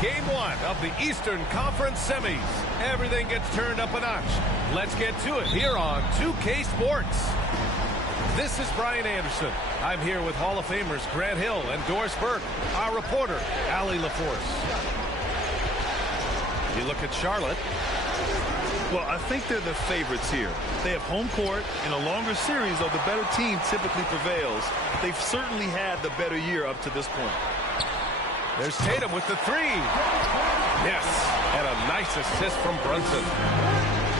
Game one of the Eastern Conference semis. Everything gets turned up a notch. Let's get to it here on 2K Sports. This is Brian Anderson. I'm here with Hall of Famers Grant Hill and Doris Burke, our reporter, Allie LaForce. You look at Charlotte. Well, I think they're the favorites here. They have home court. In a longer series, though, the better team typically prevails. They've certainly had the better year up to this point. There's Tatum with the three. Yes, and a nice assist from Brunson.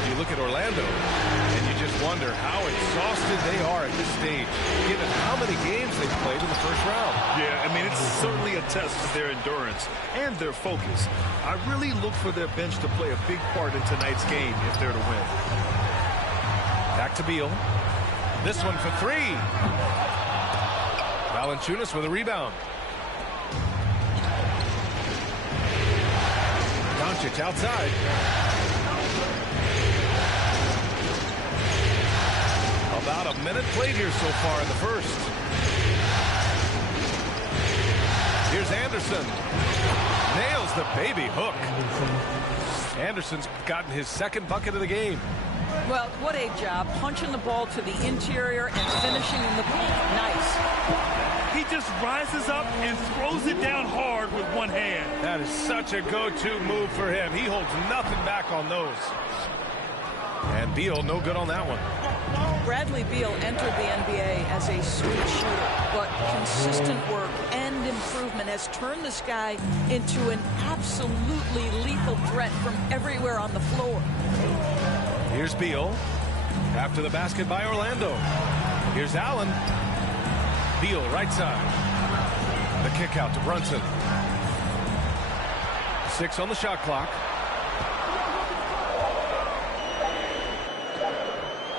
You look at Orlando, and you just wonder how exhausted they are at this stage, given how many games they've played in the first round. Yeah, I mean, it's certainly a test to their endurance and their focus. I really look for their bench to play a big part in tonight's game if they're to win. Back to Beal. This one for three. Valanciunas with a rebound. Doncic outside. About a minute played here so far in the first. Here's Anderson. Nails the baby hook. Anderson's gotten his second bucket of the game. Well, what a job. Punching the ball to the interior and finishing in the paint. Nice. He just rises up and throws it down hard with one hand. That is such a go-to move for him. He holds nothing back on those. And Beal, no good on that one. Bradley Beal entered the NBA as a sweet shooter, but consistent work and improvement has turned this guy into an absolutely lethal threat from everywhere on the floor. Here's Beal. After the basket by Orlando. Here's Allen. Beal, right side. The kick out to Brunson. 6 on the shot clock.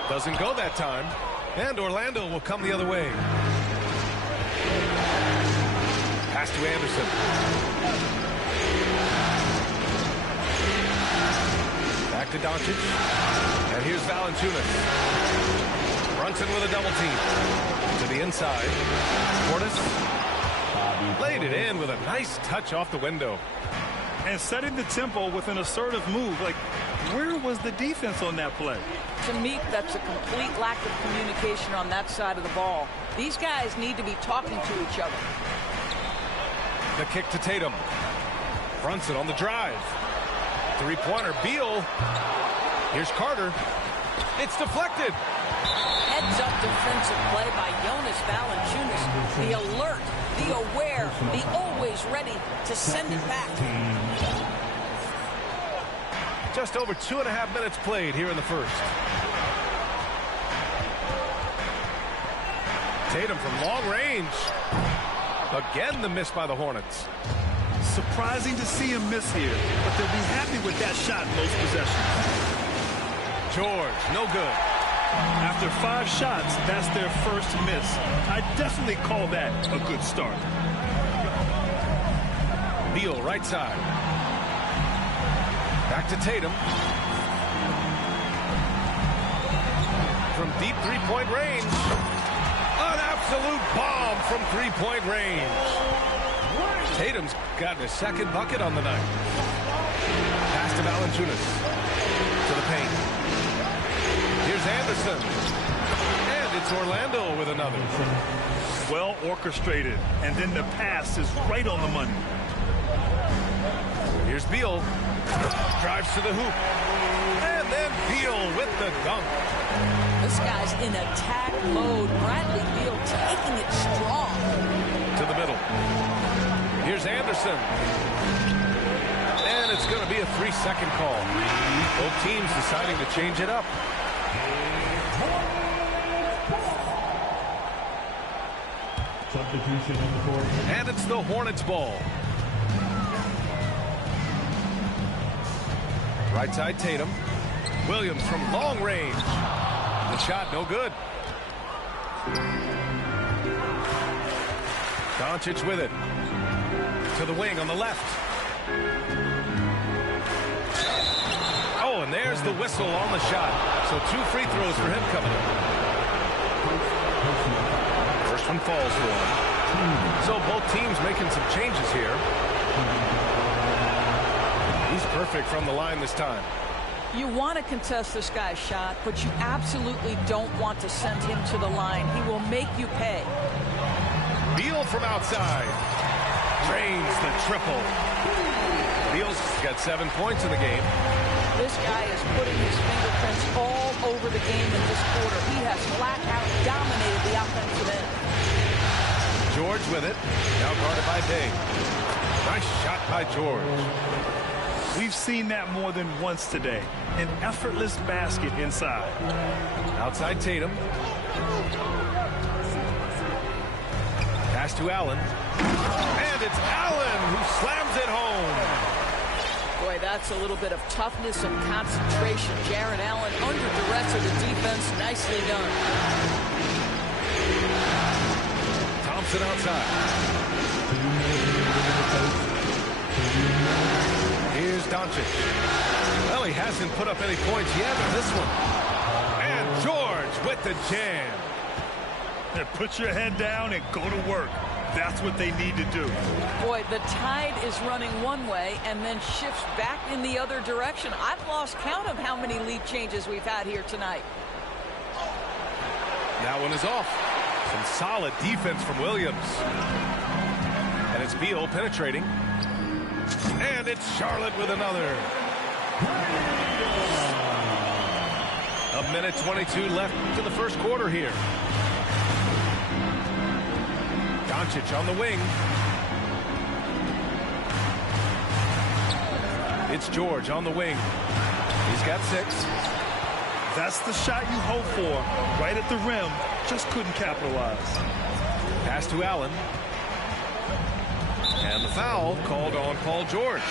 Doesn't go that time. And Orlando will come the other way. Pass to Anderson. Back to Doncic. And here's Valanciunas. Brunson with a double team. To the inside. Portis laid it in with a nice touch off the window. And setting the tempo with an assertive move. Like, where was the defense on that play? To me, that's a complete lack of communication on that side of the ball. These guys need to be talking to each other. The kick to Tatum. Brunson on the drive. Three-pointer. Beal. Here's Carter. It's deflected. Heads-up defensive play by Jonas Valanciunas. The alert, the aware, the always ready to send it back. Just over 2.5 minutes played here in the first. Tatum from long range. Again, the miss by the Hornets. Surprising to see him miss here, but they'll be happy with that shot most possessions. George, no good. After 5 shots, that's their first miss. I definitely call that a good start. Beal, right side. Back to Tatum. From deep three-point range. An absolute bomb from three-point range. Tatum's gotten his second bucket on the night. Pass to Valanciunas. To the paint. Here's Anderson. And it's Orlando with another. Well orchestrated. And then the pass is right on the money. Here's Beal. Drives to the hoop. And then Beal with the dunk. This guy's in attack mode. Bradley Beal taking it strong. To the middle. Here's Anderson. And it's going to be a 3-second call. Both teams deciding to change it up. Substitution on the court. And it's the Hornets ball. Right side Tatum. Williams from long range. The shot no good. Doncic with it. To the wing on the left. Oh, and there's the whistle on the shot. So 2 free throws for him coming up. First one falls for him. So both teams making some changes here. He's perfect from the line this time. You want to contest this guy's shot, but you absolutely don't want to send him to the line. He will make you pay. Beal from outside. Drains the triple. Beal's got 7 points in the game. This guy is putting his fingerprints all over the game in this quarter. He has flat out dominated the offensive end. George with it. Now guarded by Bay. Nice shot by George. We've seen that more than once today. An effortless basket inside. Outside Tatum. Pass to Allen. And it's Allen who slams it home. Boy, that's a little bit of toughness and concentration. Jared Allen under duress of the defense. Nicely done. Thompson outside. Here's Doncic. Well, he hasn't put up any points yet in this one. And George with the jam. Put your head down and go to work. That's what they need to do. Boy, the tide is running one way and then shifts back in the other direction. I've lost count of how many lead changes we've had here tonight. That one is off. Some solid defense from Williams. And it's Beal penetrating. And it's Charlotte with another. A minute 22 left to the first quarter here. Doncic on the wing. It's George on the wing. He's got 6. That's the shot you hope for. Right at the rim. Just couldn't capitalize. Pass to Allen. And the foul called on Paul George.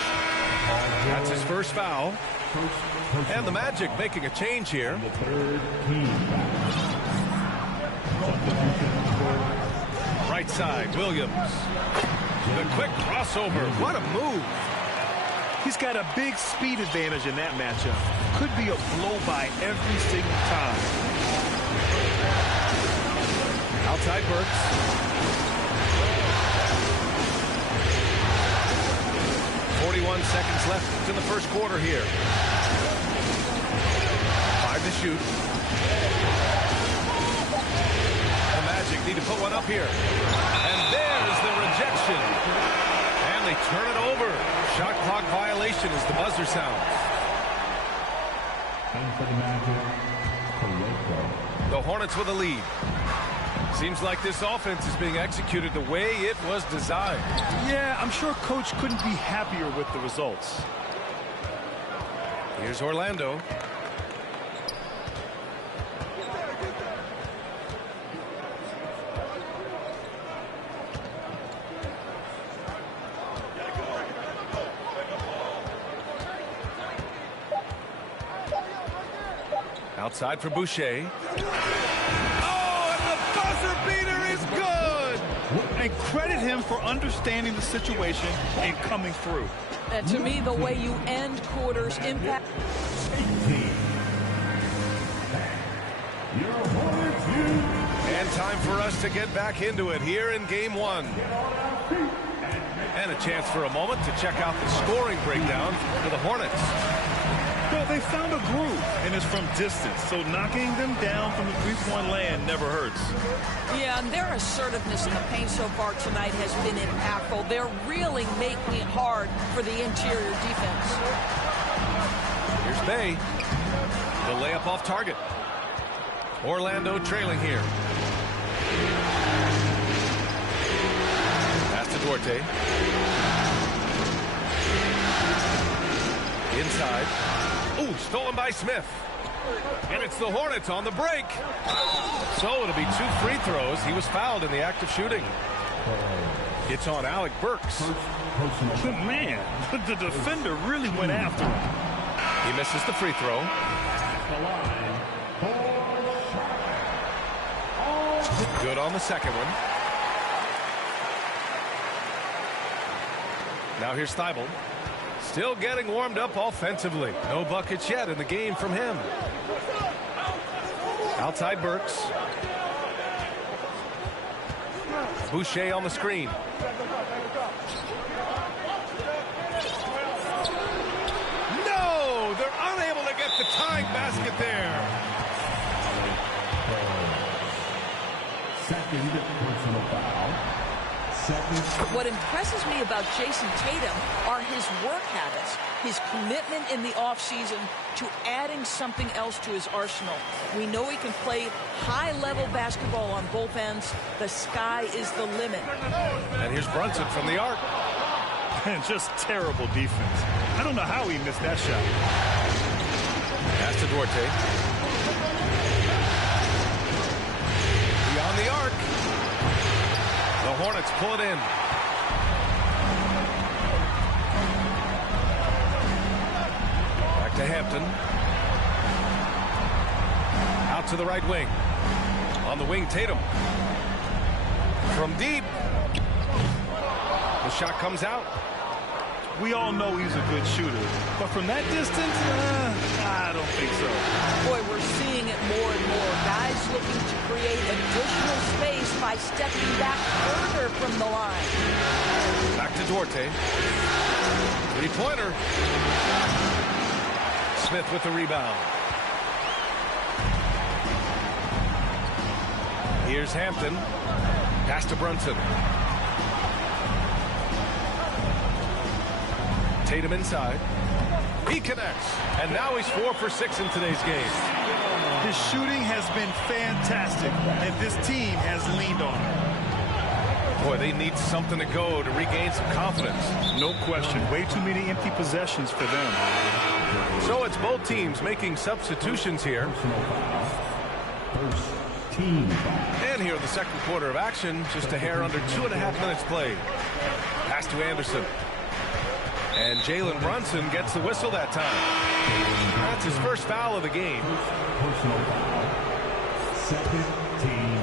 That's his first foul. And the Magic making a change here. The third team. Substitution on the court. Right side, Williams. The quick crossover. What a move. He's got a big speed advantage in that matchup. Could be a blow-by every single time. Outside Burks. 41 seconds left in the first quarter here. 5 to shoot. The Magic need to put one up here. And there's the rejection. And they turn it over. Shot clock violation as the buzzer sounds. And for the Magic, The the Hornets with a lead. Seems like this offense is being executed the way it was designed. Yeah, I'm sure Coach couldn't be happier with the results. Here's Orlando. Outside for Boucher. Oh, and the buzzer beater is good! And credit him for understanding the situation and coming through. And to me, the way you end quarters impact. And time for us to get back into it here in game one. And a chance for a moment to check out the scoring breakdown for the Hornets. Well, they found a groove, and it's from distance, so knocking them down from the three-point land never hurts. Yeah, and their assertiveness in the paint so far tonight has been impactful. They're really making it hard for the interior defense. Here's Bay. The layup off target. Orlando trailing here. Pass to Duarte. Inside. Ooh, stolen by Smith. And it's the Hornets on the break. So it'll be 2 free throws. He was fouled in the act of shooting. It's on Alec Burks. Man, the defender really went after him. He misses the free throw. Good on the second one. Now here's Thibault. Still getting warmed up offensively. No buckets yet in the game from him. Outside Burks. Boucher on the screen. No! They're unable to get the tying basket there. Second personal foul. What impresses me about Jason Tatum are his work habits, his commitment in the offseason to adding something else to his arsenal. We know he can play high-level basketball on both ends. The sky is the limit. And here's Brunson from the arc. And just terrible defense. I don't know how he missed that shot. Pass to Duarte. Beyond the arc. The Hornets pull it in. Back to Hampton. Out to the right wing. On the wing, Tatum. From deep. The shot comes out. We all know he's a good shooter, but from that distance, I don't think so. Boy, we're seeing it more and more. Guys looking to create additional space by stepping back further from the line. Back to Duarte. Three-pointer. Smith with the rebound. Here's Hampton. Pass to Brunson. Tatum inside. He connects. And now he's 4 for 6 in today's game. His shooting has been fantastic, and this team has leaned on him. Boy, they need something to go to regain some confidence. No question. Way too many empty possessions for them. So it's both teams making substitutions here. First team foul. And here in the second quarter of action, just a hair under 2.5 minutes played. Pass to Anderson. And Jalen Brunson gets the whistle that time. That's his first foul of the game. Personal foul. Second team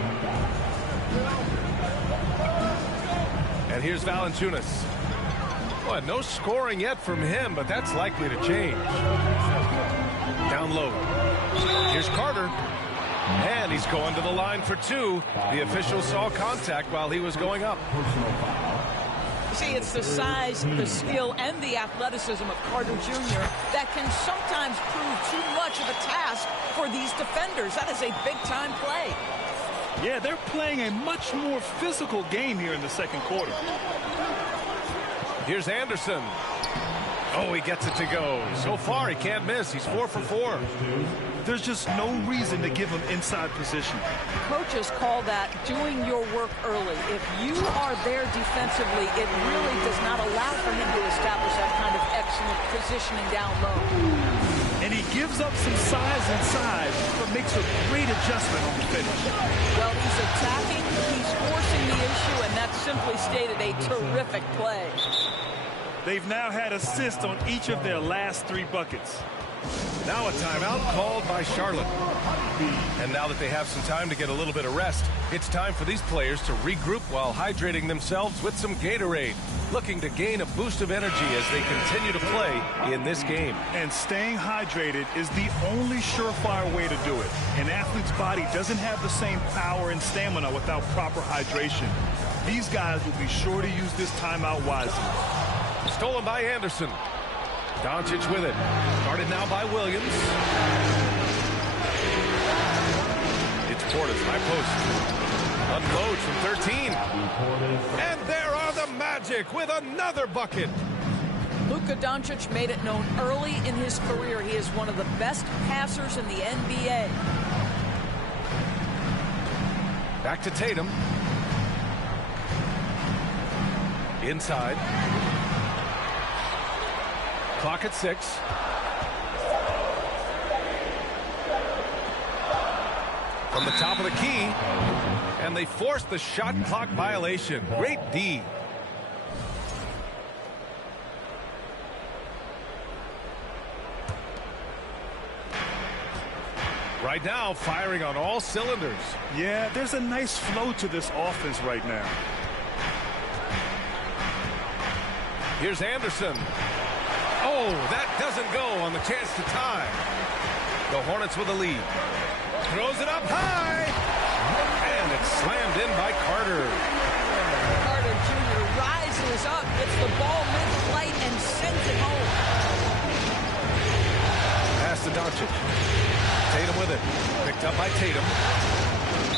foul. And here's Valanciunas. Boy, no scoring yet from him, but that's likely to change. Down low. Here's Carter. And he's going to the line for 2. The official saw contact while he was going up. Personal foul. See, it's the size, the skill, and the athleticism of Carter Jr. that can sometimes prove too much of a task for these defenders. That is a big-time play. Yeah, they're playing a much more physical game here in the second quarter. Here's Anderson. Oh, he gets it to go. So far, he can't miss. He's 4 for 4. There's just no reason to give him inside position. Coaches call that doing your work early. If you are there defensively, it really does not allow for him to establish that kind of excellent positioning down low. And he gives up some size inside, but makes a great adjustment on the finish. Well, he's attacking, he's forcing the issue, and that's simply stated a terrific play. They've now had assists on each of their last 3 buckets. Now a timeout called by Charlotte. And now that they have some time to get a little bit of rest, it's time for these players to regroup while hydrating themselves with some Gatorade, looking to gain a boost of energy as they continue to play in this game. And staying hydrated is the only surefire way to do it. An athlete's body doesn't have the same power and stamina without proper hydration. These guys will be sure to use this timeout wisely. Stolen by Anderson. Doncic with it. Guarded now by Williams. It's Portis, high post. Unloads from 13. And there are the Magic with another bucket. Luka Doncic made it known early in his career he is one of the best passers in the NBA. Back to Tatum. Inside. Clock at 6. From the top of the key. And they force the shot clock violation. Great D. Right now, firing on all cylinders. Yeah, there's a nice flow to this offense right now. Here's Anderson. Oh, that doesn't go on the chance to tie. The Hornets with a lead. Throws it up high. And it's slammed in by Carter. Carter Jr. rises up, gets the ball mid-flight, and sends it home. Pass to Doncic. Tatum with it. Picked up by Tatum.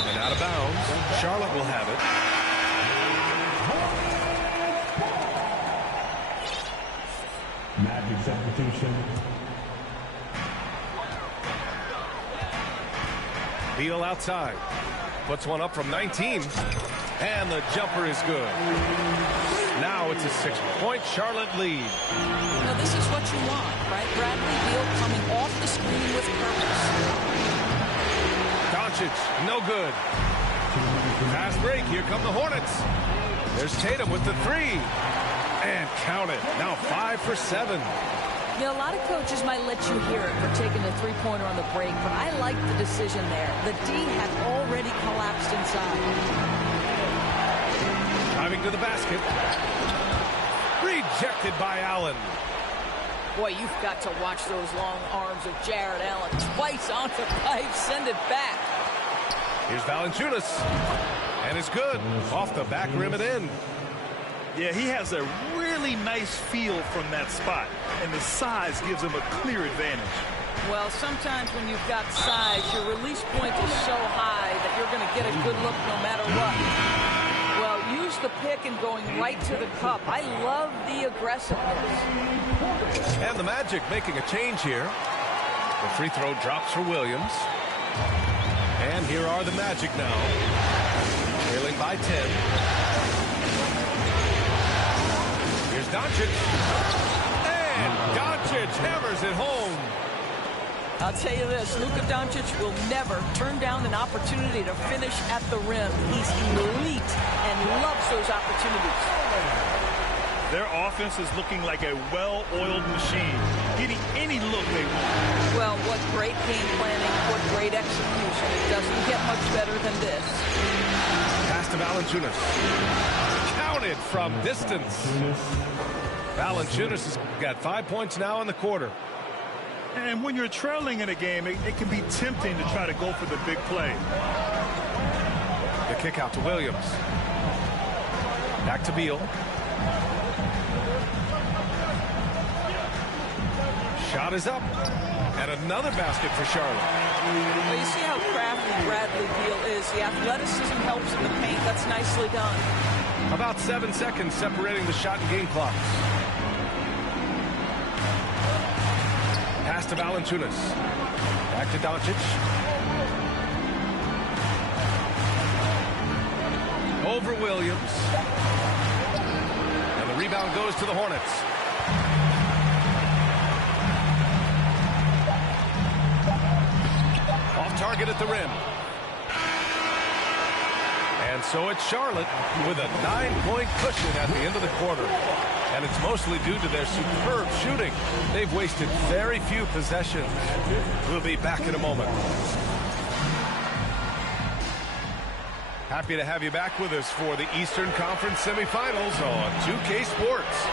And out of bounds. Charlotte will have it. Magic substitution. Beal outside. Puts one up from 19. And the jumper is good. Now it's a 6-point Charlotte lead. Now this is what you want, right? Bradley Beal coming off the screen with purpose. Doncic, no good. Fast break. Here come the Hornets. There's Tatum with the 3. And count it. Now 5 for 7. You know, a lot of coaches might let you hear it for taking the three-pointer on the break, but I like the decision there. The D had already collapsed inside. Driving to the basket. Rejected by Allen. Boy, you've got to watch those long arms of Jared Allen. Twice on the pipe, send it back. Here's Valanciunas. And it's good. Off the back rim and in. Yeah, he has a really nice feel from that spot, and the size gives him a clear advantage. Well, sometimes when you've got size, your release point is so high that you're going to get a good look no matter what. Well, use the pick and going right to the cup. I love the aggressiveness. And the Magic making a change here. The free throw drops for Williams. And here are the Magic now. Trailing by 10. Here's Doncic. And Doncic hammers it home. I'll tell you this, Luka Doncic will never turn down an opportunity to finish at the rim. He's elite and loves those opportunities. Their offense is looking like a well-oiled machine, getting any look they want. Well, what great game planning, what great execution. It doesn't get much better than this. Pass to Valanciunas. Counted from distance. Valanciunas has got 5 points now in the quarter. And when you're trailing in a game, it can be tempting to try to go for the big play. The kick out to Williams. Back to Beal. Shot is up. And another basket for Charlotte. Well, you see how crafty Bradley Beal is. The athleticism helps in the paint. That's nicely done. About 7 seconds separating the shot and game clocks. Pass Pass to Valanciunas. Back to Doncic. Over Williams. And the rebound goes to the Hornets. Off target at the rim. And so it's Charlotte with a 9-point cushion at the end of the quarter. And it's mostly due to their superb shooting. They've wasted very few possessions. We'll be back in a moment. Happy to have you back with us for the Eastern Conference semifinals on 2K Sports.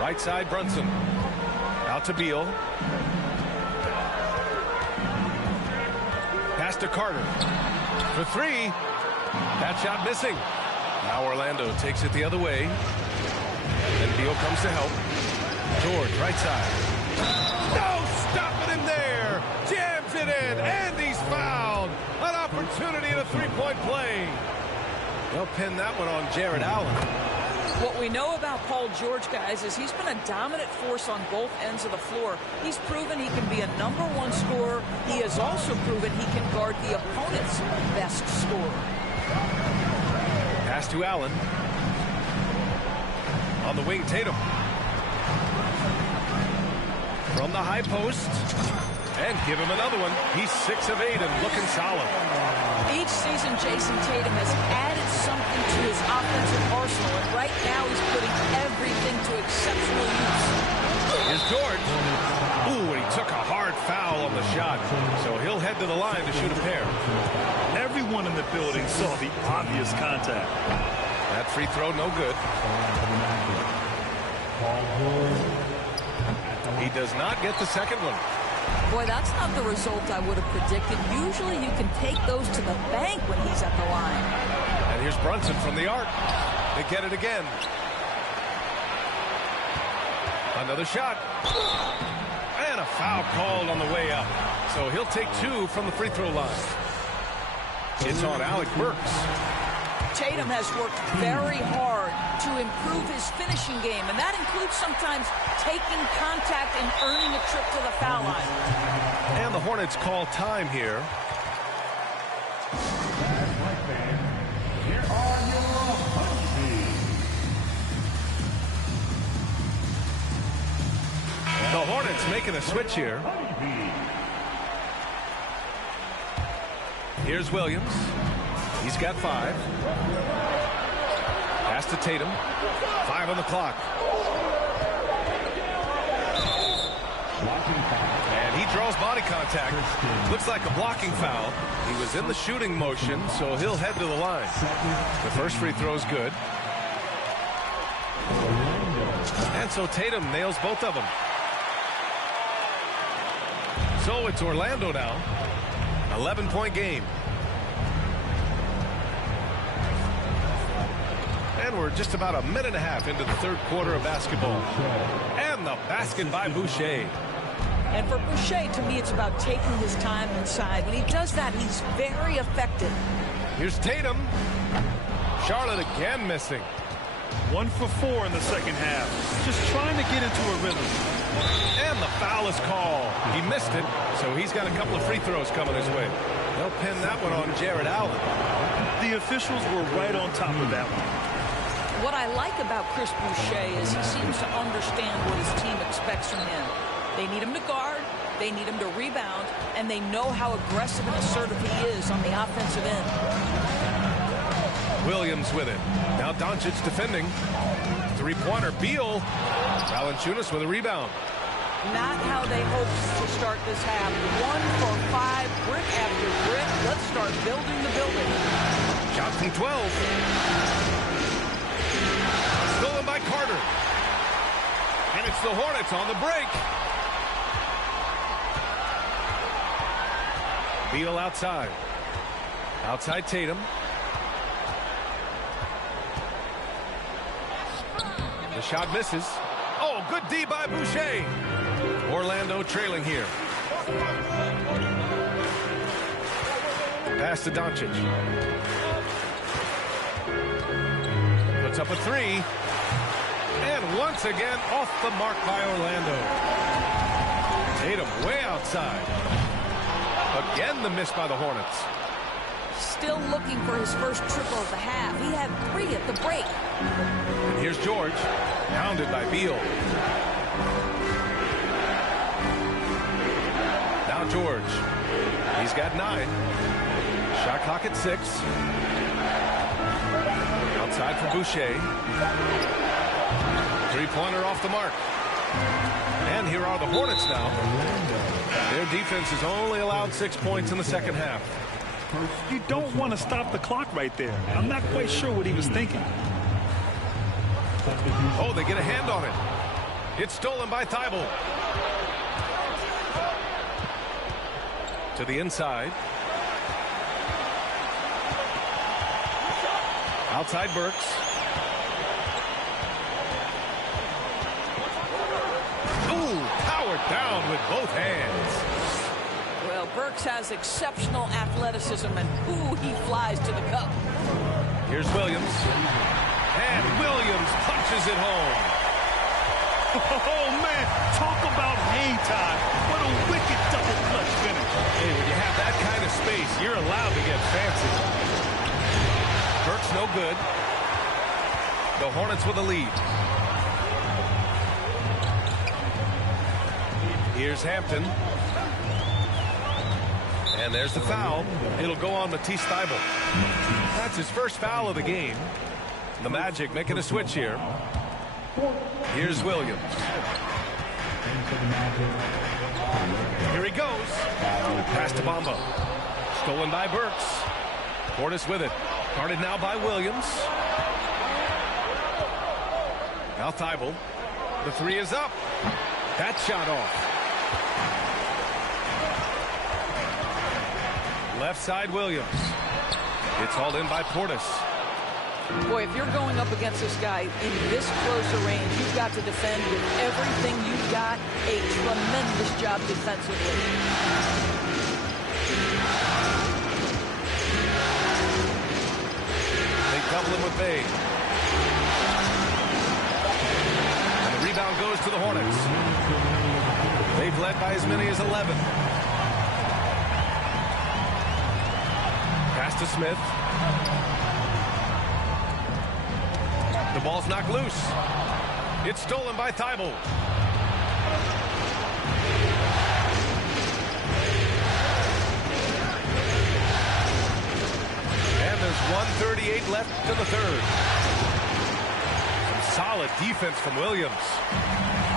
Right side, Brunson. Out to Beal. Pass to Carter. For three. That shot missing. Now Orlando takes it the other way. And Beal comes to help. George, right side. No, stopping him there. Jams it in, and he's fouled. An opportunity in a three-point play. They'll pin that one on Jared Allen. What we know about Paul George, guys, is he's been a dominant force on both ends of the floor. He's proven he can be a #1 scorer. He has also proven he can guard the opponent's best scorer. Pass to Allen. On the wing, Tatum. From the high post. And give him another one. He's 6 of 8 and looking solid. Each season, Jason Tatum has added something to his offensive arsenal, and right now he's putting everything to exceptional use. Here's George. Ooh, and he took a hard foul on the shot. So he'll head to the line to shoot a pair. Everyone in the building saw the obvious contact. That free throw, no good. He does not get the second one. Boy, that's not the result I would have predicted. Usually you can take those to the bank when he's at the line. And here's Brunson from the arc. They get it again. Another shot. And a foul called on the way up. So he'll take 2 from the free throw line. It's on Alec Burks. Tatum has worked very hard to improve his finishing game, and that includes sometimes taking contact and earning a trip to the foul line. And the Hornets call time here. Here are your punches. The Hornets making a switch here. Here's Williams. He's got 5. Pass to Tatum. 5 on the clock. And he draws body contact. Looks like a blocking foul. He was in the shooting motion, so he'll head to the line. The first free throw is good. And so Tatum nails both of them. So it's Orlando now. 11-point game. And we're just about a minute and a half into the third quarter of basketball. And the basket by Boucher. And for Boucher, to me, it's about taking his time inside. When he does that, he's very effective. Here's Tatum. Charlotte again missing. 1 for 4 in the second half. Just trying to get into a rhythm. And the foul is called. He missed it, so he's got a couple of free throws coming his way. They'll pin that one on Jared Allen. The officials were right on top of that one. What I like about Chris Boucher is he seems to understand what his team expects from him. They need him to guard, they need him to rebound, and they know how aggressive and assertive he is on the offensive end. Williams with it. Now Doncic defending. Three-pointer, Beal. Valanciunas with a rebound. Not how they hoped to start this half. 1 for 5, brick after brick. Let's start building the building. Shot from 12. Stolen by Carter. And it's the Hornets on the break. Beal outside. Outside Tatum. The shot misses. Oh, good D by Boucher. Orlando trailing here. Pass to Doncic. Puts up a 3. And once again, off the mark by Orlando. Tatum way outside. Again, the miss by the Hornets. Still looking for his first triple of the half. He had 3 at the break. And here's George, pounded by Beal. Now George. He's got 9. Shot clock at 6. Outside for Boucher. Three-pointer off the mark. And here are the Hornets now. Their defense has only allowed 6 points in the second half. You don't want to stop the clock right there. I'm not quite sure what he was thinking. Oh, they get a hand on it. It's stolen by Thibault. To the inside. Outside Burks. Ooh, powered down with both hands. Well, Burks has exceptional athleticism, and ooh, he flies to the cup. Here's Williams. And Williams punches it home. Oh, man, talk about hang time. What a wicked double clutch finish. Hey, when you have that kind of space, you're allowed to get fancy. Burks no good. The Hornets with a lead. Here's Hampton. And there's the foul. It'll go on Matisse Thybulle. That's his first foul of the game. The Magic making a switch here. Here's Williams. Here he goes. Pass to Bamba. Stolen by Burks. Portis with it. Guarded now by Williams. Now Thybulle. The 3 is up. That shot off. Left side Williams. It's hauled in by Portis. Boy, if you're going up against this guy in this close a range, you've got to defend with everything you've got. A tremendous job defensively. They double him with Bay. And the rebound goes to the Hornets. They've led by as many as 11. Pass to Smith. The ball's knocked loose. It's stolen by Thybulle. And there's 1:38 left to the third. Some solid defense from Williams.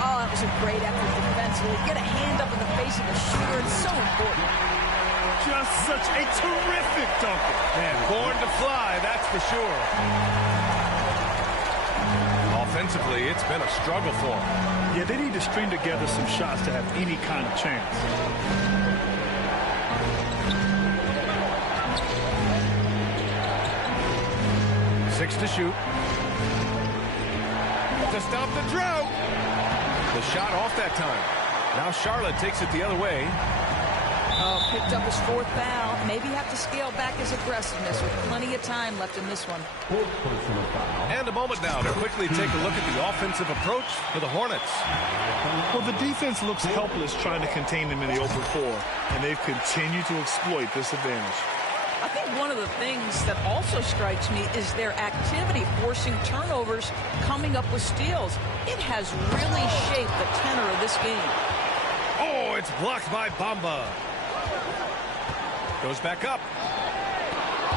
Oh, that was a great effort defensively. Get a hand up in the face of a shooter. It's so important. Just such a terrific dunker. Man, born to fly, that's for sure. Offensively, it's been a struggle for them. Yeah, they need to string together some shots to have any kind of chance. 6 to shoot. To stop the drought. The shot off that time. Now Charlotte takes it the other way. Oh, picked up his 4th foul. Maybe have to scale back his aggressiveness with plenty of time left in this one. And a moment now to quickly take a look at the offensive approach for the Hornets. Well, the defense looks helpless trying to contain them in the open floor, and they've continued to exploit this advantage. I think one of the things that also strikes me is their activity forcing turnovers, coming up with steals. It has really shaped the tenor of this game. Oh, it's blocked by Bamba. Goes back up.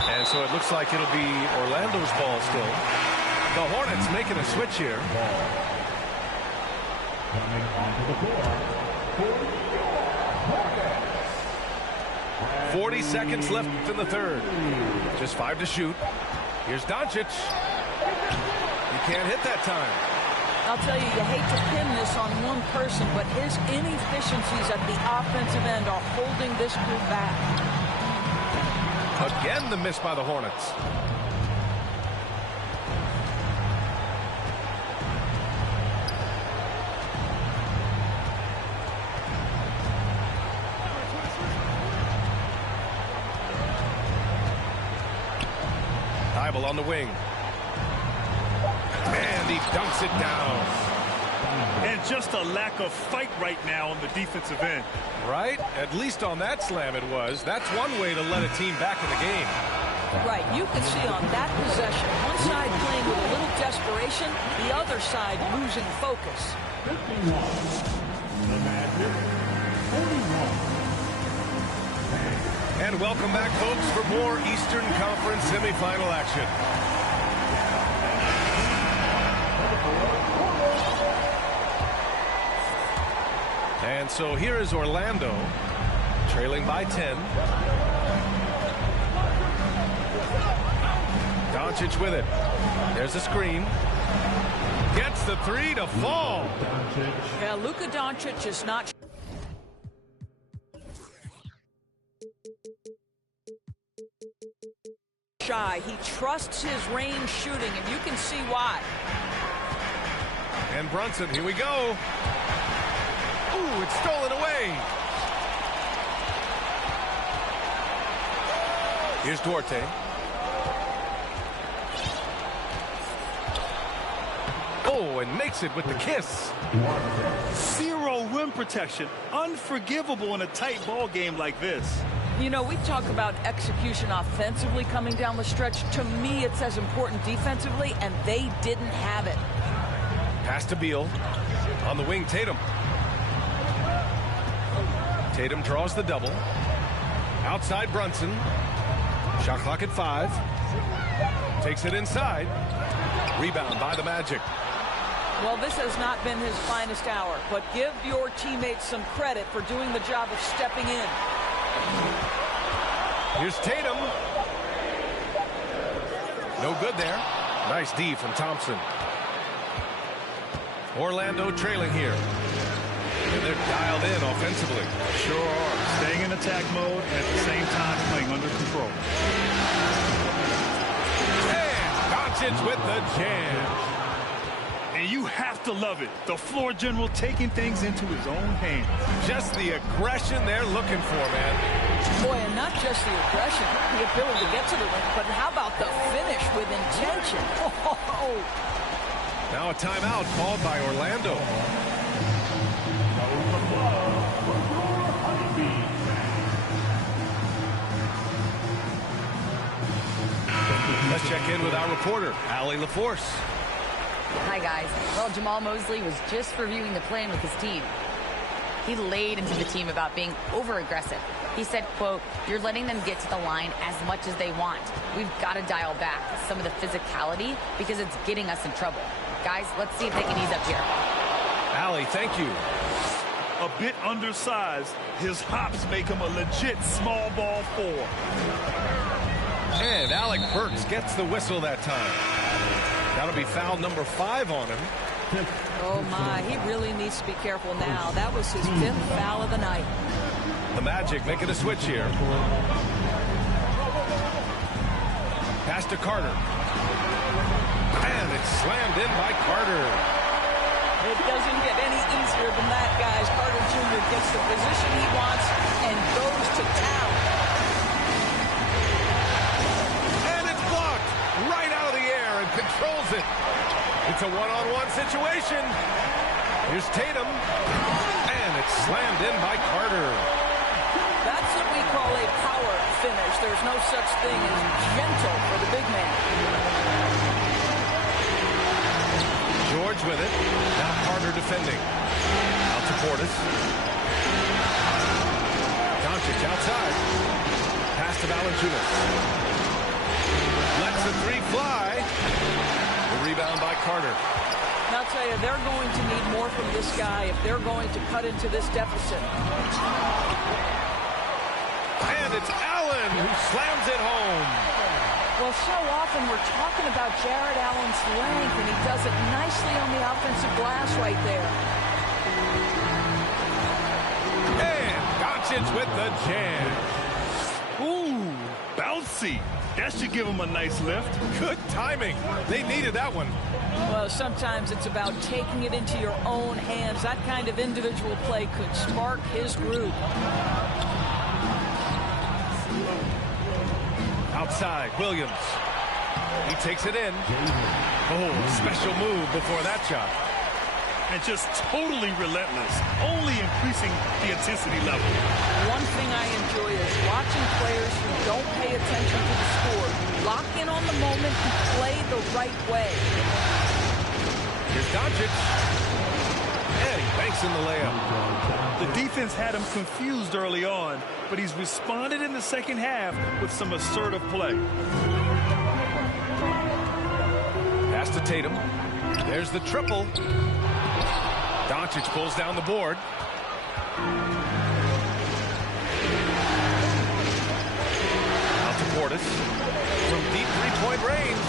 And so it looks like it'll be Orlando's ball still. The Hornets making a switch here. Coming onto the floor. 40 seconds left in the third. Just 5 to shoot. Here's Doncic. He can't hit that time. I'll tell you, you hate to pin this on one person, but his inefficiencies at the offensive end are holding this group back. Again, the miss by the Hornets. Thybulle on the wing. And he dunks it down. And just a lack of fight right now on the defensive end. Right? At least on that slam it was. That's one way to let a team back in the game. Right, you can see on that possession, one side playing with a little desperation, the other side losing focus. 51. The Magic, 41. And welcome back, folks, for more Eastern Conference semifinal action. And so here is Orlando, trailing by 10. Doncic with it. There's a screen. Gets the three to fall. Yeah, Luka Doncic is not shy. He trusts his range shooting, and you can see why. And Brunson, here we go. Ooh, it's stolen away. Here's Duarte. Oh, and makes it with the kiss. Zero rim protection. Unforgivable in a tight ball game like this. You know, we talk about execution offensively coming down the stretch. To me, it's as important defensively, and they didn't have it. Pass to Beal. On the wing, Tatum. Tatum draws the double. Outside Brunson. Shot clock at 5. Takes it inside. Rebound by the Magic. Well, this has not been his finest hour, but give your teammates some credit for doing the job of stepping in. Here's Tatum. No good there. Nice D from Thompson. Orlando trailing here. And they're dialed in offensively. Sure are. Staying in attack mode and at the same time playing under control. And Doncic with the jam. And you have to love it. The floor general taking things into his own hands. Just the aggression they're looking for, man. Boy, and not just the aggression, the ability to get to the rim, but how about the finish with intention? Oh. Now a timeout called by Orlando. Let's check in with our reporter, Allie LaForce. Hi, guys. Well, Jamal Mosley was just reviewing the plan with his team. He laid into the team about being over-aggressive. He said, quote, "You're letting them get to the line as much as they want. We've got to dial back some of the physicality because it's getting us in trouble. Guys, let's see if they can ease up here." Allie, thank you. A bit undersized, his hops make him a legit small ball 4. And Alec Burks gets the whistle that time. That'll be foul number 5 on him. Oh, my. He really needs to be careful now. That was his 5th foul of the night. The Magic making a switch here. Pass to Carter. And it's slammed in by Carter. It doesn't get any easier than that, guys. Carter Jr. gets the position he wants and goes to town. And it's blocked right out of the air and controls it. It's a one-on-one situation. Here's Tatum. And it's slammed in by Carter. That's what we call a power finish. There's no such thing as gentle for the big man. George with it. Now Carter defending. Out to Portis. Doncic outside. Pass to Valanciunas. Lets the 3 fly. The rebound by Carter. Now, I'll tell you, they're going to need more from this guy if they're going to cut into this deficit. And it's Allen who slams it home. Well, so often we're talking about Jared Allen's length, and he does it nicely on the offensive glass right there. And Doncic with the jam. Ooh, bouncy. That should give him a nice lift. Good timing. They needed that one. Well, sometimes it's about taking it into your own hands. That kind of individual play could spark his group. Outside, Williams. He takes it in. Oh, special move before that shot. And just totally relentless, only increasing the intensity level. One thing I enjoy is watching players who don't pay attention to the score lock in on the moment and play the right way. Here's Doncic. And he banks in the layup. The defense had him confused early on, but he's responded in the second half with some assertive play. Pass to Tatum. There's the triple. Doncic pulls down the board. Out to Portis. From deep three-point range.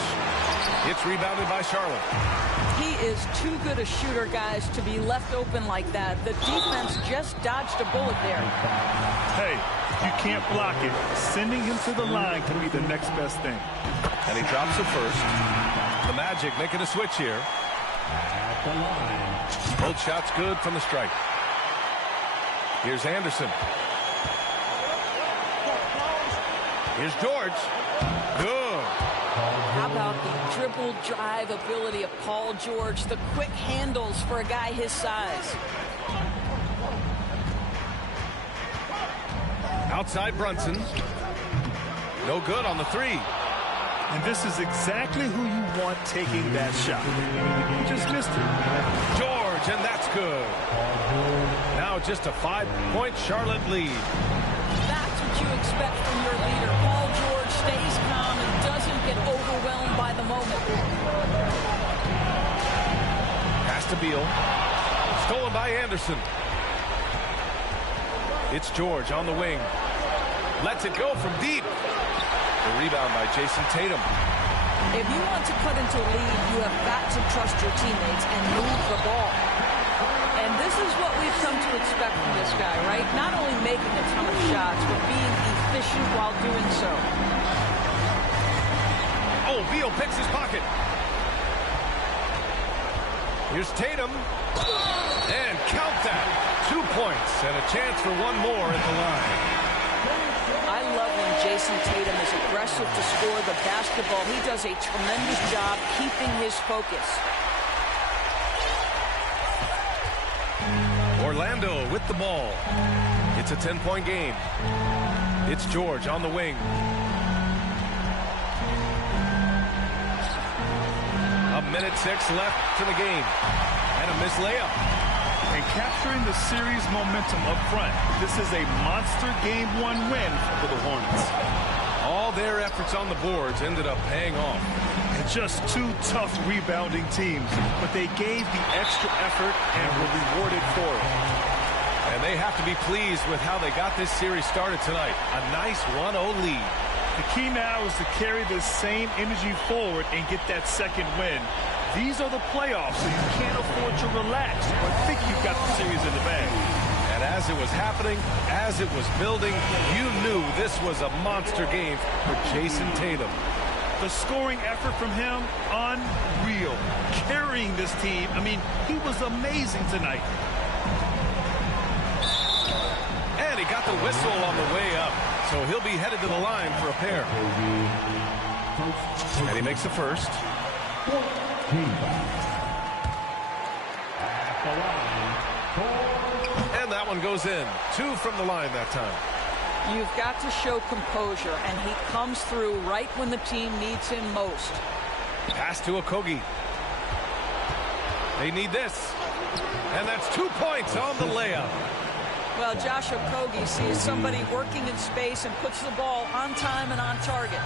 It's rebounded by Charlotte. He is too good a shooter, guys, to be left open like that. The defense just dodged a bullet there. Hey, if you can't block it, sending him to the line can be the next best thing. And he drops it first. The Magic making a switch here. Both shots good from the stripe. Here's Anderson. Here's George. Good. How about the dribble drive ability of Paul George, the quick handles for a guy his size. Outside Brunson. No good on the three. And this is exactly who you want taking that shot. He just missed it. George, and that's good. Now just a 5-point Charlotte lead. That's what you expect from your leader. Paul George stays calm and doesn't get overwhelmed by the moment. Pass to Beal. Stolen by Anderson. It's George on the wing. Lets it go from deep. The rebound by Jason Tatum. If you want to cut into a lead, you have got to trust your teammates and move the ball. And this is what we've come to expect from this guy, right? Not only making a ton of shots, but being efficient while doing so. Oh, Beal picks his pocket. Here's Tatum. And count that. 2 points and a chance for one more at the line. I love when Jason Tatum is aggressive to score the basketball. He does a tremendous job keeping his focus. Orlando with the ball. It's a 10-point game. It's George on the wing. A minute 6 left to the game. And a missed layup. And capturing the series momentum up front. This is a monster Game 1 win for the Hornets. All their efforts on the boards ended up paying off. And just two tough rebounding teams, but they gave the extra effort and were rewarded for it. And they have to be pleased with how they got this series started tonight. A nice 1-0 lead. The key now is to carry this same energy forward and get that second win. These are the playoffs, so you can't afford to relax or think you've got the series in the bag. And as it was happening, as it was building, you knew this was a monster game for Jason Tatum. The scoring effort from him, unreal. Carrying this team, I mean, he was amazing tonight. And he got the whistle on the way up, so he'll be headed to the line for a pair. And he makes the first. And that one goes in. 2 from the line that time. You've got to show composure, and he comes through right when the team needs him most. Pass to Okogie. They need this. And that's 2 points on the layup. Well, Josh Okogie sees somebody working in space and puts the ball on time and on target.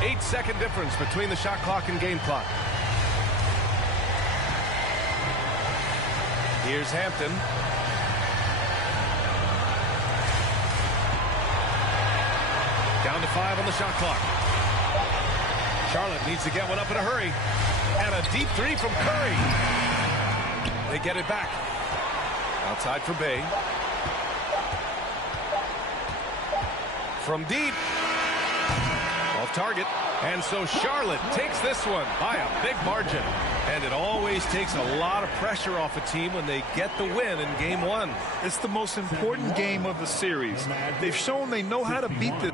8-second difference between the shot clock and game clock. Here's Hampton. Down to 5 on the shot clock. Charlotte needs to get one up in a hurry. And a deep 3 from Curry. They get it back. Outside for Bay. From deep. Off target. And so Charlotte takes this one by a big margin. And it always takes a lot of pressure off a team when they get the win in game 1. It's the most important game of the series. They've shown they know how to beat this.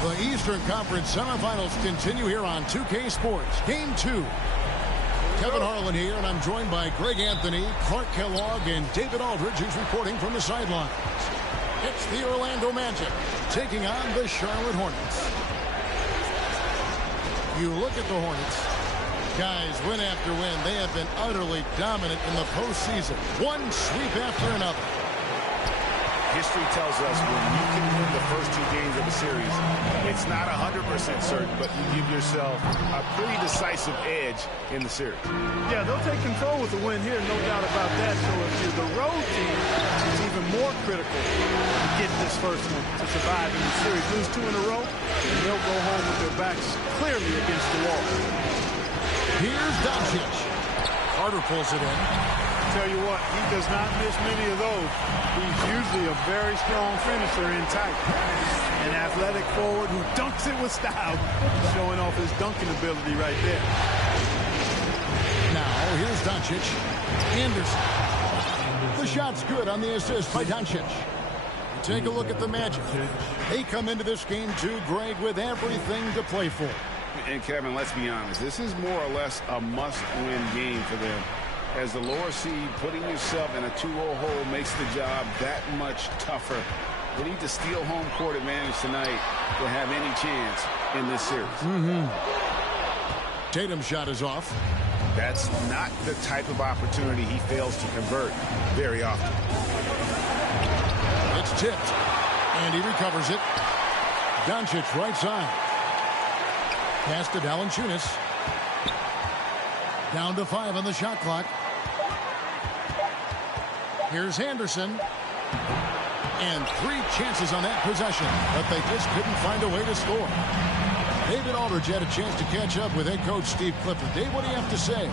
The Eastern Conference semifinals continue here on 2K Sports. Game 2. Kevin Harlan here, and I'm joined by Greg Anthony, Clark Kellogg, and David Aldridge, who's reporting from the sidelines. It's the Orlando Magic taking on the Charlotte Hornets. You look at the Hornets. Guys, win after win, they have been utterly dominant in the postseason. One sweep after another. History tells us when you can win the first 2 games of a series, it's not 100% certain, but you give yourself a pretty decisive edge in the series. Yeah, they'll take control with the win here, no doubt about that. So if you're the road team, it's even more critical to get this first one to survive in the series. Lose 2 in a row, and they'll go home with their backs clearly against the wall. Here's Doncic. Carter pulls it in. Tell you what, he does not miss many of those. He's usually a very strong finisher in tight. An athletic forward who dunks it with style, showing off his dunking ability right there. Now, here's Doncic. Anderson. The shot's good on the assist by Doncic. Take a look at the Magic. They come into this game too, Greg, with everything to play for. And Kevin, let's be honest, this is more or less a must-win game for them. As the lower seed, putting yourself in a 2-0 hole makes the job that much tougher. They need to steal home court advantage tonight to have any chance in this series. Tatum's shot is off. That's not the type of opportunity he fails to convert very often. It's tipped, and he recovers it. Doncic right side. Pass to Valanciunas. Down to 5 on the shot clock. Here's Henderson. And 3 chances on that possession, but they just couldn't find a way to score. David Aldridge had a chance to catch up with head coach Steve Clifford. Dave, what do you have to say?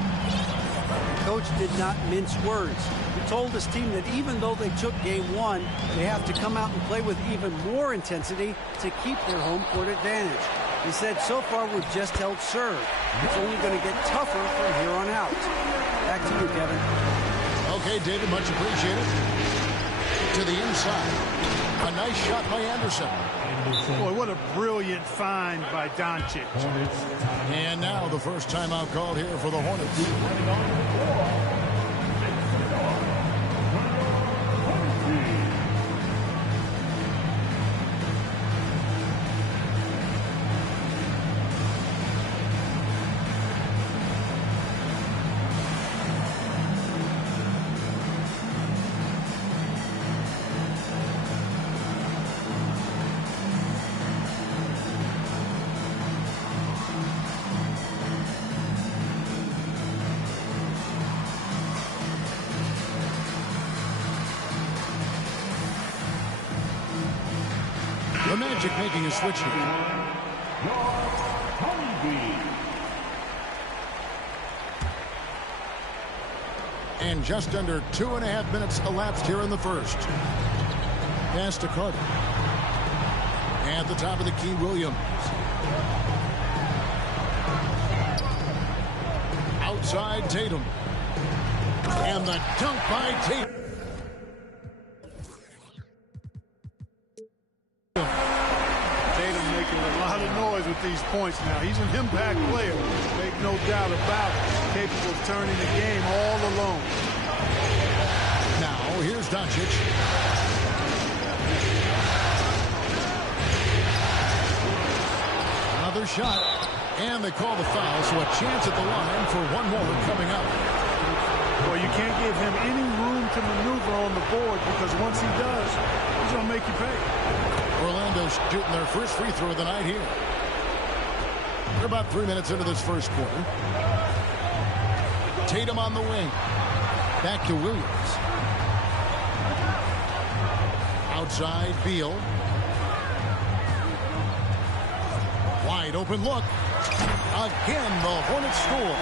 Coach did not mince words. He told his team that even though they took game 1, they have to come out and play with even more intensity to keep their home court advantage. He said, so far we've just held serve. It's only going to get tougher from here on out. Back to you, Kevin. Okay, David, much appreciated. To the inside. A nice shot by Anderson. Boy, what a brilliant find by Doncic. And now the first timeout called here for the Hornets. The Magic making a switch here. And just under 2.5 minutes elapsed here in the first. Pass to Carter. At the top of the key, Williams. Outside Tatum. And the dunk by Tatum. Tatum making a lot of noise with these points now. He's an impact player. Make no doubt about it. Capable of turning the game all alone. Now, here's Doncic. Another shot. And they call the foul, so a chance at the line for one more coming up. Well, you can't give him any room to maneuver on the board because once he does, he's going to make you pay. Orlando shooting their first free throw of the night here. We're about 3 minutes into this first quarter. Tatum on the wing. Back to Williams. Outside Beal. Wide open look. Again, the Hornets score.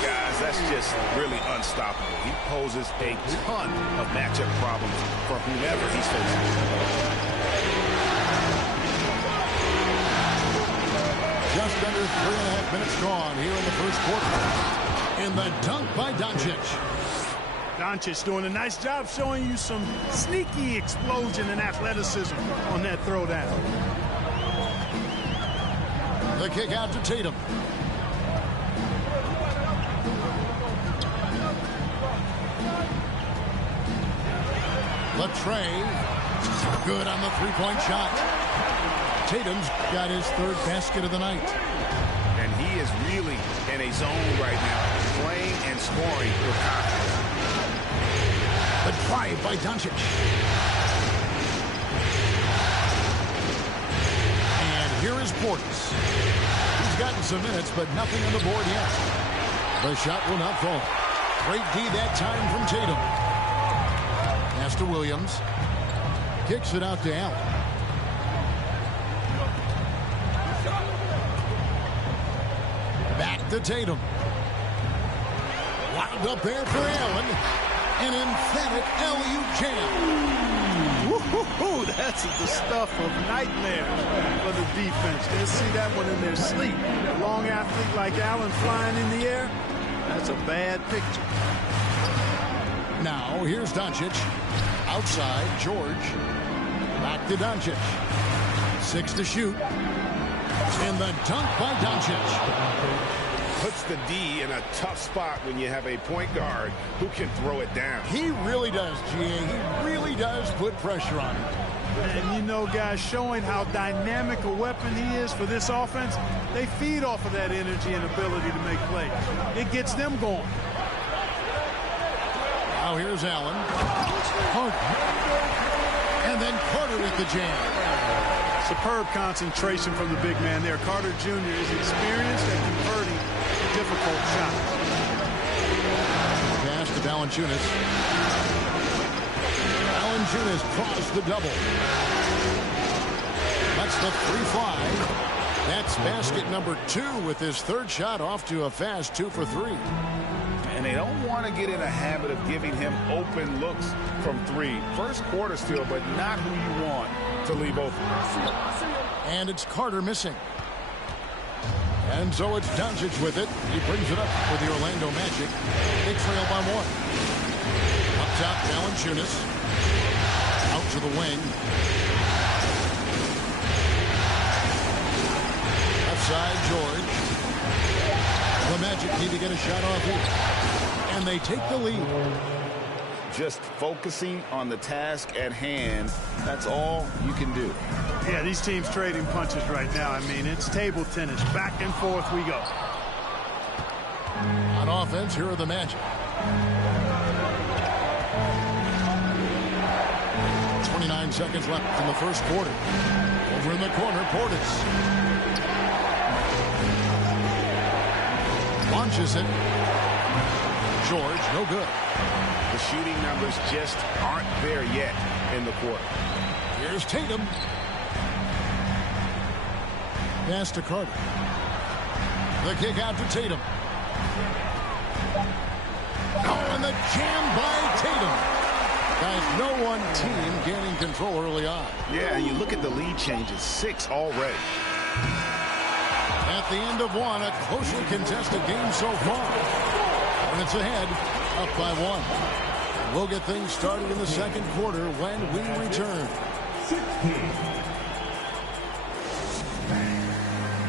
Guys, that's just really unstoppable. He poses a ton of matchup problems for whomever he's facing. Just under 3.5 minutes gone here in the first quarter. And the dunk by Doncic. Doncic doing a nice job showing you some sneaky explosion and athleticism on that throwdown. The kick out to Tatum. Latrey. Good on the three-point shot. Tatum's got his third basket of the night. And he is really in a zone right now, playing and scoring with confidence. The drive by Doncic. And here is Portis. He's gotten some minutes, but nothing on the board yet. The shot will not fall. Great D that time from Tatum. Pass to Williams. Kicks it out to Allen. Back to Tatum. Wound up there for Allen. An emphatic alley-oop jam. Woo-hoo-hoo, that's the stuff of nightmare for the defense. They'll see that one in their sleep. A long athlete like Allen flying in the air, that's a bad picture. Now, here's Doncic. Outside, George. Back to Doncic. 6 to shoot. And the dunk by Doncic. Puts the D in a tough spot when you have a point guard who can throw it down. He really does, G.A. He really does put pressure on him. And you know, guys, showing how dynamic a weapon he is for this offense, they feed off of that energy and ability to make plays. It gets them going. Now here's Allen. And then Carter with the jam. Superb concentration from the big man there. Carter Jr. is experienced at converting difficult shots. Pass to Valanciunas. Valanciunas draws the double. That's the free fly. That's basket number 2 with his third shot off to a fast 2 for 3. And they don't want to get in a habit of giving him open looks from 3. First quarter still, but not who you want to leave open. And it's Carter missing. And so it's Doncic with it. He brings it up for the Orlando Magic. They trail by 1. Up top, Valanciunas. Out to the wing. Left side, George. The Magic need to get a shot off here. And they take the lead. Just focusing on the task at hand, that's all you can do. Yeah, these teams trading punches right now. I mean, it's table tennis. Back and forth we go. On offense, here are the Magic. 29 seconds left in the first quarter. Over in the corner, Portis. Launches it. George, no good. The shooting numbers just aren't there yet in the quarter. Here's Tatum. Pass to Carter. The kick out to Tatum. Oh, and the jam by Tatum. Guys, no one team gaining control early on. Yeah, and you look at the lead changes, 6 already. At the end of one, a closely contested game so far. Hornets ahead, up by 1. We'll get things started in the second quarter when we return. 16.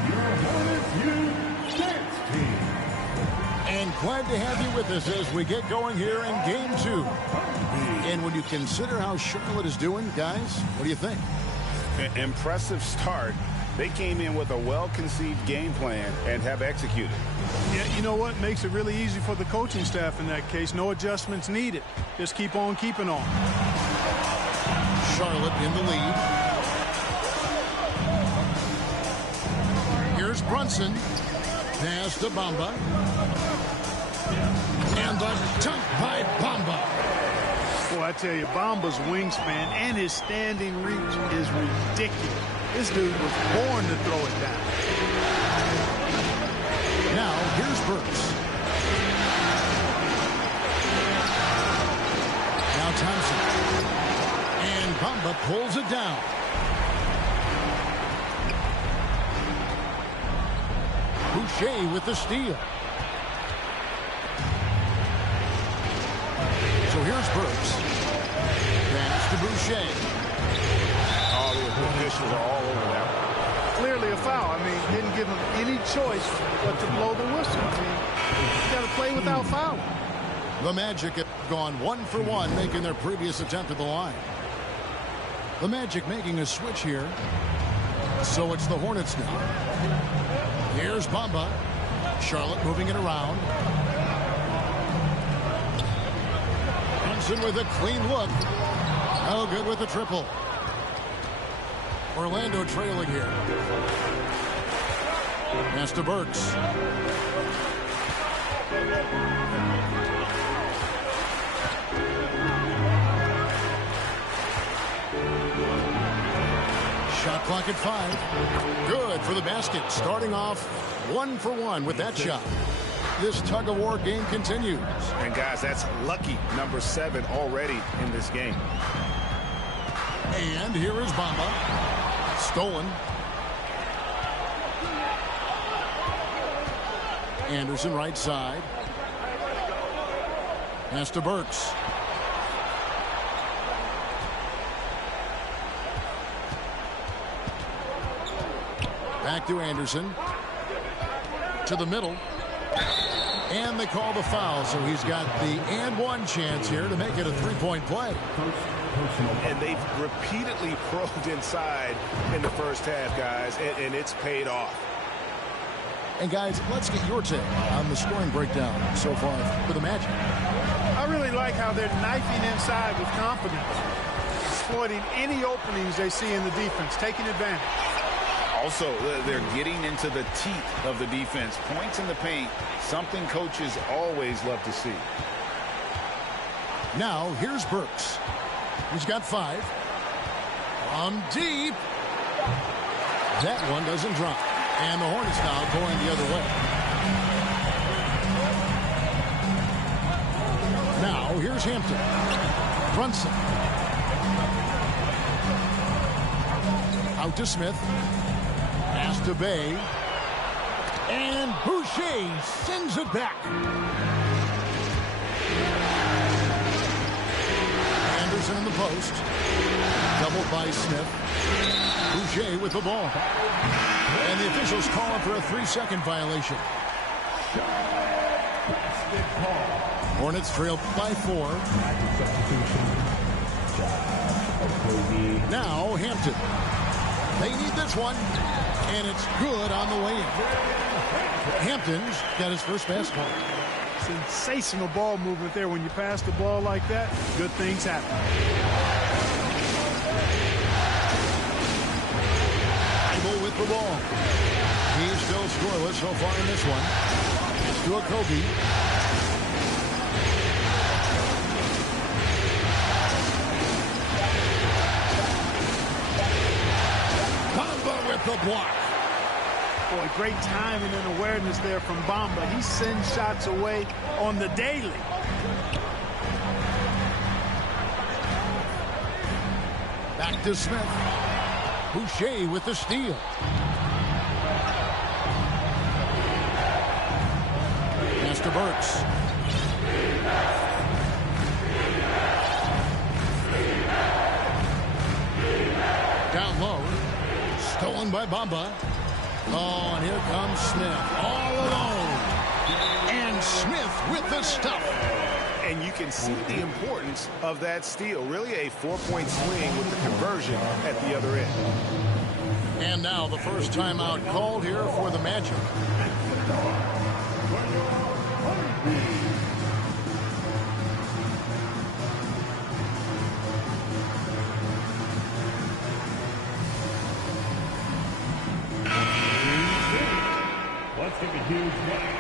Your Hornets dance team. And glad to have you with us as we get going here in game 2. And when you consider how Charlotte is doing, guys, what do you think? Impressive start. They came in with a well-conceived game plan and have executed. Yeah, you know what? Makes it really easy for the coaching staff in that case. No adjustments needed. Just keep on keeping on. Charlotte in the lead. Here's Brunson. Pass to Bamba. And a dunk by Bamba. Boy, I tell you, Bamba's wingspan and his standing reach is ridiculous. This dude was born to throw it down. Now, here's Burks. Now Thompson. And Bamba pulls it down. Boucher with the steal. So here's Burks. Pass to Boucher. Oh, the officials are all over that one. Clearly a foul. I mean, didn't give him any choice but to blow the whistle. I mean, you got to play without fouling. The Magic have gone 1 for 1, making their previous attempt at the line. The Magic making a switch here. So it's the Hornets now. Here's Bamba. Charlotte moving it around. Brunson with a clean look. Oh, good with the triple. Orlando trailing here. Pass to Burks. Shot clock at 5. Good for the basket. Starting off 1 for 1 with that shot. This tug-of-war game continues. And guys, that's lucky number 7 already in this game. And here is Bamba. Stolen. Anderson right side. Pass to Burks. Back to Anderson. To the middle. And they call the foul, so he's got the and one chance here to make it a three-point play. And they've repeatedly probed inside in the first half, guys, and it's paid off. And, guys, let's get your take on the scoring breakdown so far for the Magic. I really like how they're knifing inside with confidence, exploiting any openings they see in the defense, taking advantage. Also, they're getting into the teeth of the defense. Points in the paint, something coaches always love to see. Now, here's Burks. He's got 5. From deep. That one doesn't drop. And the Hornets now going the other way. Now, here's Hampton. Brunson. Out to Smith. Pass to Bay. And Boucher sends it back. Anderson in the post. Doubled by Smith. Boucher with the ball. And the officials calling for a 3-second violation. Hornets trail by 4. Now Hampton. They need this one. And it's good on the way in. Hampton's got his first basket. Sensational ball movement there. When you pass the ball like that, good things happen. Bible with the ball. He's still scoreless so far in this one. It's to a Kobe. Bamba with the block. Boy, great timing and awareness there from Bamba. He sends shots away on the daily. Back to Smith. Boucher with the steal. Pass to Burks. Down low. Stolen by Bamba. Oh, and here comes Smith. All alone. And Smith with the stuff. And you can see the importance of that steal. Really a 4-point swing with the conversion at the other end. And now the first timeout called here for the Magic. Let's give a huge hand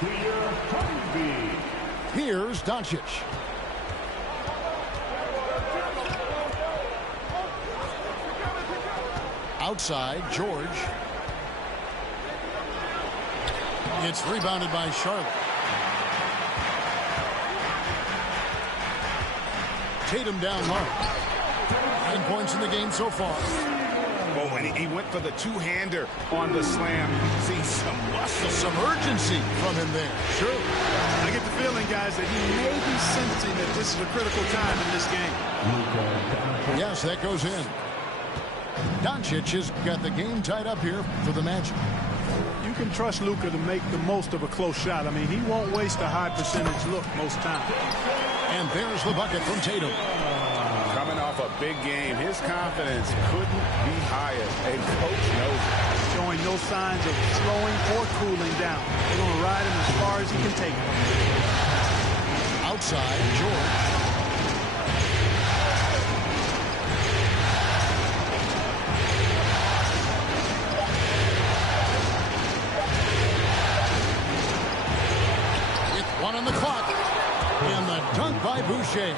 to your Humvee. Here's Doncic. Outside, George. It's rebounded by Charlotte. Tatum down low. 9 points in the game so far. Oh, and he went for the two-hander on the slam. See some muscle. Some urgency from him there. Sure. I get the feeling, guys, that he may be sensing that this is a critical time in this game. Yes, that goes in. Doncic has got the game tied up here for the Magic. You can trust Luka to make the most of a close shot. I mean, he won't waste a high percentage look most times. And there's the bucket from Tatum. Coming off a big game, his confidence couldn't be higher, and coach knows it. Showing no signs of slowing or cooling down. They're going to ride him as far as he can take him. Outside, George. On the clock, and the dunk by Boucher.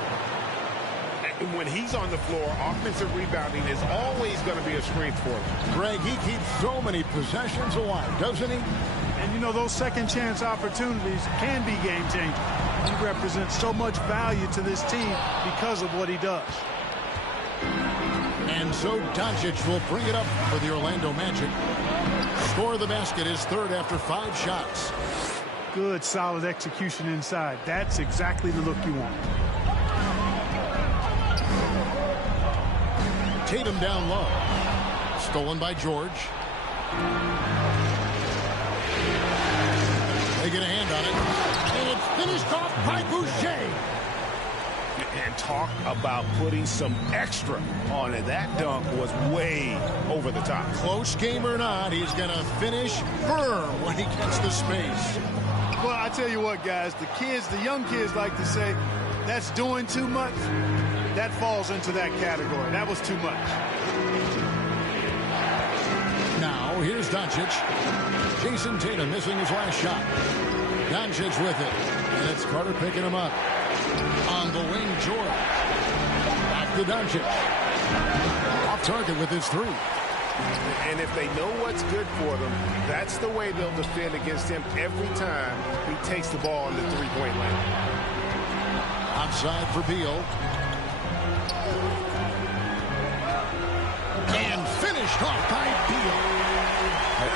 When he's on the floor, offensive rebounding is always going to be a strength for him. Greg, he keeps so many possessions alive, doesn't he? And you know, those second chance opportunities can be game changing. He represents so much value to this team because of what he does. And so Doncic will bring it up for the Orlando Magic. Score of the basket is third after 5 shots. Good, solid execution inside. That's exactly the look you want. Tatum down low. Stolen by George. They get a hand on it. And it's finished off by Boucher. And talk about putting some extra on it. That dunk was way over the top. Close game or not, he's going to finish firm when he gets the space. Well, I tell you what, guys, the young kids like to say, that's doing too much. That falls into that category. That was too much. Now, here's Doncic. Jason Tatum missing his last shot. Doncic with it. And it's Carter picking him up. On the wing, George. Back to Doncic. Off target with his 3. And if they know what's good for them, that's the way they'll defend against him every time he takes the ball in the three-point line. Outside for Beal. And finished off by Beal.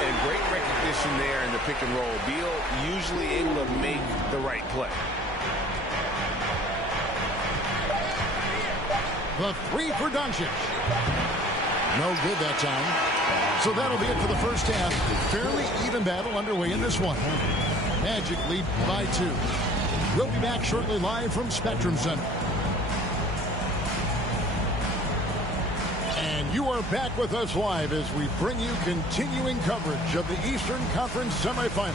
And great recognition there in the pick and roll. Beal usually able to make the right play. The 3 for Doncic. No good that time. So that'll be it for the first half. Fairly even battle underway in this one. Magic lead by 2. We'll be back shortly live from Spectrum Center. And you are back with us live as we bring you continuing coverage of the Eastern Conference semifinals.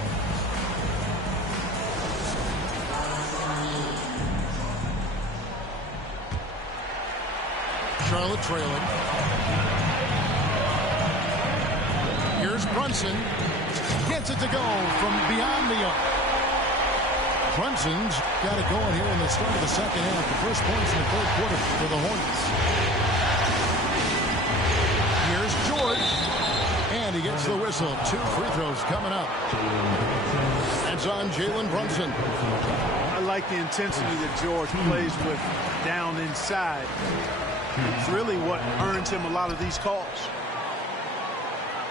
Charlotte trailing. Here's Brunson. Gets it to go from beyond the arc. Brunson's got it going here in the start of the second half. The first points in the third quarter for the Hornets. Here's George. And he gets the whistle. 2 free throws coming up. That's on Jalen Brunson. I like the intensity that George plays with down inside. It's really what earns him a lot of these calls.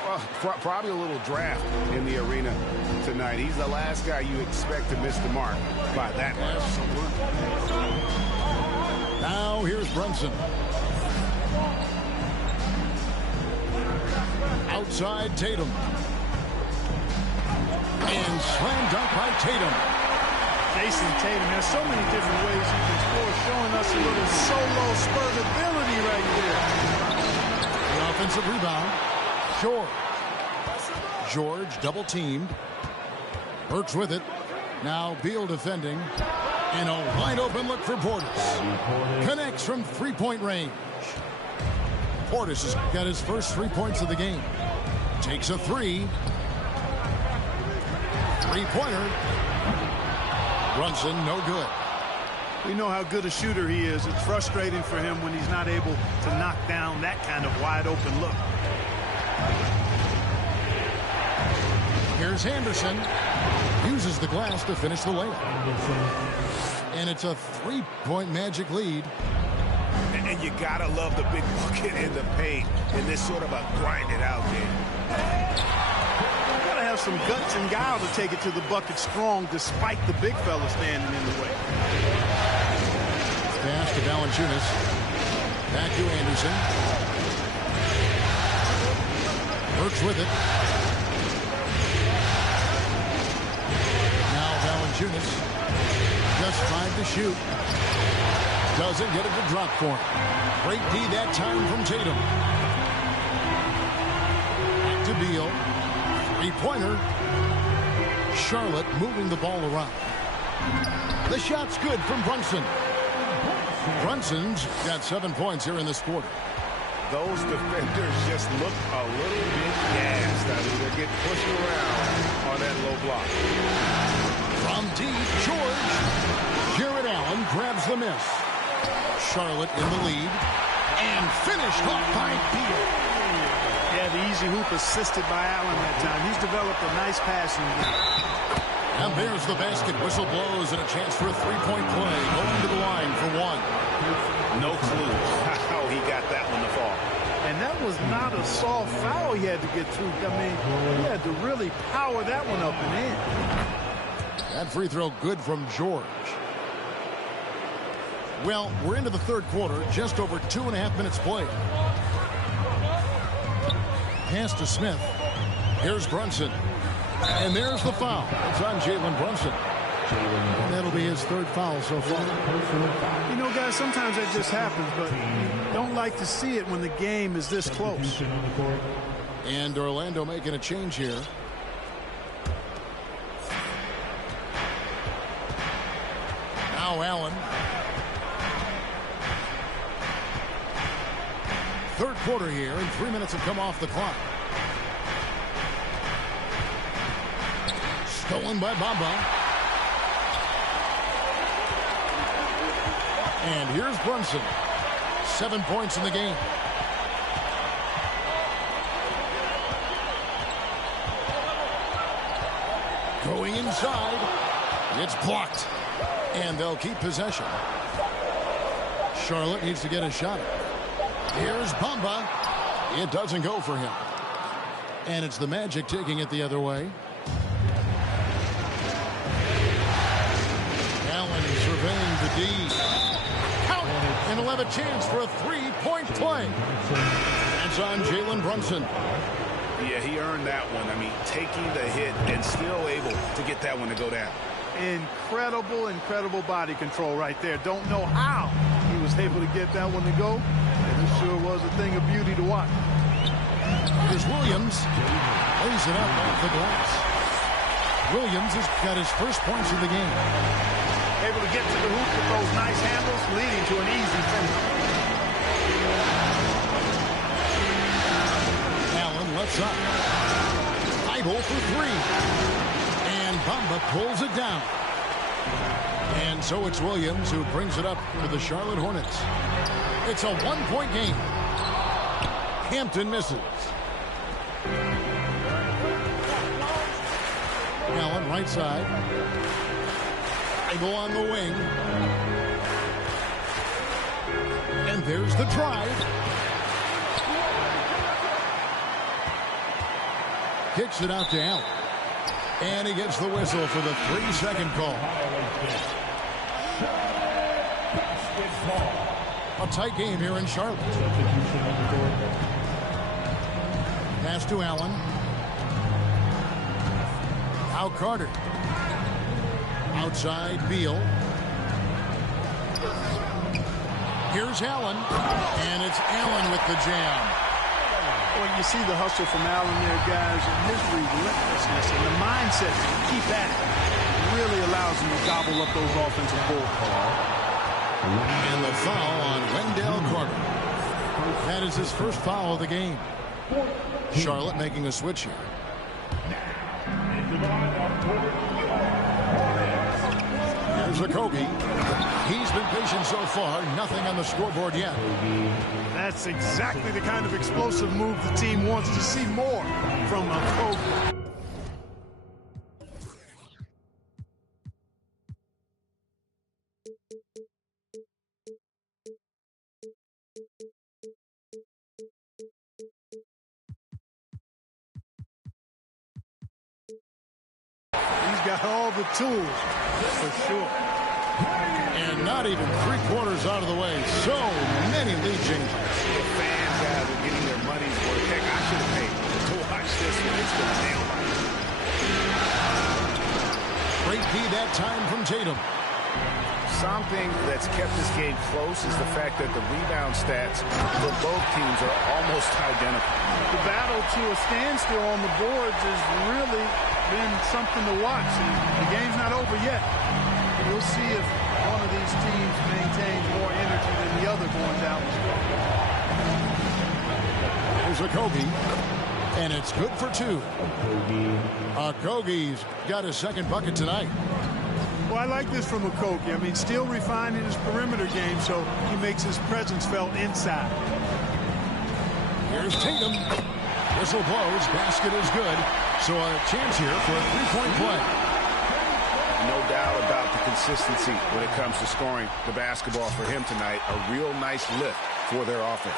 Well, probably a little draft in the arena tonight. He's the last guy you expect to miss the mark by that much. Now here's Brunson. Outside Tatum. And slam dunk by Tatum. Jason Tatum has so many different ways he can score, showing us a little solo spurt ability right there. The offensive rebound. George double teamed. Burks with it. Now Beal defending. And a wide open look for Portis. Connects from three-point range. Portis has got his first 3 points of the game. Takes a three. Three-pointer. Brunson, no good. We know how good a shooter he is. It's frustrating for him when he's not able to knock down that kind of wide open look. Here's Anderson. Uses the glass to finish the layup. And it's a three-point Magic lead. And you gotta love the big bucket in the paint in this sort of a grind-it-out game. You gotta have some guts and guile to take it to the bucket strong despite the big fella standing in the way. Pass to Valanciunas. Back to Anderson. Burks with it. Now Valanciunas. Just 5 to shoot. Doesn't get it to drop for him. Great D that time from Tatum. Back to Beal. Three-pointer. Charlotte moving the ball around. The shot's good from Brunson. Brunson's got 7 points here in this quarter. Those defenders just look a little bit gassed. I mean, they're getting pushed around on that low block. From deep, George. Jared Allen grabs the miss. Charlotte in the lead. And finished off by Beal. Yeah, the easy hoop assisted by Allen that time. He's developed a nice passing game. And there's the basket. Whistle blows and a chance for a three-point play. Going to the line for one. No clue how he got that one to fall. And that was not a soft foul he had to get through. I mean, he had to really power that one up and in. That free throw good from George. Well, we're into the third quarter. Just over 2.5 minutes played. Pass to Smith. Here's Brunson. And there's the foul. It's on Jalen Brunson. And that'll be his third foul so far. You know, guys, sometimes that just happens, but you don't like to see it when the game is this close. And Orlando making a change here. Now Allen. Third quarter here, and 3 minutes have come off the clock. Stolen by Bamba. And here's Brunson. 7 points in the game. Going inside. It's blocked. And they'll keep possession. Charlotte needs to get a shot. Here's Bamba. It doesn't go for him. And it's the Magic taking it the other way. Allen surveying the D. Count! And he'll have a chance for a three-point play. That's on Jalen Brunson. Yeah, he earned that one. I mean, taking the hit and still able to get that one to go down. Incredible body control right there. Don't know how he was able to get that one to go. And it sure was a thing of beauty to watch. Here's Williams. Lays it up off the glass. Williams has got his first points of the game. Able to get to the hoop with those nice handles, leading to an easy finish. Allen lets up. Idle for three. And Bamba pulls it down. And so it's Williams who brings it up for the Charlotte Hornets. It's a one-point game. Hampton misses. Allen right side. Idle on the wing. And There's the drive. Kicks it out to Allen. And he gets the whistle for the 3-second call. A tight game here in Charlotte. Pass to Allen. Out Carter. Outside Beal. Here's Allen. And it's Allen with the jam. Well, you see the hustle from Allen there, guys, and his relentlessness and the mindset to keep at it really allows him to gobble up those offensive balls. And the foul on Wendell Carter. That is his first foul of the game. Charlotte making a switch here. There's a Kobe. He's been patient so far. Nothing on the scoreboard yet. That's exactly the kind of explosive move the team wants to see more from a Kobe. He's got all the tools, for sure. And not even 3/4 out of the way. So many lead changes. The fans, guys, are getting their money's worth. Heck, I should have paid to watch this one. It's been a nail biter. Great key that time from Tatum. Something that's kept this game close is the fact that the rebound stats for both teams are almost identical. The battle to a standstill on the boards has really been something to watch. And the game's not over yet. We'll see if one of these teams maintains more energy than the other going down the stretch. There's a Kobe, and it's good for 2. Okogie's got his second bucket tonight. Well, I like this from Okogie. I mean, still refining his perimeter game, so he makes his presence felt inside. Here's Tatum. Whistle blows. Basket is good. So a chance here for a 3-point play. No doubt about the consistency when it comes to scoring the basketball for him tonight. A real nice lift for their offense.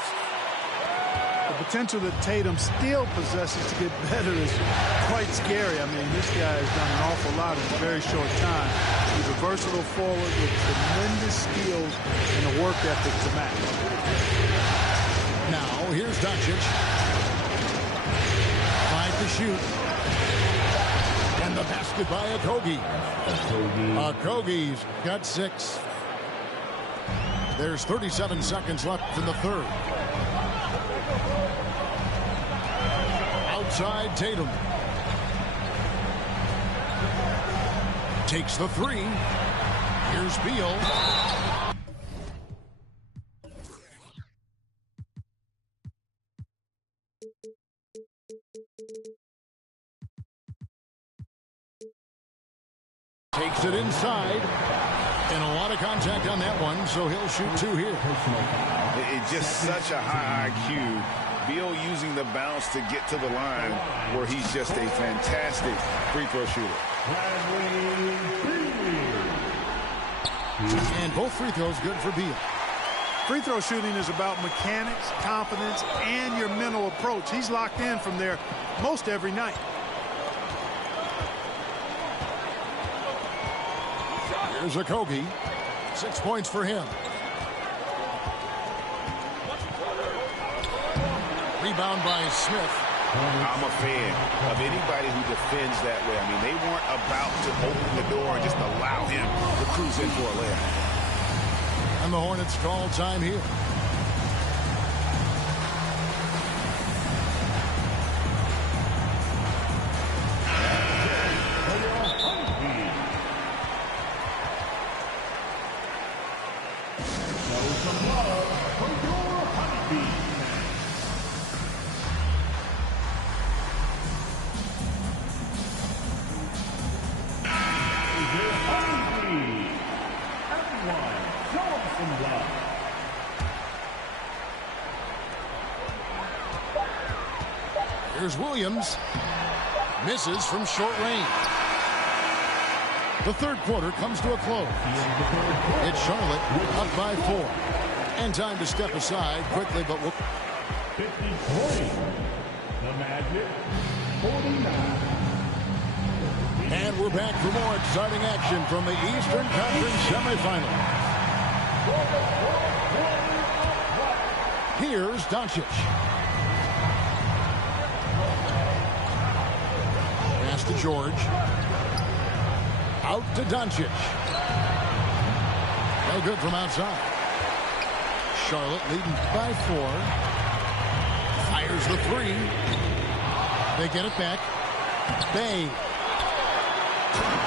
The potential that Tatum still possesses to get better is quite scary. I mean, this guy has done an awful lot in a very short time. He's a versatile forward with tremendous skills and a work ethic to match. Now, here's Doncic. 5 to shoot. And the basket by Okogie. Okogie's got 6. There's 37 seconds left in the third. Outside Tatum. Takes the 3. Here's Beal. Takes it inside. And a lot of contact on that one, so he'll shoot 2 here. It's just such a high IQ. Beal using the bounce to get to the line where he's just a fantastic free throw shooter. And both free throws good for Beal. Free throw shooting is about mechanics, confidence, and your mental approach. He's locked in from there most every night. Here's Okogie. 6 points for him. Rebound by Smith. I'm a fan of anybody who defends that way. I mean, they weren't about to open the door and just allow him to cruise in for a layup. And the Hornets call time here. Here's Williams. Misses from short range. The third quarter comes to a close. It's Charlotte up by 4. And time to step aside quickly, but we'll... 53. The Magic, 49. And we're back for more exciting action from the Eastern Conference semifinal. Here's Doncic. Pass to George. Out to Doncic. No good from outside. Charlotte leading by 4. Fires the 3. They get it back. Bay.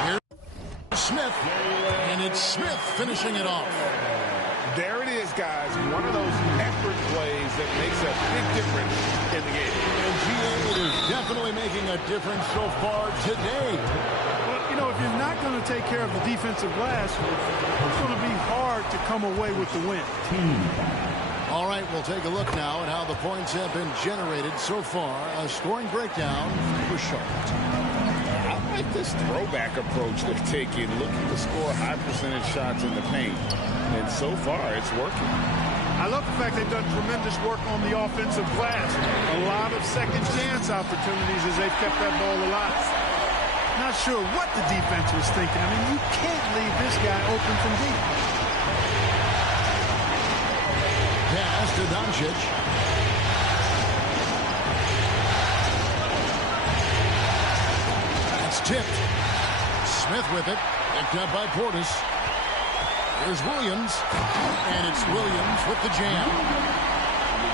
Here's Smith. And it's Smith finishing it off. There it is, guys. One of those effort plays that makes a big difference in the game. And GA is definitely making a difference so far today. Well, you know, if you're not going to take care of the defensive glass, it's going to be hard to come away with the win. All right, we'll take a look now at how the points have been generated so far. A scoring breakdown for Charlotte. I like this throwback approach they're taking, looking to score high percentage shots in the paint. And so far, it's working. I love the fact they've done tremendous work on the offensive glass. A lot of second chance opportunities as they've kept that ball alive. Not sure what the defense was thinking. I mean, you can't leave this guy open from deep. Pass to Doncic. That's tipped. Smith with it. Picked up by Portis. Here's Williams. And it's Williams with the jam.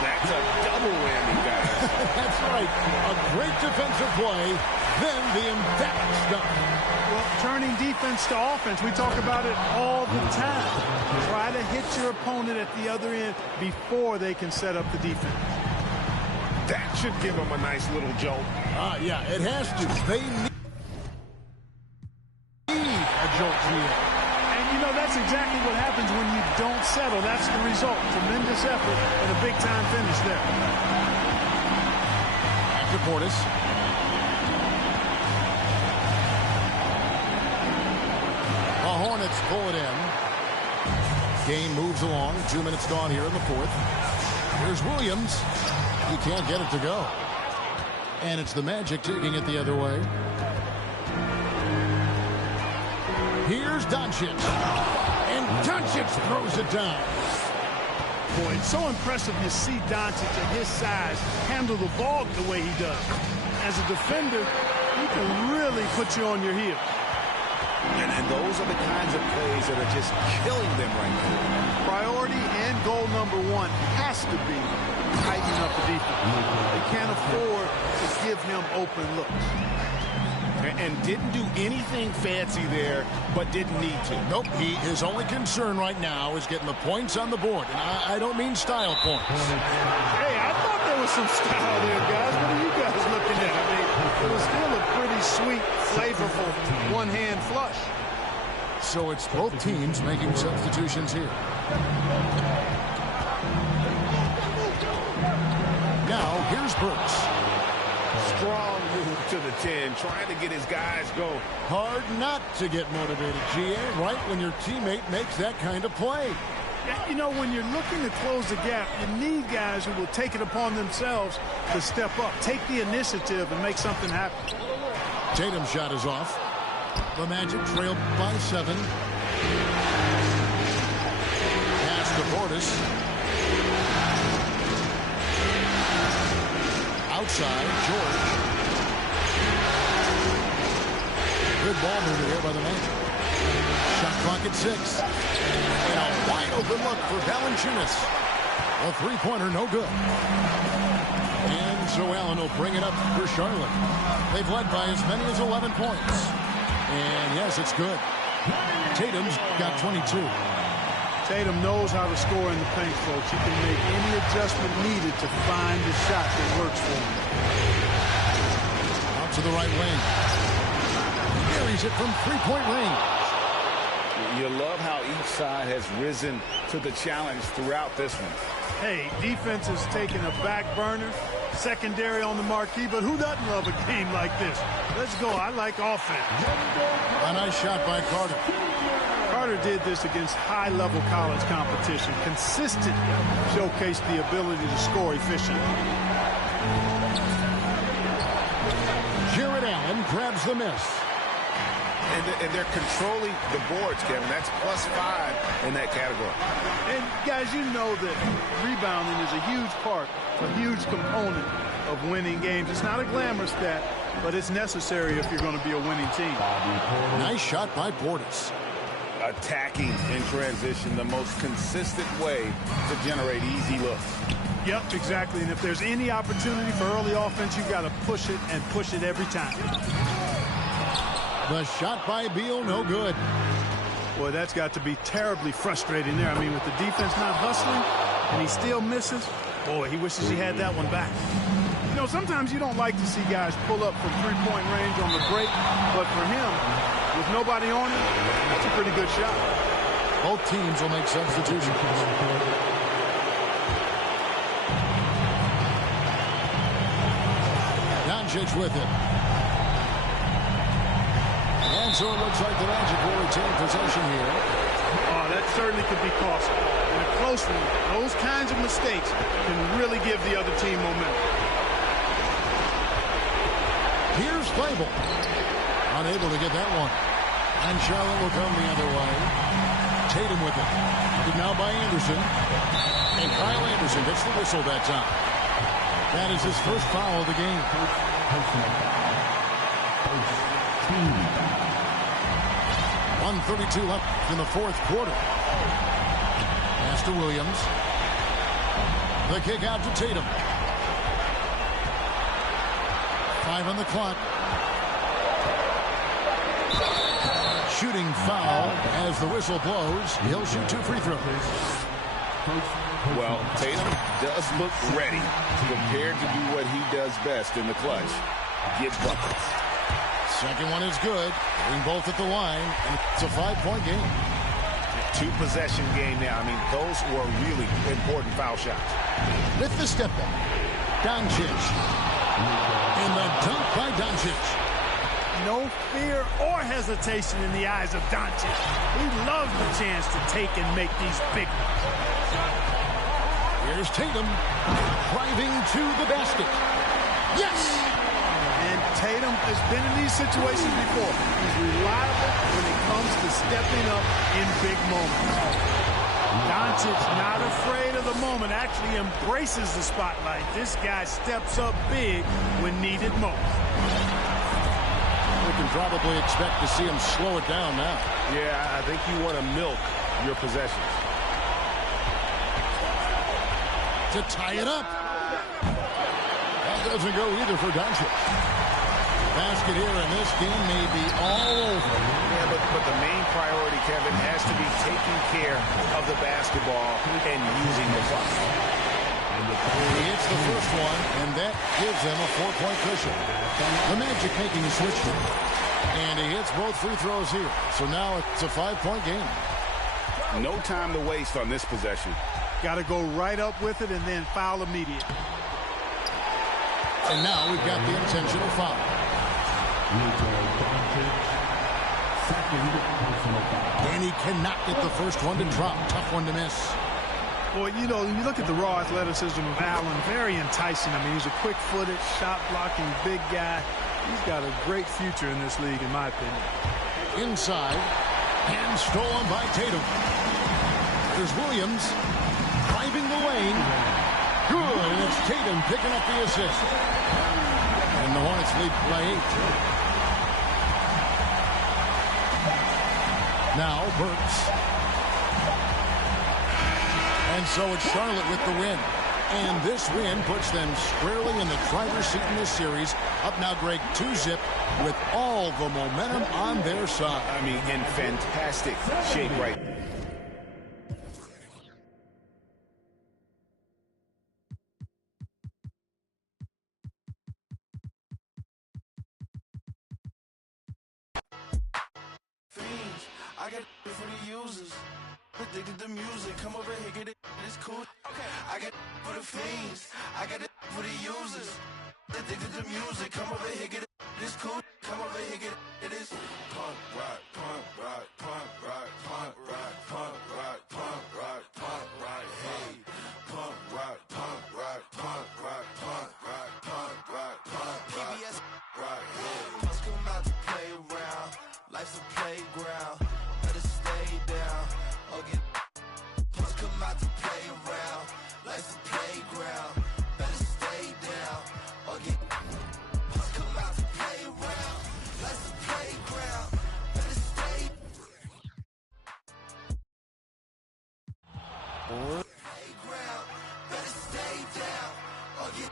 That's a double whammy, guys. That's right. A great defensive play. Then the emphatic stuff. Well, turning defense to offense, we talk about it all the time. Try to hit your opponent at the other end before they can set up the defense. That should give them a nice little jolt. Yeah, it has to. They need a jolt here. And, you know, that's exactly what happens when you don't settle. That's the result. Tremendous effort and a big-time finish there. Back to Portis. The Hornets pull it in. Game moves along. 2 minutes gone here in the fourth. Here's Williams. He can't get it to go. And it's the Magic taking it the other way. Here's Doncic. And Doncic throws it down. Boy, it's so impressive to see Doncic at his size handle the ball the way he does. As a defender, he can really put you on your heel. And those are the kinds of plays that are just killing them right now. Priority and goal number 1 has to be tightening up the defense. They can't afford to give him open looks. And didn't do anything fancy there, but didn't need to. Nope, his only concern right now is getting the points on the board. And I don't mean style points. Hey, I thought there was some style there, guys. What are you guys looking at? I mean, it was still a pretty sweet, flavorful one-hand flush. So it's both teams making substitutions here. Now, here's Brooks. Strong move to the 10, trying to get his guys going. Hard not to get motivated, GA, right when your teammate makes that kind of play. Yeah, you know, when you're looking to close the gap, you need guys who will take it upon themselves to step up, take the initiative, and make something happen. Tatum's shot is off. The Magic trail by 7. Pass to Portis. Outside, George. Good ball movement here by the Magic. Shot clock at 6. And a wide open look for Valanciunas. A three-pointer, no good. And so Allen will bring it up for Charlotte. They've led by as many as 11 points. And yes, it's good. Tatum's got 22. Tatum knows how to score in the paint, folks. He can make any adjustment needed to find the shot that works for him. Out to the right wing. Carries it from three-point range. You love how each side has risen to the challenge throughout this one. Hey, defense is taking a back burner, secondary on the marquee, but who doesn't love a game like this? Let's go. I like offense. A nice shot by Carter. Carter did this against high-level college competition. Consistent, showcased the ability to score efficiently. Jared Allen grabs the miss. And they're controlling the boards, Kevin. That's +5 in that category. And, guys, you know that rebounding is a huge part, a huge component of winning games. It's not a glamorous stat, but it's necessary if you're going to be a winning team. Nice shot by Portis. Attacking in transition, the most consistent way to generate easy looks. Yep, exactly. And if there's any opportunity for early offense, you've got to push it and push it every time. The shot by Beal, no good. Boy, that's got to be terribly frustrating there. I mean, with the defense not hustling and he still misses, boy, he wishes he had that one back. You know, sometimes you don't like to see guys pull up from three-point range on the break, but for him, with nobody on him, that's a pretty good shot. Both teams will make substitutions. Doncic with it. And so it looks like the Magic will retain possession here. Oh, that certainly could be costly. In a close one, those kinds of mistakes can really give the other team momentum. Here's Fable. Unable to get that one. And Charlotte will come the other way. Tatum with it. But now by Anderson. And Kyle Anderson gets the whistle that time. That is his first foul of the game. 1:32 left in the fourth quarter. Pass to Williams. The kick out to Tatum. 5 on the clock. Shooting foul as the whistle blows. He'll shoot 2 free throws. Well, Tatum does look ready, prepared to do what he does best in the clutch. Get buckets. Second one is good. Getting both at the line, and it's a 5-point game. 2-possession game now. I mean, those were really important foul shots. With the step back, Doncic. And the dunk by Doncic. No fear or hesitation in the eyes of Doncic. He loves the chance to take and make these big ones. Here's Tatum driving to the basket. Yes! And Tatum has been in these situations before. He's reliable when it comes to stepping up in big moments. Doncic not afraid of the moment, actually embraces the spotlight. This guy steps up big when needed most. We can probably expect to see him slow it down now. Yeah, I think you want to milk your possessions. To tie it up. That doesn't go either for Doncic. Basket here, and this game may be all over. Yeah, but the main priority, Kevin, has to be taking care of the basketball and using the clock. He hits the first one, and that gives them a 4-point cushion. The Magic making a switch here. And he hits both free throws here. So now it's a 5-point game. No time to waste on this possession. Got to go right up with it and then foul immediate. And now we've got the intentional foul. And he cannot get the first one to drop. Tough one to miss. Boy, you know, when you look at the raw athleticism of Allen, very enticing. I mean, he's a quick-footed, shot-blocking big guy. He's got a great future in this league, in my opinion. Inside, and stolen by Tatum. There's Williams driving the lane. Good, and it's Tatum picking up the assist. And the Hornets lead by 8. Now Burks. And so it's Charlotte with the win. And this win puts them squarely in the driver's seat in this series. Up now, Greg, 2-zip with all the momentum on their side. I mean, in fantastic shape right. I got it for the users. Addicted to music. Come over here, get it. It's cool. Okay. I got it for the fiends. I got it for the users. Addicted to music. Come over here, get it. It's cool. Come over here, get it. It is punk rock, punk rock, punk rock, punk rock. down. Oh, yeah.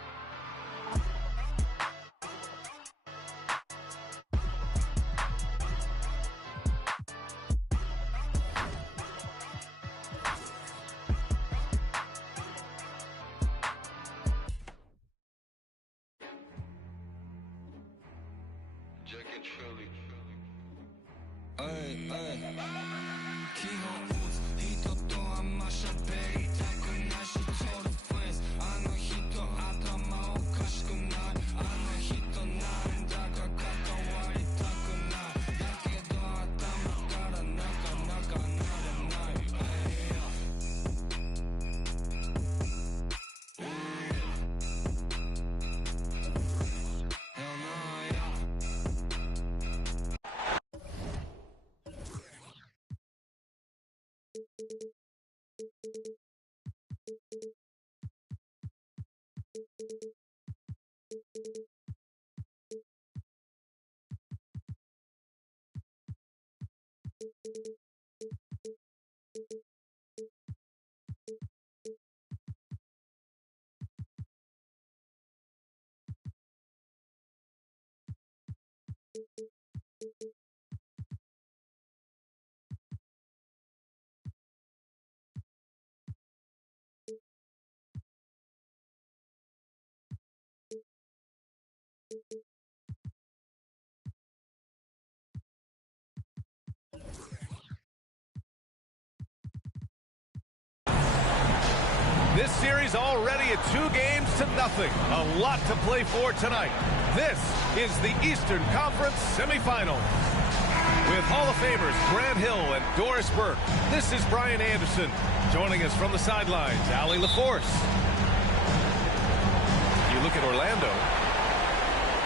This series already at 2-0. A lot to play for tonight. This is the Eastern Conference semifinals. With Hall of Famers Grant Hill and Doris Burke, this is Brian Anderson. Joining us from the sidelines, Allie LaForce. You look at Orlando.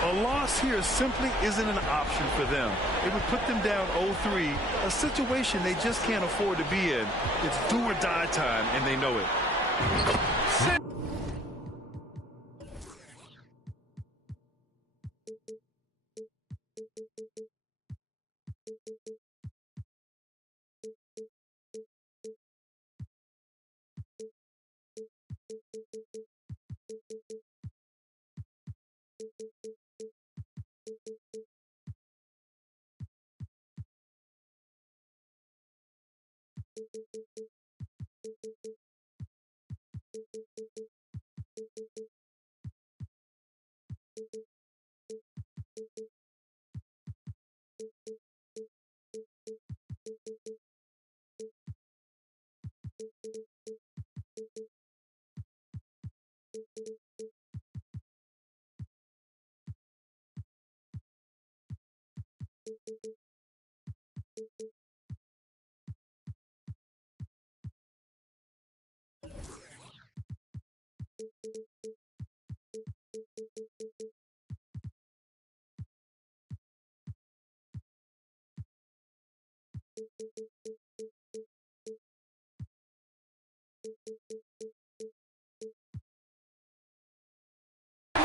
A loss here simply isn't an option for them. It would put them down 0-3, a situation they just can't afford to be in. It's do or die time, and they know it.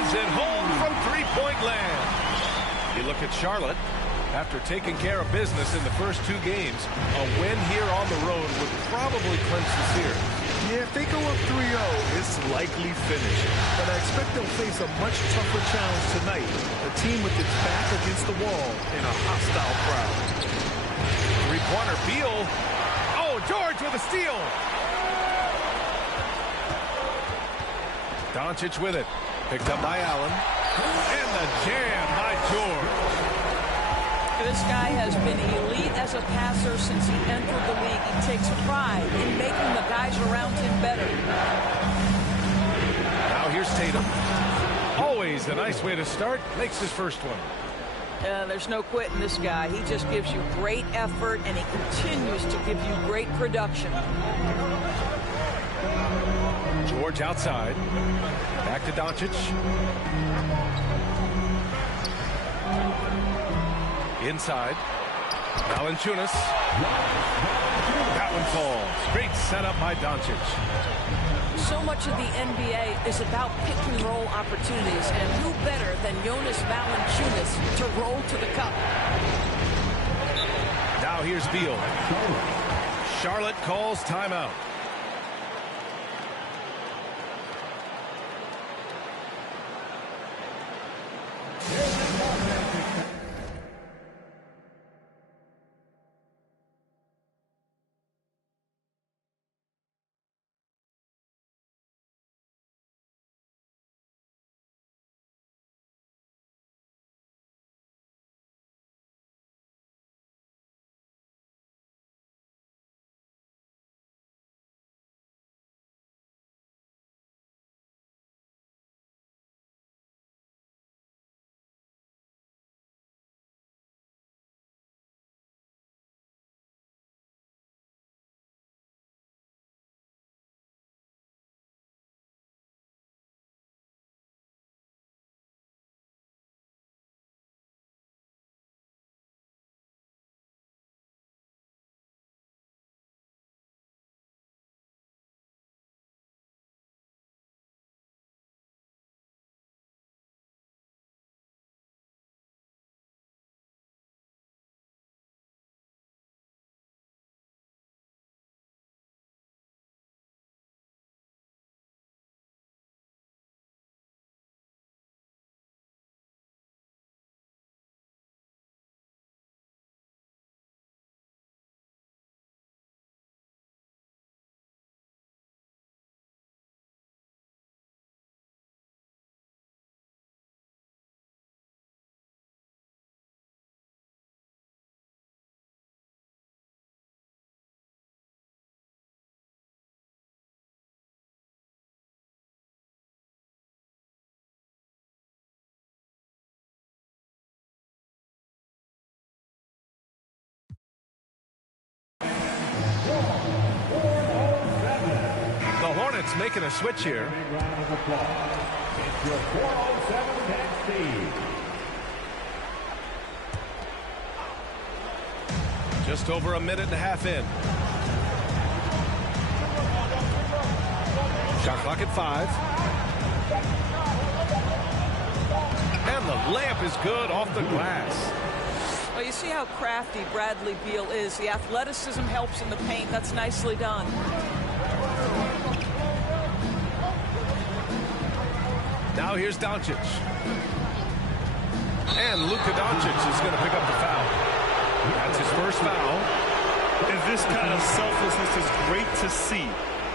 At home from three-point land. You look at Charlotte. After taking care of business in the first 2 games, a win here on the road would probably clinch the series. Yeah, if they go up 3-0, it's likely finished. But I expect they'll face a much tougher challenge tonight. A team with its back against the wall in a hostile crowd. Three-pointer, Beal. Oh, George with a steal. Doncic with it. Picked up by Allen. And the jam by George. This guy has been elite as a passer since he entered the league. He takes pride in making the guys around him better. Now here's Tatum. Always a nice way to start. Makes his first one. There's no quitting this guy. He just gives you great effort, and he continues to give you great production. George outside. Back to Doncic. Inside. Valanciunas. That one falls. Great setup by Doncic. So much of the NBA is about pick-and-roll opportunities, and who better than Jonas Valanciunas to roll to the cup? Now here's Beal. Charlotte calls timeout. The Hornets making a switch here. It's your 407 Tennessee. Just over a minute and a half in. Shot clock at 5. And the layup is good off the glass. Well, you see how crafty Bradley Beal is. The athleticism helps in the paint. That's nicely done. Now here's Doncic. And Luka Doncic is going to pick up the foul. That's his first foul. And this kind of selflessness is great to see.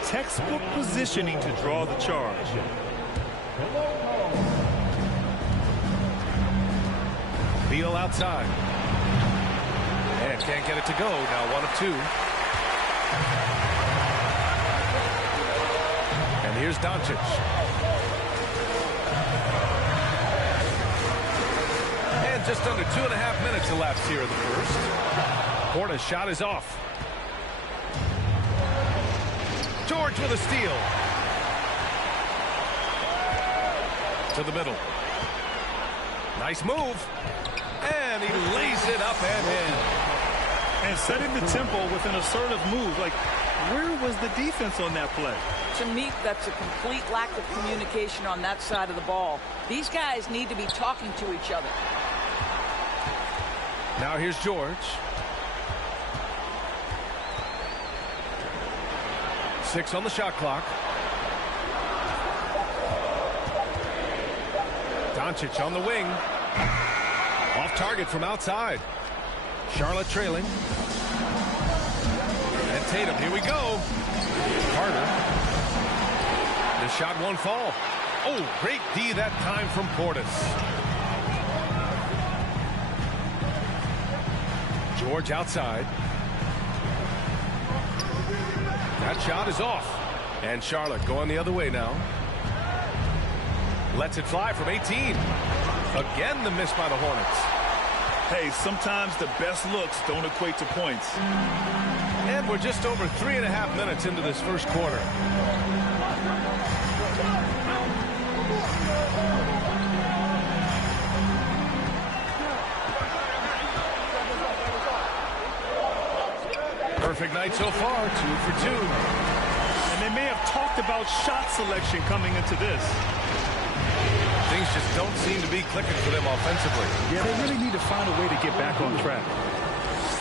Textbook positioning to draw the charge. Beal outside. And can't get it to go. Now 1 of 2. And here's Doncic. And just under 2.5 minutes elapsed here in the first. Hornets shot is off. George with a steal. To the middle. Nice move. And he lays it up and in. And setting the tempo with an assertive move. Like, where was the defense on that play? To me, that's a complete lack of communication on that side of the ball. These guys need to be talking to each other. Now here's George. 6 on the shot clock. Doncic on the wing. Off target from outside. Charlotte trailing. And Tatum, here we go. Carter. The shot won't fall. Oh, great D that time from Portis. George outside. That shot is off. And Charlotte going the other way now. Lets it fly from 18. Again, the miss by the Hornets. Hey, sometimes the best looks don't equate to points. And we're just over 3.5 minutes into this first quarter. Perfect night so far, 2 for 2. And they may have talked about shot selection coming into this. Things just don't seem to be clicking for them offensively. Yeah, they really need to find a way to get back on track.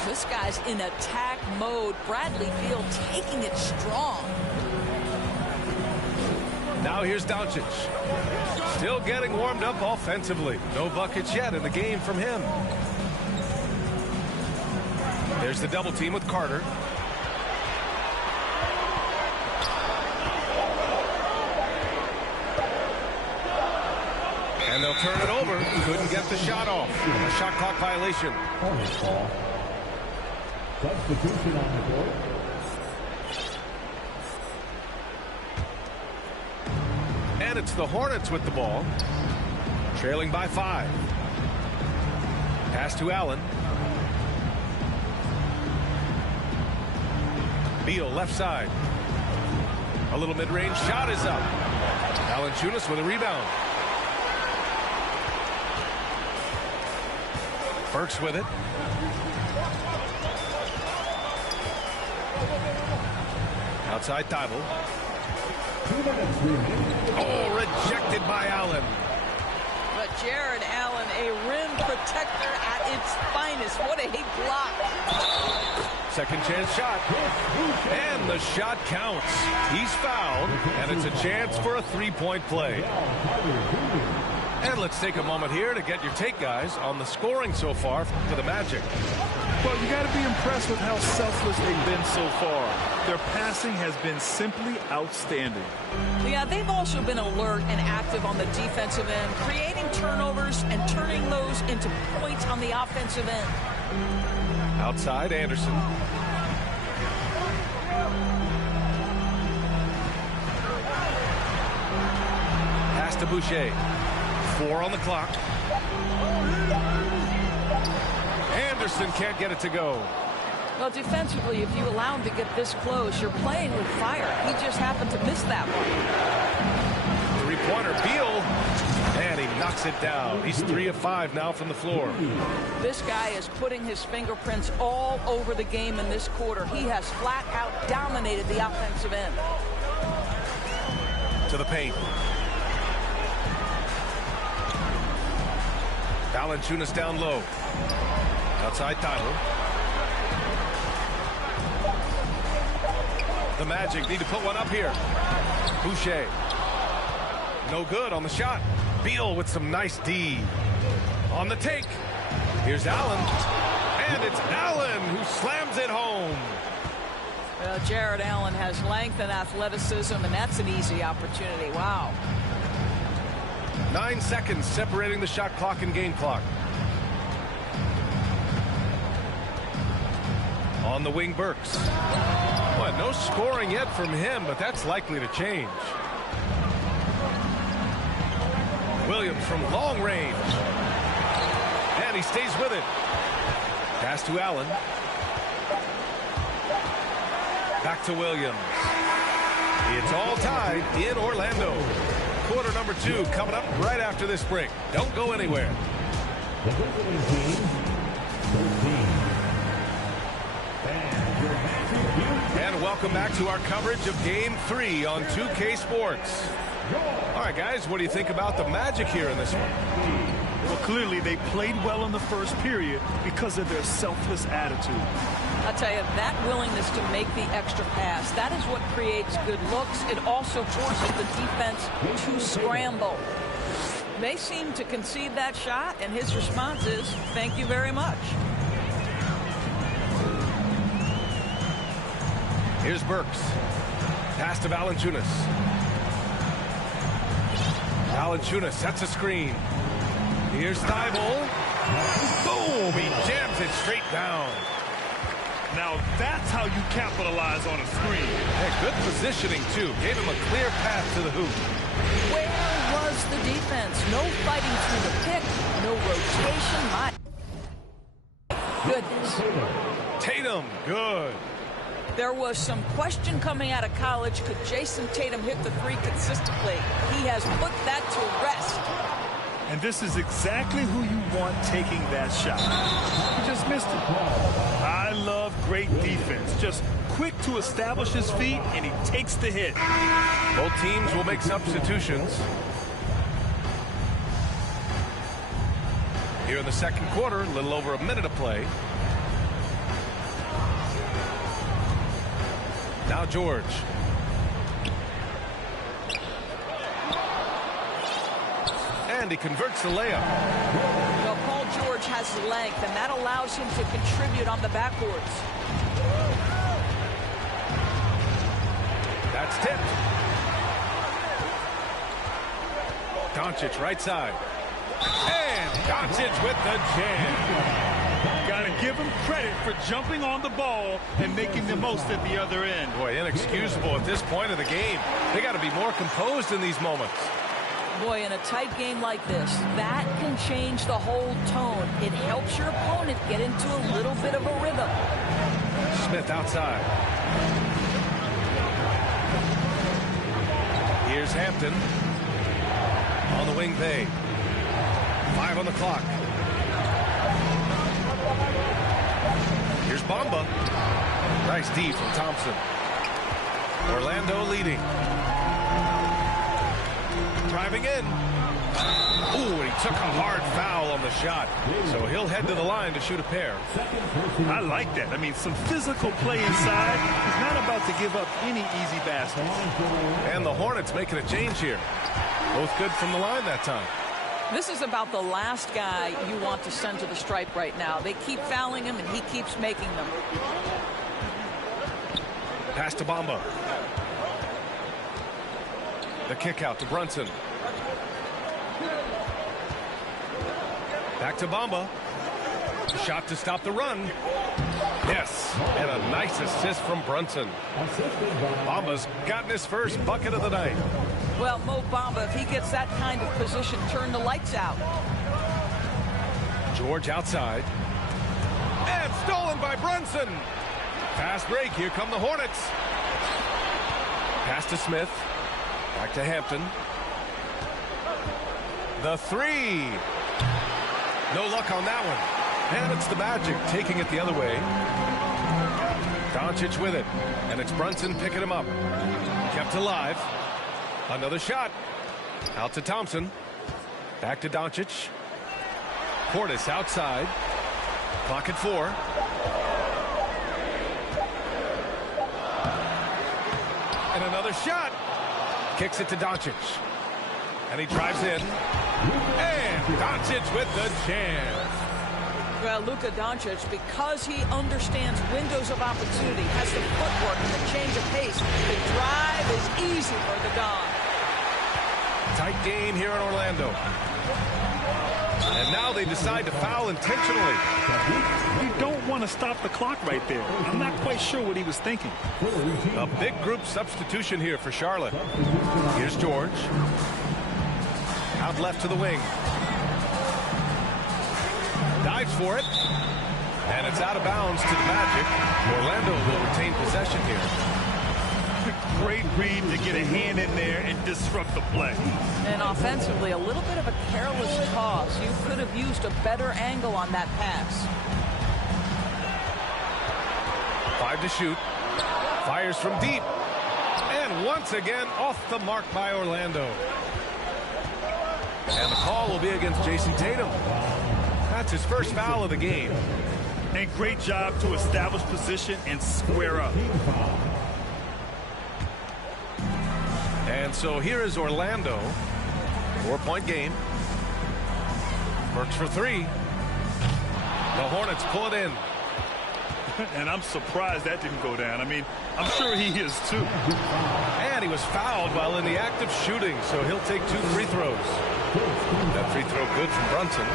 This guy's in attack mode. Bradley Beal taking it strong. Now here's Doncic. Still getting warmed up offensively. No buckets yet in the game from him. There's the double team with Carter. And they'll turn it over. Couldn't get the shot off. A shot clock violation. Substitution on the court. And it's the Hornets with the ball. Trailing by 5. Pass to Allen. Beal left side. A little mid-range shot is up. Valanciunas with a rebound. Burks with it. Outside Thibault. Oh, rejected by Allen. But Jared Allen, a rim protector at its finest. What a block. Second chance shot. And the shot counts. He's fouled, and it's a chance for a three-point play. And let's take a moment here to get your take, guys, on the scoring so far for the Magic. Well, you got to be impressed with how selfless they've been so far. Their passing has been simply outstanding. Yeah, they've also been alert and active on the defensive end, creating turnovers and turning those into points on the offensive end. Outside, Anderson. Pass to Boucher. 4 on the clock. Anderson can't get it to go. Well, defensively, if you allow him to get this close, you're playing with fire. He just happened to miss that one. Three-pointer, Beal. And he knocks it down. He's 3 of 5 now from the floor. This guy is putting his fingerprints all over the game in this quarter. He has flat out dominated the offensive end. To the paint. Valanciunas down low. Outside Tyler. The Magic need to put one up here. Boucher. No good on the shot. Beal with some nice D. On the take. Here's Allen. And it's Allen who slams it home. Well, Jared Allen has length and athleticism, and that's an easy opportunity. Wow. 9 seconds separating the shot clock and game clock. On the wing, Burks. Boy, no scoring yet from him, but that's likely to change. Williams from long range. And he stays with it. Pass to Allen. Back to Williams. It's all tied in Orlando. Quarter number 2 coming up right after this break. Don't go anywhere. The visiting team, 13. And welcome back to our coverage of Game 3 on 2K Sports. All right, guys, what do you think about the Magic here in this one? Well, clearly they played well in the first period because of their selfless attitude. I'll tell you, that willingness to make the extra pass, that is what creates good looks. It also forces the defense to scramble. They seem to concede that shot, and his response is, thank you very much. Here's Burks. Pass to Valanciunas. Valanciunas sets a screen. Here's Thibault. Boom! He jams it straight down. Now that's how you capitalize on a screen. Hey, good positioning, too. Gave him a clear path to the hoop. Where was the defense? No fighting through the pick. No rotation. My goodness. Tatum, good. There was some question coming out of college. Could Jason Tatum hit the 3 consistently? He has put that to rest. And this is exactly who you want taking that shot. He just missed it. I love great defense. Just quick to establish his feet, and he takes the hit. Both teams will make substitutions. Here in the second quarter, a little over a minute of play. Now George. And he converts the layup. Well, Paul George has length, and that allows him to contribute on the backboards. That's tipped. Doncic right side. And Doncic with the jam. Got to give him credit for jumping on the ball and making the most at the other end. Boy, inexcusable at this point of the game. They got to be more composed in these moments. Boy, in a tight game like this, that can change the whole tone. It helps your opponent get into a little bit of a rhythm. Smith outside. Here's Hampton. On the wing pay. 5 on the clock. Here's Bamba. Nice D from Thompson. Orlando leading. Driving in. Ooh, and he took a hard foul on the shot. So he'll head to the line to shoot a pair. I like that. I mean, some physical play inside. He's not about to give up any easy baskets. And the Hornets making a change here. Both good from the line that time. This is about the last guy you want to send to the stripe right now. They keep fouling him, and he keeps making them. Pass to Bamba. The kick out to Brunson. Back to Bamba. Shot to stop the run. Yes, and a nice assist from Brunson. Bamba's gotten his first bucket of the night. Well, Mo Bamba, if he gets that kind of position, turn the lights out. George outside. And stolen by Brunson. Fast break. Here come the Hornets. Pass to Smith. Back to Hampton. The three. No luck on that one. And it's the Magic taking it the other way. Doncic with it. And it's Brunson picking him up. Kept alive. Another shot. Out to Thompson. Back to Doncic. Portis outside. Clock at 4. And another shot. Kicks it to Doncic. And he drives in. And Doncic with the jam. Well, Luka Doncic, because he understands windows of opportunity, has the footwork and the change of pace, the drive is easy for the Dom. Tight game here in Orlando. And now they decide to foul intentionally. You don't want to stop the clock right there. I'm not quite sure what he was thinking. A big group substitution here for Charlotte. Here's George. Out left to the wing. Dives for it. And it's out of bounds to the Magic. Orlando will retain possession here. Great read to get a hand in there and disrupt the play. And offensively, a little bit of a careless toss. You could have used a better angle on that pass. 5 to shoot. Fires from deep. And once again, off the mark by Orlando. And the call will be against Jason Tatum. That's his first foul of the game. And great job to establish position and square up. And so here is Orlando. 4-point game. Works for 3. The Hornets pull it in. And I'm surprised that didn't go down. I mean, I'm sure he is too. And he was fouled while in the act of shooting, so he'll take 2 free throws. That free throw good from Brunson.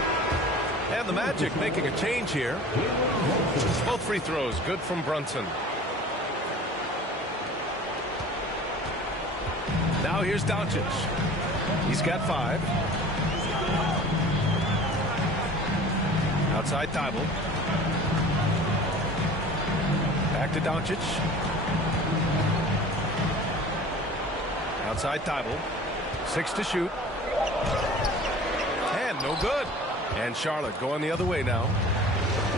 And the Magic making a change here. Both free throws good from Brunson. Now here's Doncic. He's got 5. Outside Thibault. Back to Doncic. Outside Thibault. 6 to shoot. And no good. And Charlotte going the other way now.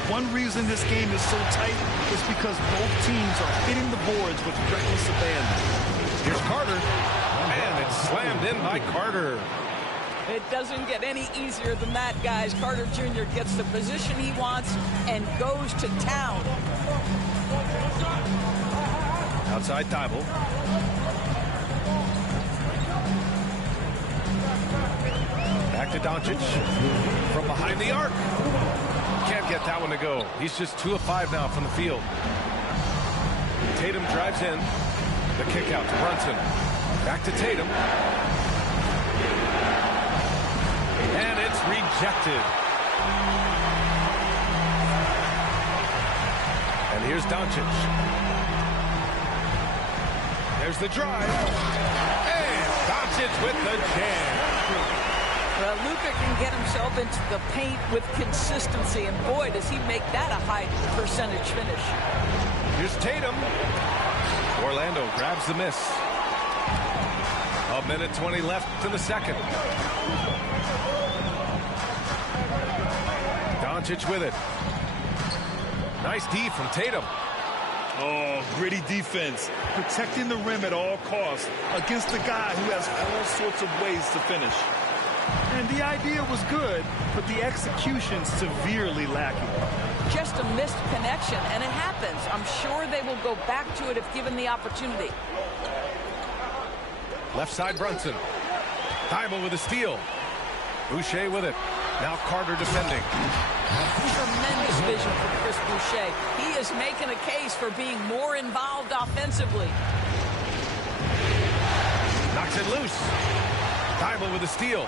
One reason this game is so tight is because both teams are hitting the boards with reckless abandon. Here's Carter. And it's slammed in by Carter. It doesn't get any easier than that, guys. Carter Jr. gets the position he wants and goes to town. Outside Thibault. Back Back to Doncic. From behind the arc. Can't get that one to go. He's just 2 of 5 now from the field. Tatum drives in. The kick out to Brunson. Back to Tatum. And it's rejected. And here's Doncic. There's the drive. And Doncic with the jam. Well, Luka can get himself into the paint with consistency, and boy, does he make that a high percentage finish. Here's Tatum. Orlando grabs the miss. 1:20 left in the second. Doncic with it. Nice D from Tatum. Oh, gritty defense. Protecting the rim at all costs against a guy who has all sorts of ways to finish. And the idea was good, but the execution severely lacking. Just a missed connection, and it happens. I'm sure they will go back to it if given the opportunity. Left side Brunson. Thibault with a steal. Boucher with it. Now Carter defending. Tremendous vision from Chris Boucher. He is making a case for being more involved offensively. Knocks it loose. Thibault with a steal.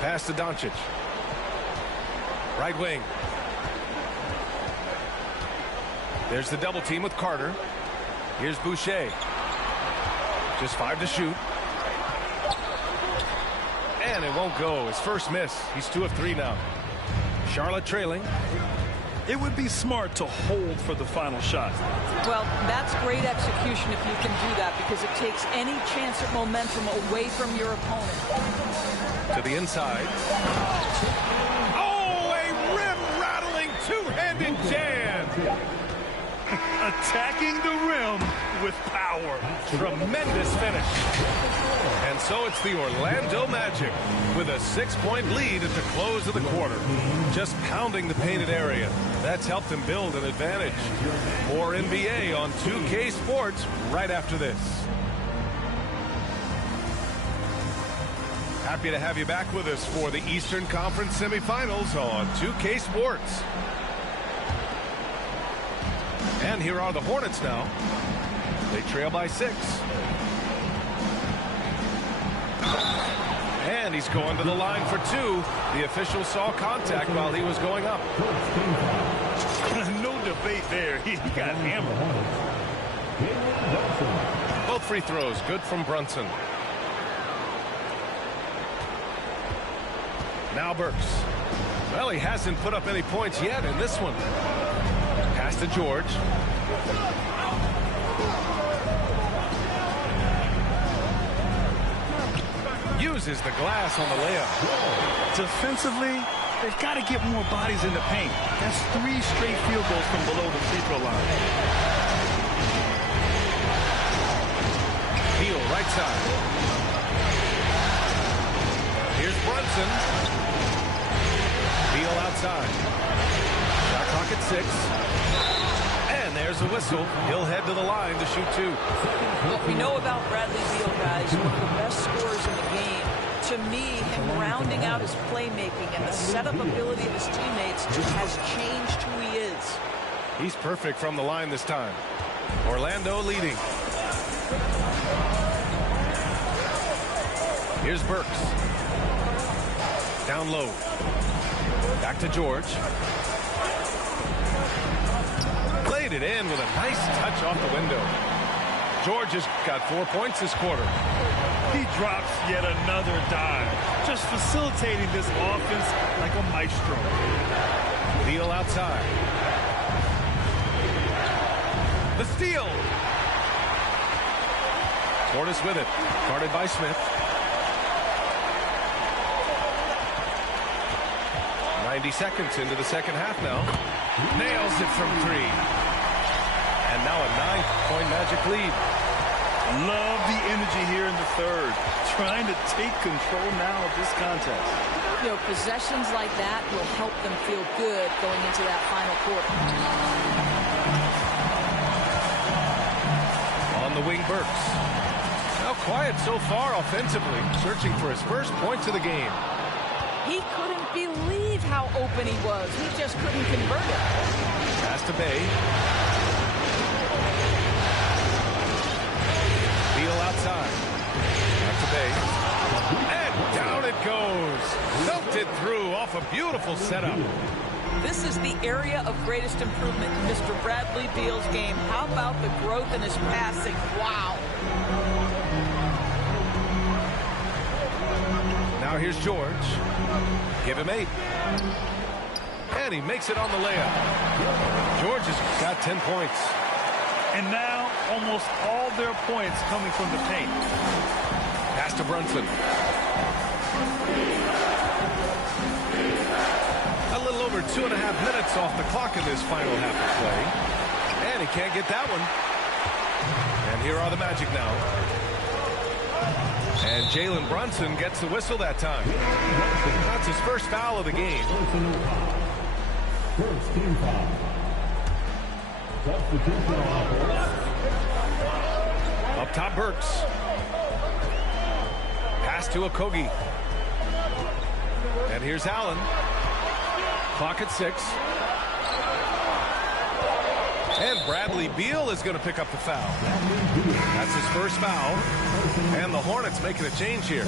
Pass to Doncic. Right wing. There's the double team with Carter. Here's Boucher. Just 5 to shoot. And it won't go. His first miss. He's 2 of 3 now. Charlotte trailing. It would be smart to hold for the final shot. Well, that's great execution if you can do that, because it takes any chance at momentum away from your opponent. To the inside. Oh, a rim-rattling two-handed jam. Attacking the rim with power. Tremendous finish. And so it's the Orlando Magic with a 6-point lead at the close of the quarter. Just pounding the painted area. That's helped them build an advantage. More NBA on 2K Sports right after this. Happy to have you back with us for the Eastern Conference semifinals on 2K Sports. And here are the Hornets now. They trail by 6. And he's going to the line for 2. The official saw contact while he was going up. No debate there. He got hammered. Both free throws good from Brunson. Now Burks. Well, he hasn't put up any points yet in this one. Pass to George. Uses the glass on the layup. Defensively, they've got to get more bodies in the paint. That's 3 straight field goals from below the free throw line. Beal right side. Here's Brunson. Beal outside. Shot clock at 6. And there's a whistle. He'll head to the line to shoot 2. What we know about Bradley Beal, guys, one of the best scorers in the game. To me, him rounding out his playmaking and the setup ability of his teammates has changed who he is. He's perfect from the line this time. Orlando leading. Here's Burks. Down low. Back to George. Played it in with a nice touch off the window. George has got 4 points this quarter. He drops yet another dime, just facilitating this offense like a maestro. Beal outside. The steal. Portis with it. Guarded by Smith. 90 seconds into the second half now. Nails it from 3. And now a 9-point Magic lead. Love the energy here in the third. Trying to take control now of this contest. You know, possessions like that will help them feel good going into that final quarter. On the wing, Burks. Well, quiet so far offensively, searching for his first points of the game. He couldn't believe how open he was. He just couldn't convert it. Pass to Bay. Beal outside. Back to Bay. And down it goes. Belted through off a beautiful setup. This is the area of greatest improvement in Mr. Bradley Beal's game. How about the growth in his passing? Wow. Now here's George. Give him 8. And he makes it on the layup. George has got 10 points. And now almost all their points coming from the paint. Pass to Brunson. A little over 2.5 minutes off the clock in this final half of play. And he can't get that one. And here are the Magic now. And Jalen Brunson gets the whistle that time. That's his first foul of the game. First team foul. Substitution foul. Up top, Burks. Pass to Okogie. And here's Allen. Clock at 6. And Bradley Beal is going to pick up the foul. That's his first foul. And the Hornets making a change here.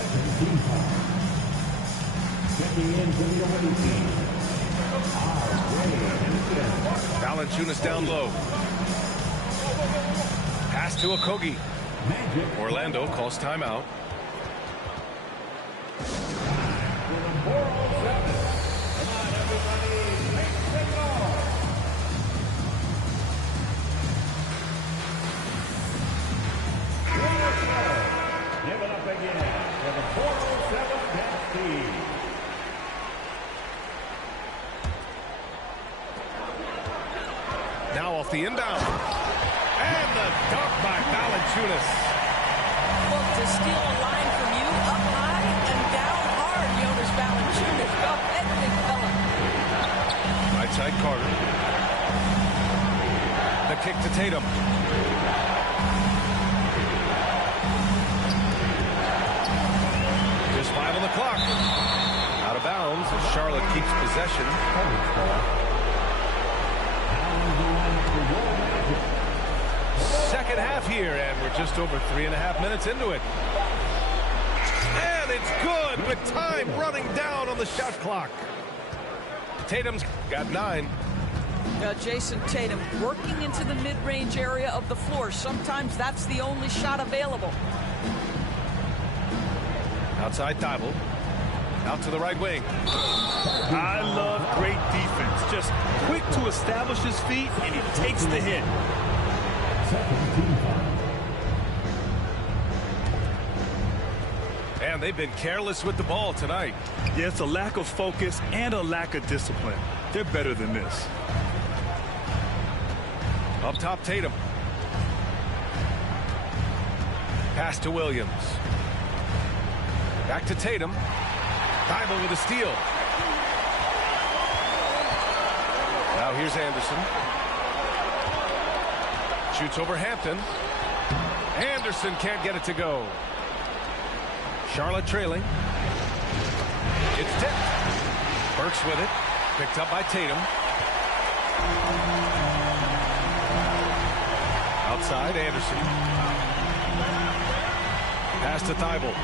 Valanciunas down low. Pass to Okogie. Orlando calls timeout. Now off the inbound. And the dunk by Valanciunas. Well, to steal a line from you up high and down hard, Jonas Valanciunas. Go ahead, big fella. Right side, Carter. The kick to Tatum. Just 5 on the clock. Out of bounds as Charlotte keeps possession. Second half here, and we're just over 3.5 minutes into it. And it's good with time running down on the shot clock. Tatum's got 9. Jason Tatum working into the mid-range area of the floor. Sometimes that's the only shot available. Outside Thibault. Out to the right wing. I love great defense. Just quick to establish his feet, and he takes the hit. And they've been careless with the ball tonight. Yeah, it's a lack of focus and a lack of discipline. They're better than this. Up top, Tatum. Pass to Williams. Back to Tatum. Thibault with a steal. Now here's Anderson. Shoots over Hampton. Anderson can't get it to go. Charlotte trailing. It's tipped. Burks with it. Picked up by Tatum. Outside, Anderson. Pass to Thibault.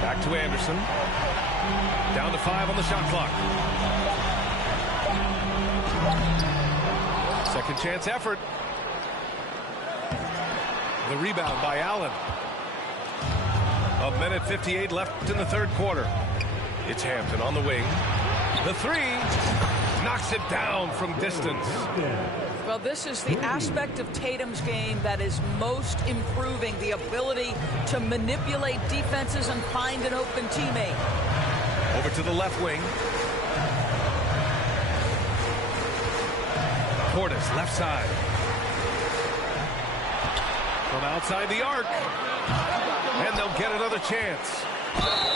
Back to Anderson. Down to 5 on the shot clock. Second chance effort. The rebound by Allen. 1:58 left in the third quarter. It's Hampton on the wing. The 3 knocks it down from distance. Well, this is the aspect of Tatum's game that is most improving, the ability to manipulate defenses and find an open teammate. Over to the left wing. Portis, left side. From outside the arc. And they'll get another chance.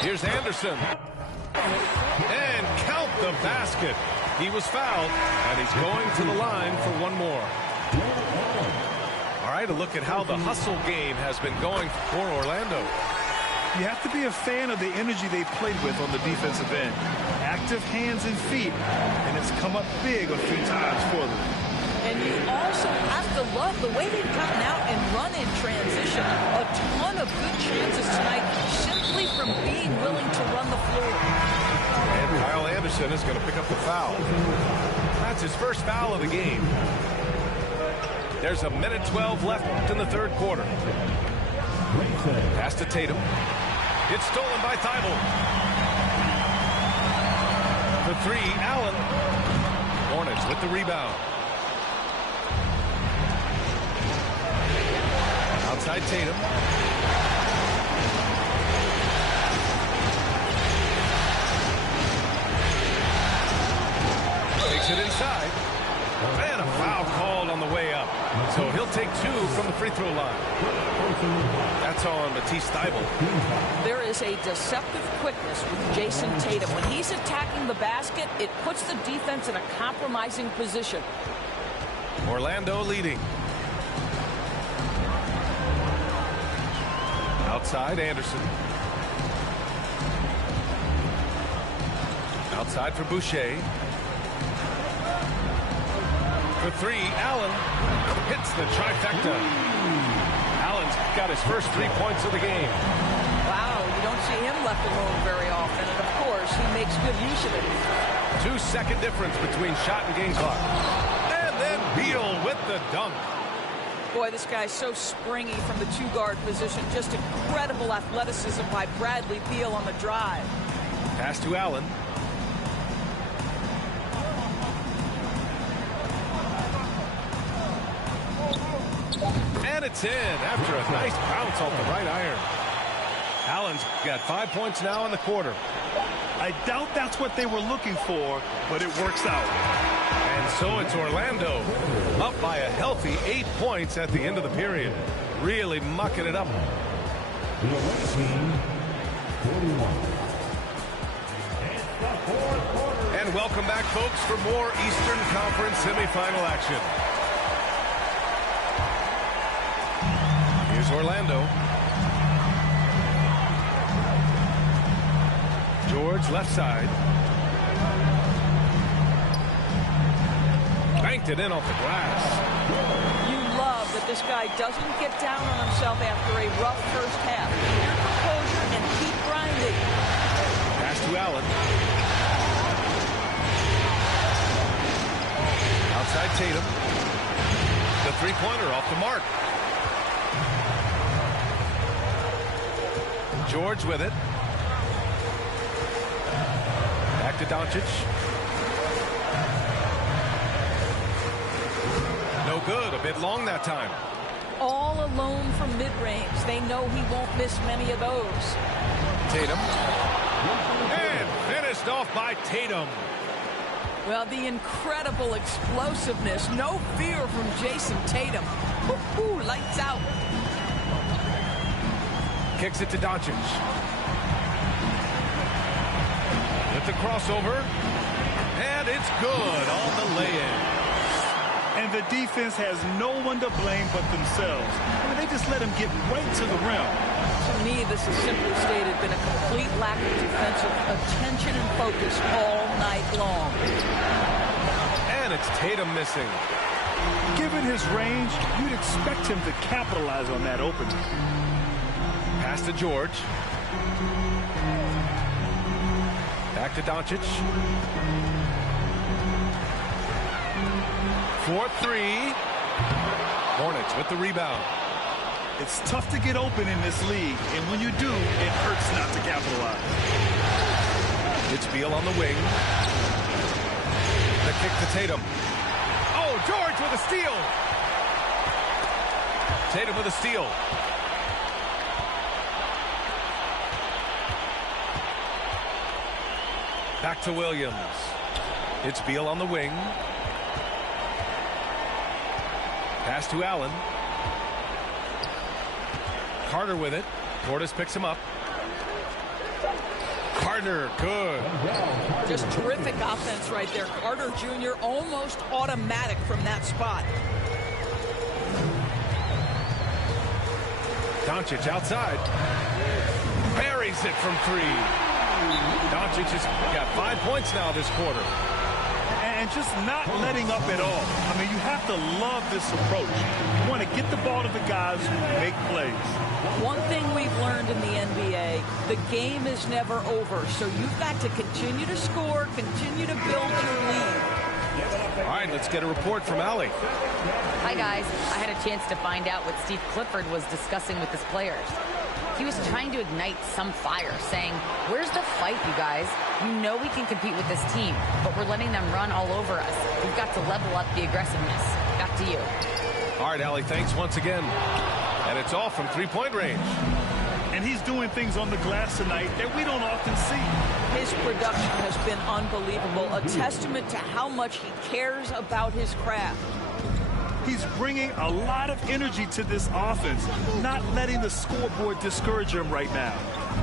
Here's Anderson. And count the basket. He was fouled, and he's going to the line for one more. tonight, a look at how the hustle game has been going for Orlando. You have to be a fan of the energy they played with on the defensive end. Active hands and feet, and it's come up big a few times for them. And you also have to love the way they've gotten out and run in transition. A ton of good chances tonight simply from being willing to run the floor. And Kyle Anderson is going to pick up the foul. That's his first foul of the game. There's a minute 12 left in the third quarter. Pass to Tatum. It's stolen by Thibault. For three, Allen. Hornets with the rebound. Outside Tatum. Takes it inside. And a foul called on the way up. So he'll take two from the free throw line. That's on Matisse Thybulle. There is a deceptive quickness with Jason Tatum. When he's attacking the basket, it puts the defense in a compromising position. Orlando leading. Outside, Anderson. Outside for Boucher. For three, Allen hits the trifecta. Allen's got his first 3 points of the game. Wow, you don't see him left alone very often, and of course, he makes good use of it. 2-second difference between shot and game clock. And then Beal with the dunk. Boy, this guy's so springy from the two-guard position. Just incredible athleticism by Bradley Beal on the drive. Pass to Allen. And it's in after a nice bounce off the right iron. Allen's got 5 points now in the quarter. I doubt that's what they were looking for, but it works out. And so it's Orlando up by a healthy 8 points at the end of the period. Really mucking it up. The away team, 41. And welcome back, folks, for more Eastern Conference semifinal action. Here's Orlando. George left side. Banked it in off the glass. You love that this guy doesn't get down on himself after a rough first half. Keep your composure and keep grinding. Pass to Allen. Outside Tatum. The three-pointer off the mark. George with it. Back to Doncic. No good. A bit long that time. All alone from mid-range. They know he won't miss many of those. Tatum. And finished off by Tatum. Well, the incredible explosiveness. No fear from Jason Tatum. Woo-hoo, lights out. Kicks it to Doncic. With the crossover. And it's good on the lay-in. And the defense has no one to blame but themselves. I mean, they just let him get right to the rim. To me, this has simply stated been a complete lack of defensive attention and focus all night long. And it's Tatum missing. Given his range, you'd expect him to capitalize on that opening. Pass to George. Back to Doncic. 4-3. Hornets with the rebound. It's tough to get open in this league, and when you do, it hurts not to capitalize. It's Beal on the wing. The kick to Tatum. Oh, George with a steal. Tatum with a steal. Back to Williams. It's Beal on the wing. Pass to Allen. Carter with it. Portis picks him up. Carter, good. Just terrific offense right there. Carter Jr. almost automatic from that spot. Doncic outside. Buries it from three. Doncic has got 5 points now this quarter. And just not letting up at all. I mean, you have to love this approach. You want to get the ball to the guys who make plays. One thing we've learned in the NBA, the game is never over. So you've got to continue to score, continue to build your lead. All right, let's get a report from Allie. Hi, guys. I had a chance to find out what Steve Clifford was discussing with his players. He was trying to ignite some fire, saying, "Where's the fight, you guys? You know we can compete with this team, but we're letting them run all over us. We've got to level up the aggressiveness." Back to you. All right, Allie, thanks once again. And it's all from three-point range. And he's doing things on the glass tonight that we don't often see. His production has been unbelievable, a testament to how much he cares about his craft. He's bringing a lot of energy to this offense, not letting the scoreboard discourage him right now.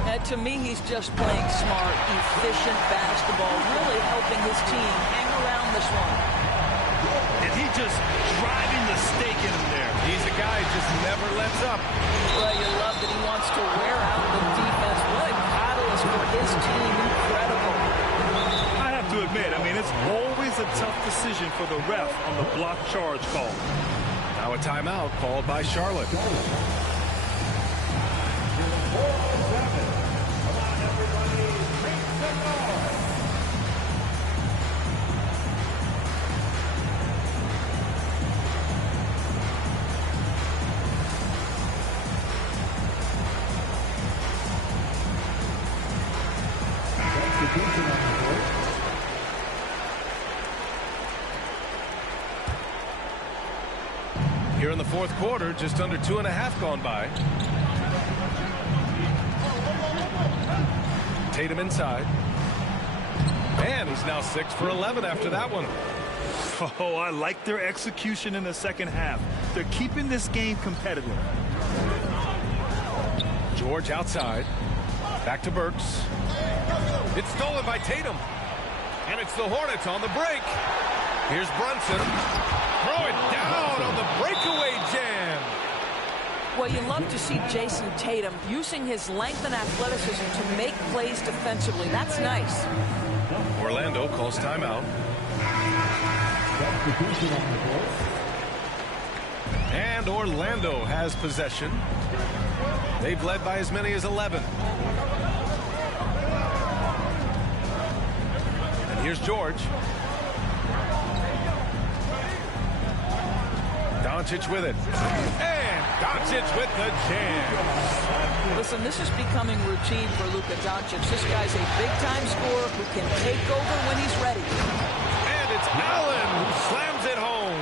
And to me, he's just playing smart, efficient basketball, really helping his team hang around this one. And he just driving the stake in him there. He's a guy who just never lets up. Well, you love that he wants to wear out the defense. What a catalyst for his team. Incredible. I have to admit, I mean, it's always a tough decision for the ref on the block charge call. Now a timeout called by Charlotte. Here in the fourth quarter, just under 2.5 gone by. Tatum inside. And he's now 6 for 11 after that one. Oh, I like their execution in the second half. They're keeping this game competitive. George outside. Back to Burks. It's stolen by Tatum. And it's the Hornets on the break. Here's Brunson. Throw it down on the breakaway jam. Well, you love to see Jason Tatum using his length and athleticism to make plays defensively. That's nice. Orlando calls timeout. And Orlando has possession. They've led by as many as 11. And here's George. Doncic with it. And Doncic with the jam. Listen, this is becoming routine for Luka Doncic. This guy's a big-time scorer who can take over when he's ready. And it's Allen who slams it home.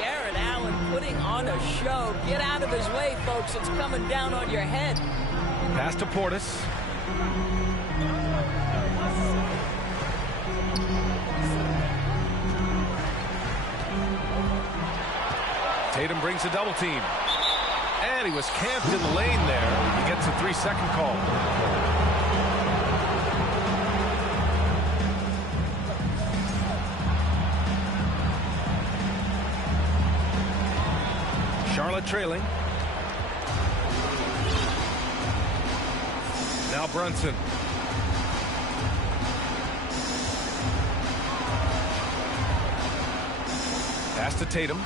Jared Allen putting on a show. Get out of his way, folks. It's coming down on your head. Pass to Portis. Tatum brings a double team. And he was camped in the lane there. He gets a 3-second call. Charlotte trailing. Now Brunson. Pass to Tatum.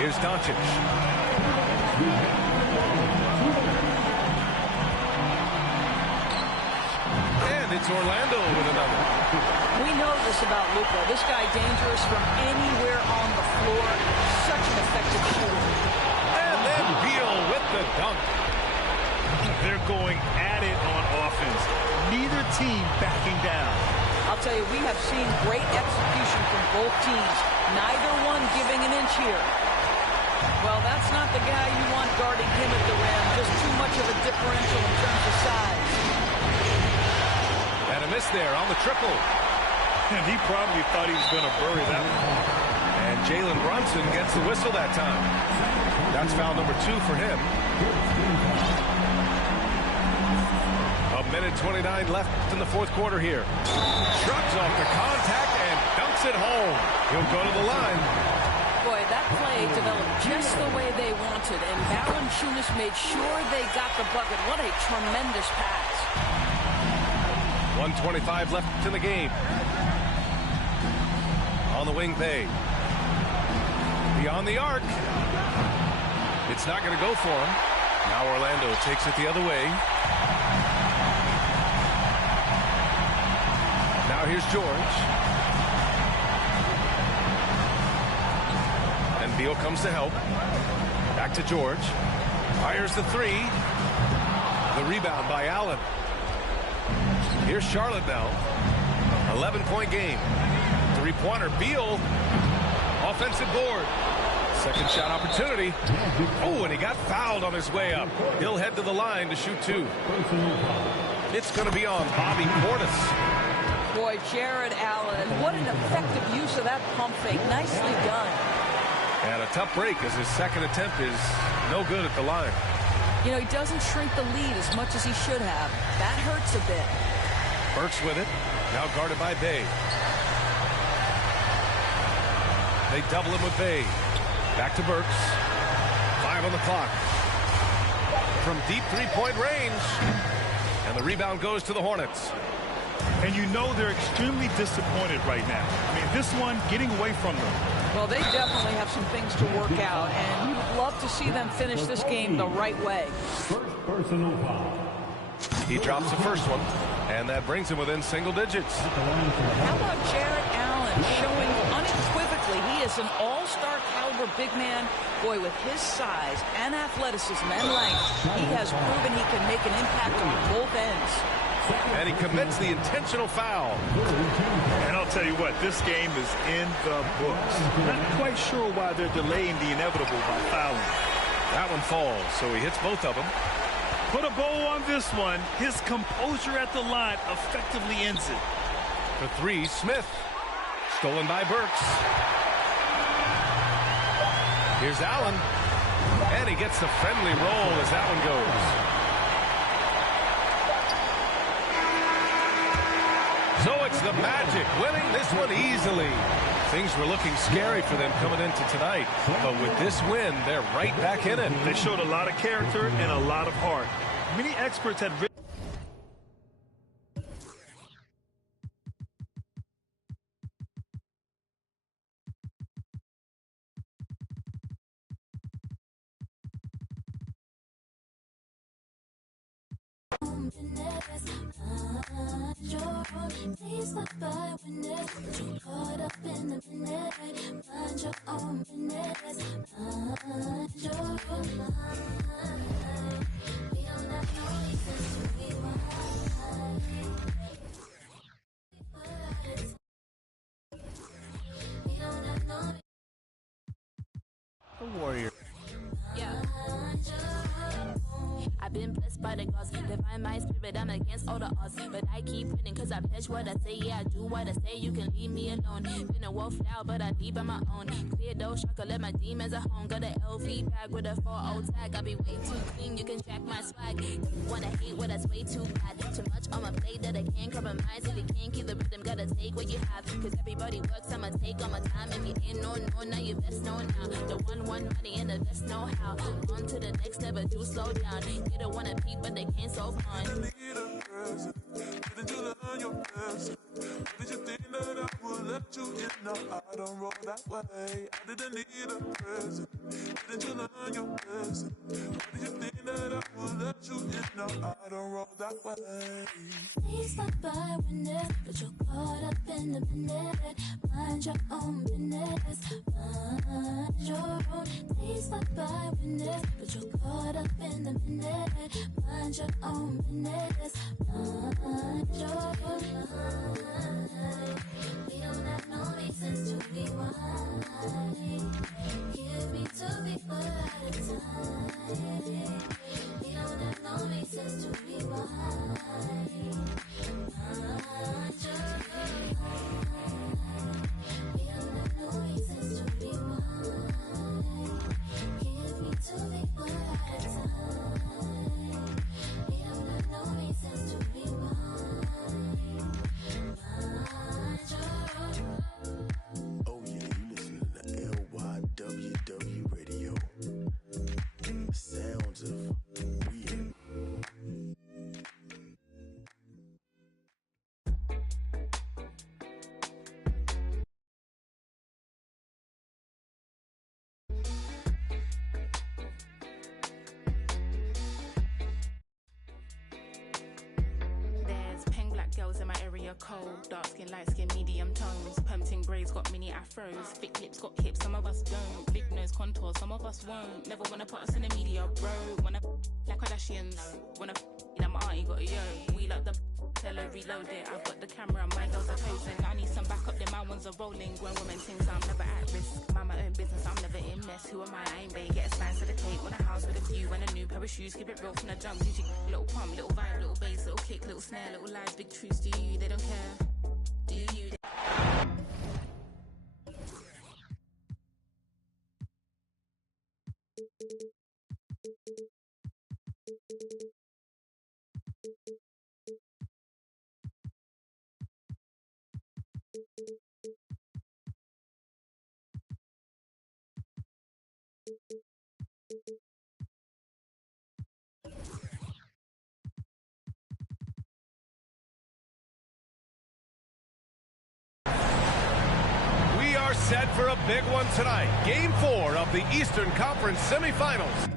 Here's Doncic. And it's Orlando with another. We know this about Luka. This guy dangerous from anywhere on the floor. Such an effective shooter. And then Beal with the dunk. They're going at it on offense. Neither team backing down. I'll tell you, we have seen great execution from both teams. Neither one giving an inch here. Well, that's not the guy you want guarding him at the rim. Just too much of a differential in terms of size. And a miss there on the triple. And he probably thought he was going to bury that one. And Jalen Brunson gets the whistle that time. That's foul number 2 for him. A minute 29 left in the fourth quarter here. Shrugs off the contact and dunks it home. He'll go to the line. Boy, that play developed just the way they wanted, and Valanciunas made sure they got the bucket. What a tremendous pass. 1:25 left in the game. On the wing pay. Beyond the arc. It's not going to go for him. Now Orlando takes it the other way. Now here's George. And Beal comes to help. Back to George. Fires the three. The rebound by Allen. Here's Charlotte now. 11-point game. Three-pointer. Beal. Offensive board. Second shot opportunity. Oh, and he got fouled on his way up. He'll head to the line to shoot two. It's going to be on Bobby Portis. Boy, Jared Allen, what an effective use of that pump fake. Nicely done. And a tough break as his second attempt is no good at the line. You know, he doesn't shrink the lead as much as he should have. That hurts a bit. Burks with it. Now guarded by Bay. They double him with Bay. Back to Burks. 5 on the clock. From deep three-point range. And the rebound goes to the Hornets. And you know they're extremely disappointed right now. I mean, this one getting away from them. Well, they definitely have some things to work out, and you'd love to see them finish this game the right way. First personal foul. He drops the first one, and that brings him within single digits. How about Jared Allen showing unequivocally he is an all-star caliber big man? Boy, with his size and athleticism and length, he has proven he can make an impact on both ends. And he commits the intentional foul. And I'll tell you what, this game is in the books. Not quite sure why they're delaying the inevitable by fouling. That one falls, so he hits both of them. Put a bow on this one. His composure at the line effectively ends it. For three, Smith. Stolen by Burks. Here's Allen. And he gets the friendly roll as that one goes. So it's the Magic winning this one easily. Things were looking scary for them coming into tonight. But with this win, they're right back in it. They showed a lot of character and a lot of heart. Many experts had written Please stop by when you're caught up in the minute. Mind your own business. Mind your own mind. We don't have no reasons to be wild. We don't have no. The Warrior. Yeah. I've been blessed by the gods, divine my spirit, I'm against all the odds. But I keep winning cause I pledge what I say, yeah, I do what I say, you can leave me alone. Been a wolf now, but I leave on my own. Clear those shaka, let my demons at home. Got a LV bag with a 4-0 tag, I be way too clean, you can track my swag. Wanna hate what that's way too bad. Too much on my plate that I can't compromise. If you can't keep the rhythm, gotta take what you have. Cause everybody works, I'ma take all my time. If you ain't no, now you best know now. The one money and the best know how. On to the next, never do slow down. You don't wanna peep, but they can't solve mine. Didn't you learn your lesson? Did you think that I would let you in? No, I don't roll that way. I didn't need a present. Didn't you learn your lesson? Did you think that I would let you in? No, I don't roll that way. Please stop by when but you're caught up in the minute. Mind your own business. Mind your own. Please stop by when but you're caught up in the minute. Mind your own business. Mind your own mind. We don't have no reasons to be wild. Give me to be for at a time. We don't have no reasons to be wild. Mind your own mind. We don't have no reasons to be wild. Give me to be for at a time. We don't have no reasons to be wild. Mind your own mind. cold. Dark skin, light skin, medium tones. Pumping braids got mini afros. Thick lips got hips, some of us don't. Big nose contour, some of us won't. Never wanna put us in the media, bro. Wanna like Kardashians. Wanna I'm auntie got a yo. We like the tell her reload it. I've got the camera, my girls are posing. I need some backup, then my ones are rolling. Grown women things, I'm never at risk. Mind my own business, I'm never in mess. Who am I ain't bae. Get a slice of the cake. Want a house with a view and a new pair of shoes. Keep it real from the jump. Little pump, little vibe, little bass, little kick, little snare, little lies, big truths. Do you? They don't care. Do you? We are set for a big one tonight. Game 4 of the Eastern Conference semifinals.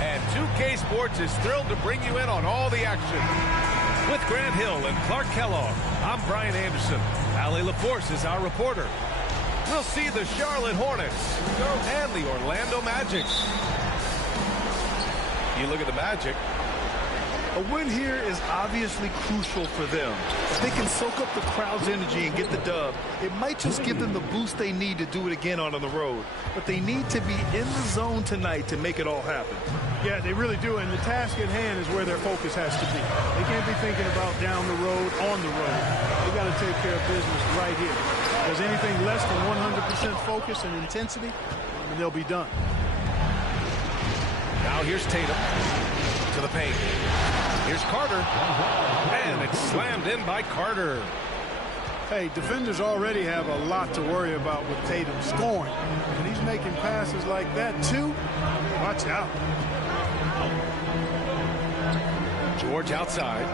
And 2K Sports is thrilled to bring you in on all the action. With Grant Hill and Clark Kellogg, I'm Brian Anderson. Allie LaForce is our reporter. We'll see the Charlotte Hornets and the Orlando Magic. You look at the Magic. A win here is obviously crucial for them. If they can soak up the crowd's energy and get the dub, it might just give them the boost they need to do it again on the road. But they need to be in the zone tonight to make it all happen. Yeah, they really do, and the task at hand is where their focus has to be. They can't be thinking about down the road, on the road. They got to take care of business right here. If there's anything less than 100% focus and intensity, and they'll be done. Now here's Tatum to the paint. Here's Carter, and it's slammed in by Carter. Hey, defenders already have a lot to worry about with Tatum scoring. And he's making passes like that, too. Watch out. George outside.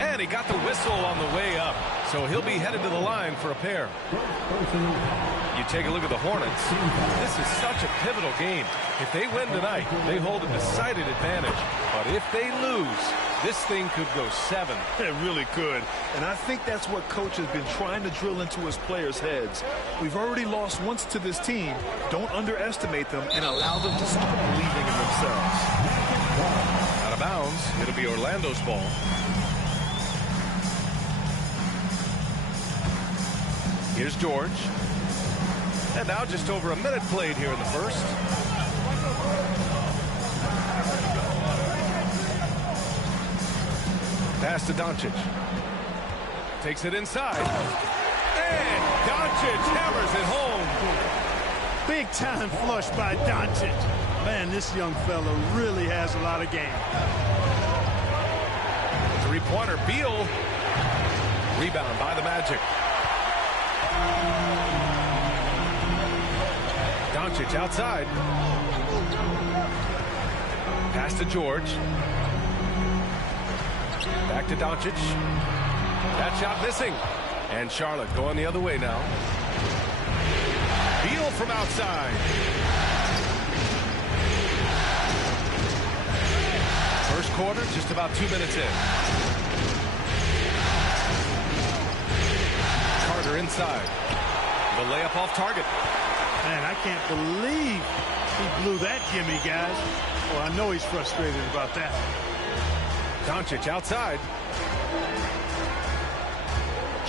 And he got the whistle on the way up. So he'll be headed to the line for a pair. You take a look at the Hornets. This is such a pivotal game. If they win tonight, they hold a decided advantage. But if they lose, this thing could go 7. It really could. And I think that's what coach has been trying to drill into his players' heads. We've already lost once to this team. Don't underestimate them and allow them to start believing in themselves. Out of bounds. It'll be Orlando's ball. Here's George. And now just over a minute played here in the first. Pass to Doncic. Takes it inside. And Doncic hammers it home. Big time flush by Doncic. Man, this young fella really has a lot of game. Three-pointer, Beal. Rebound by the Magic. Doncic outside. Pass to George. Back to Doncic. That shot missing. And Charlotte going the other way now. Beal from outside. First quarter, just about 2 minutes in. Carter inside. The layup off target. Man, I can't believe he blew that gimme, guys. Well, I know he's frustrated about that. Doncic outside.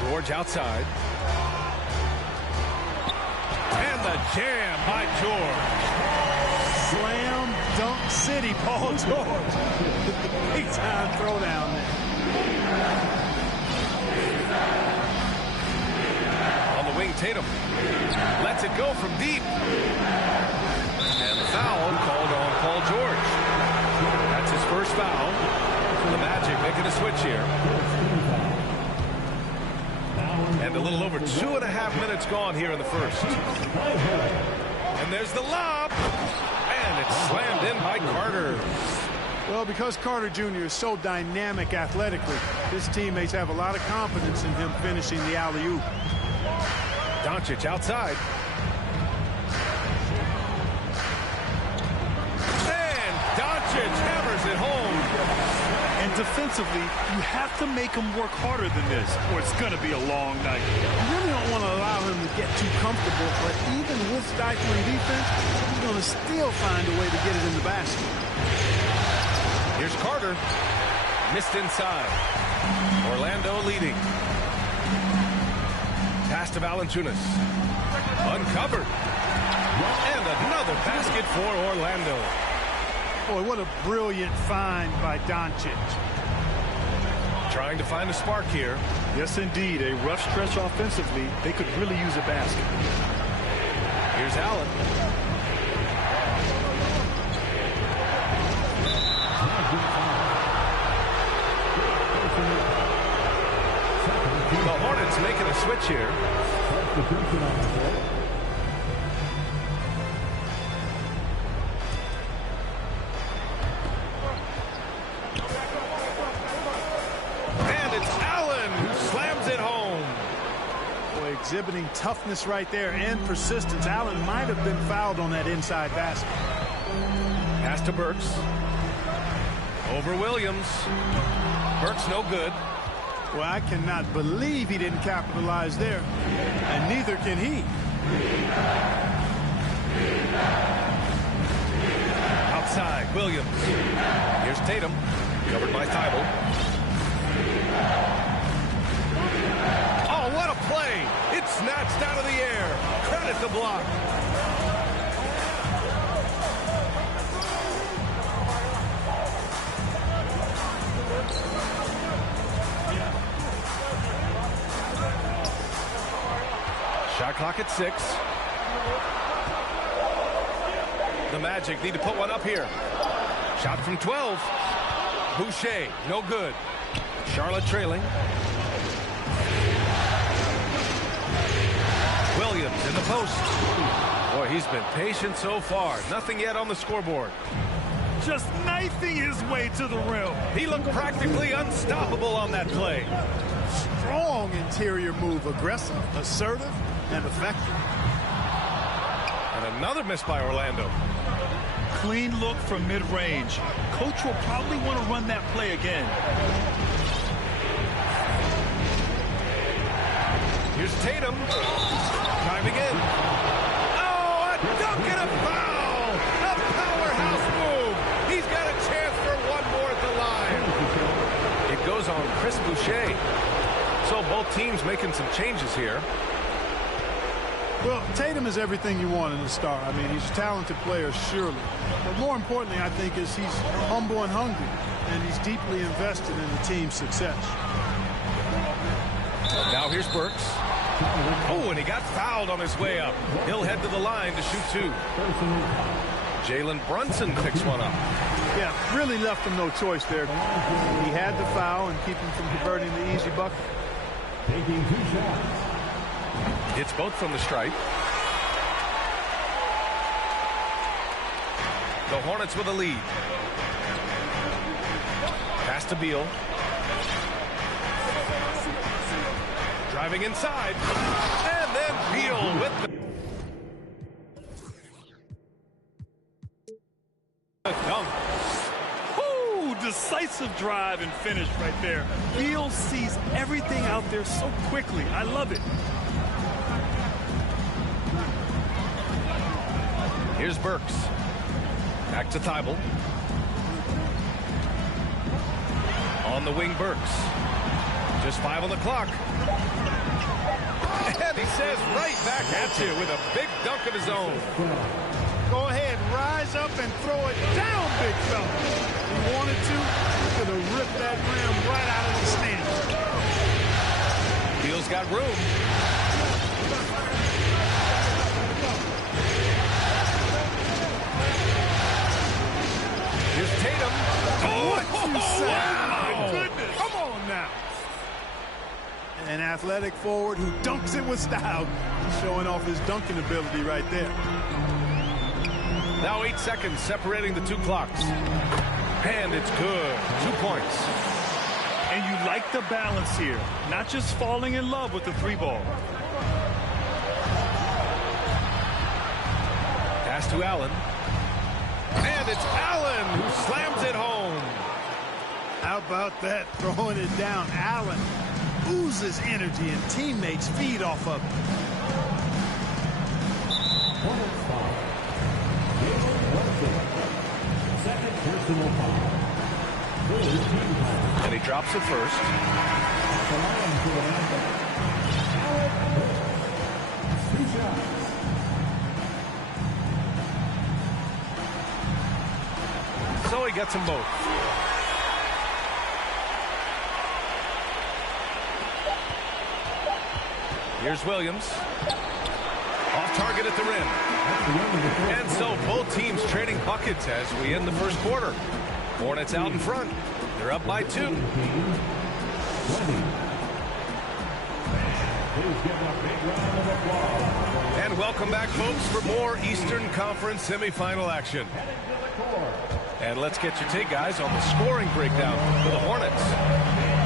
George outside. And the jam by George. Slam dunk city, Paul George. Big time throwdown there. On the wing, Tatum lets it go from deep. And the foul called on Paul George. That's his first foul. The Magic making a switch here. And a little over 2.5 minutes gone here in the first. And there's the lob. And it's slammed in by Carter. Well, because Carter Jr. is so dynamic athletically, his teammates have a lot of confidence in him finishing the alley-oop. Doncic outside. And Doncic hammers it home. And defensively, you have to make him work harder than this, or it's going to be a long night. You really don't want to allow him to get too comfortable, but even with stifling defense, he's going to still find a way to get it in the basket. Here's Carter. Missed inside. Orlando leading. Pass to Valanciunas. Uncovered. And another basket for Orlando. Boy, what a brilliant find by Doncic. Trying to find a spark here. Yes, indeed. A rough stretch offensively. They could really use a basket. Here's Allen. The Hornets making a switch here. Exhibiting toughness right there and persistence. Allen might have been fouled on that inside basket. Pass to Burks. Over Williams. Burks no good. Well, I cannot believe he didn't capitalize there. And neither can he. Outside, Williams. Here's Tatum. Covered by Thibault. Oh, what a play! It's snatched out of the air. Credit the block. Shot clock at 6. The Magic need to put one up here. Shot from 12. Boucher, no good. Charlotte trailing. Williams in the post. Boy, he's been patient so far. Nothing yet on the scoreboard. Just knifing his way to the rim. He looked practically unstoppable on that play. Strong interior move. Aggressive, assertive, and effective. And another miss by Orlando. Clean look from mid-range. Coach will probably want to run that play again. Here's Tatum. Driving in. Oh, a dunk and a foul! A powerhouse move! He's got a chance for one more at the line. It goes on Chris Boucher. So both teams making some changes here. Well, Tatum is everything you want in a star. I mean, he's a talented player, surely. But more importantly, I think, is he's humble and hungry. And he's deeply invested in the team's success. Now here's Burks. Oh, and he got fouled on his way up. He'll head to the line to shoot 2. Jalen Brunson picks one up. Yeah, really left him no choice there. He had the foul and keep him from converting the easy bucket. Taking 2 shots. It's both from the stripe. The Hornets with a lead. Pass to Beal. Driving inside. And then Beal with the dunk. Ooh, decisive drive and finish right there. Beal sees everything out there so quickly. I love it. Here's Burks. Back to Thibault. On the wing, Burks. Just 5 on the clock. And he says right back at you with a big dunk of his own. Go ahead, rise up and throw it down, big fella. If he wanted to, he could have ripped that rim right out of the stands. Beal's got room. Here's Tatum. What you say? Wow. My goodness. Come on now. An athletic forward who dunks it with style. Showing off his dunking ability right there. Now 8 seconds separating the two clocks. And it's good. 2 points. And you like the balance here. Not just falling in love with the three ball. Pass to Allen. And it's Allen who slams it home. How about that? Throwing it down. Allen oozes energy and teammates feed off of it. Second personal foul. And he drops it first. So he gets them both. Here's Williams. Off target at the rim. And so both teams trading buckets as we end the first quarter. Hornets out in front. They're up by 2. And welcome back, folks, for more Eastern Conference semifinal action. And let's get your take, guys, on the scoring breakdown for the Hornets.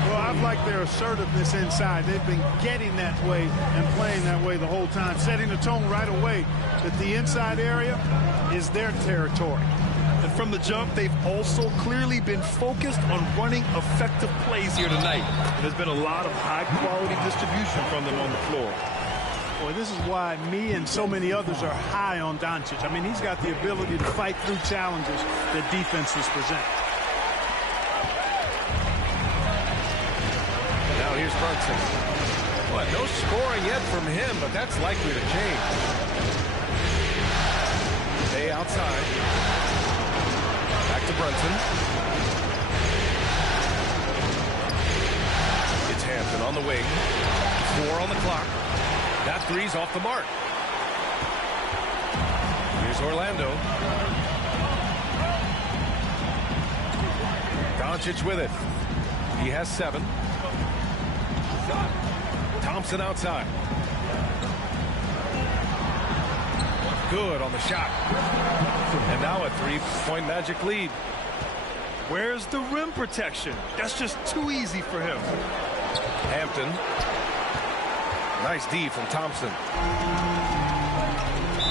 Well, I've liked their assertiveness inside. They've been getting that way and playing that way the whole time, setting the tone right away that the inside area is their territory. And from the jump, they've also clearly been focused on running effective plays here tonight. And there's been a lot of high-quality distribution from them on the floor. Boy, this is why me and so many others are high on Doncic. I mean, he's got the ability to fight through challenges that defenses present. Now here's Brunson. Well, no scoring yet from him, but that's likely to change. Stay outside. Back to Brunson. It's Hampton on the wing. 4 on the clock. That three's off the mark. Here's Orlando. Doncic with it. He has 7. Thompson outside. Good on the shot. And now a 3-point Magic lead. Where's the rim protection? That's just too easy for him. Hampton. Nice D from Thompson.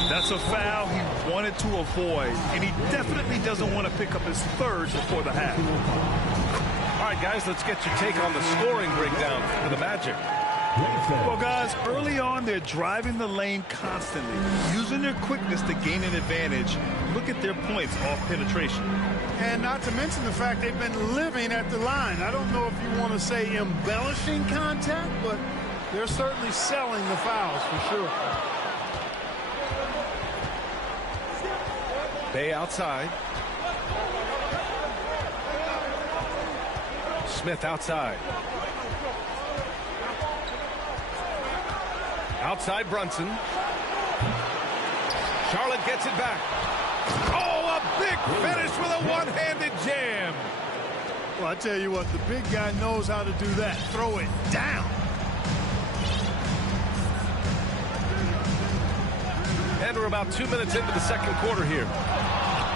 That's a foul he wanted to avoid, and he definitely doesn't want to pick up his 3rd before the half. All right, guys, let's get your take on the scoring breakdown for the Magic. Well, guys, early on, they're driving the lane constantly, using their quickness to gain an advantage. Look at their points off penetration. And not to mention the fact they've been living at the line. I don't know if you want to say embellishing contact, but they're certainly selling the fouls for sure. Bay outside. Smith outside. Outside Brunson. Charlotte gets it back. Oh, a big finish with a one-handed jam. Well, I tell you what, the big guy knows how to do that. Throw it down. And we're about 2 minutes into the second quarter here.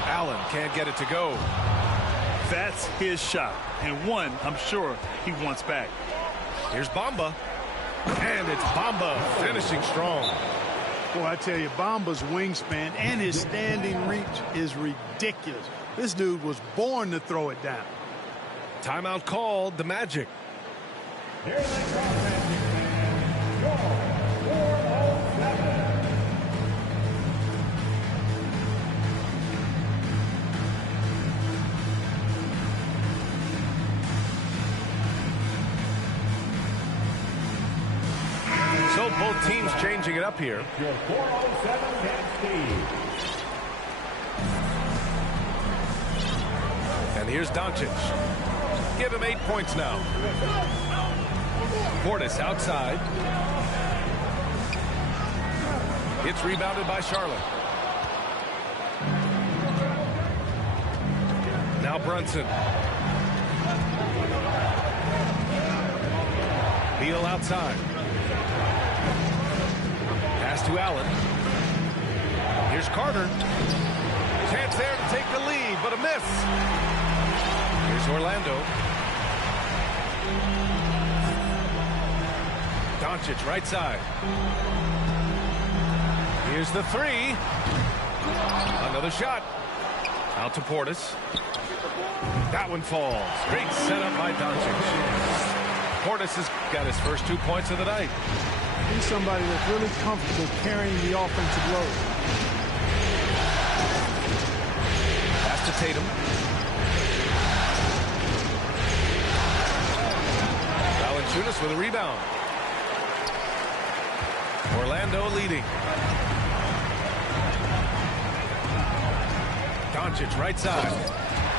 Allen can't get it to go. That's his shot, and one I'm sure he wants back. Here's Bamba. And it's Bamba finishing strong. Boy, I tell you, Bamba's wingspan and his standing reach is ridiculous. This dude was born to throw it down. Timeout called, the Magic. Here they come, Magic fans. Your 407. Both teams changing it up here. Your 407 Steve. And here's Doncic. Give him 8 points now. Portis outside. It's rebounded by Charlotte. Now Brunson. Beal outside. Pass to Allen. Here's Carter. Chance there to take the lead, but a miss. Here's Orlando. Doncic right side. Here's the three. Another shot. Out to Portis. That one falls. Great setup by Doncic. Portis has got his first 2 points of the night. He's somebody that's really comfortable carrying the offensive load. Pass to Tatum. Valanciunas with a rebound. Orlando leading. Doncic right side.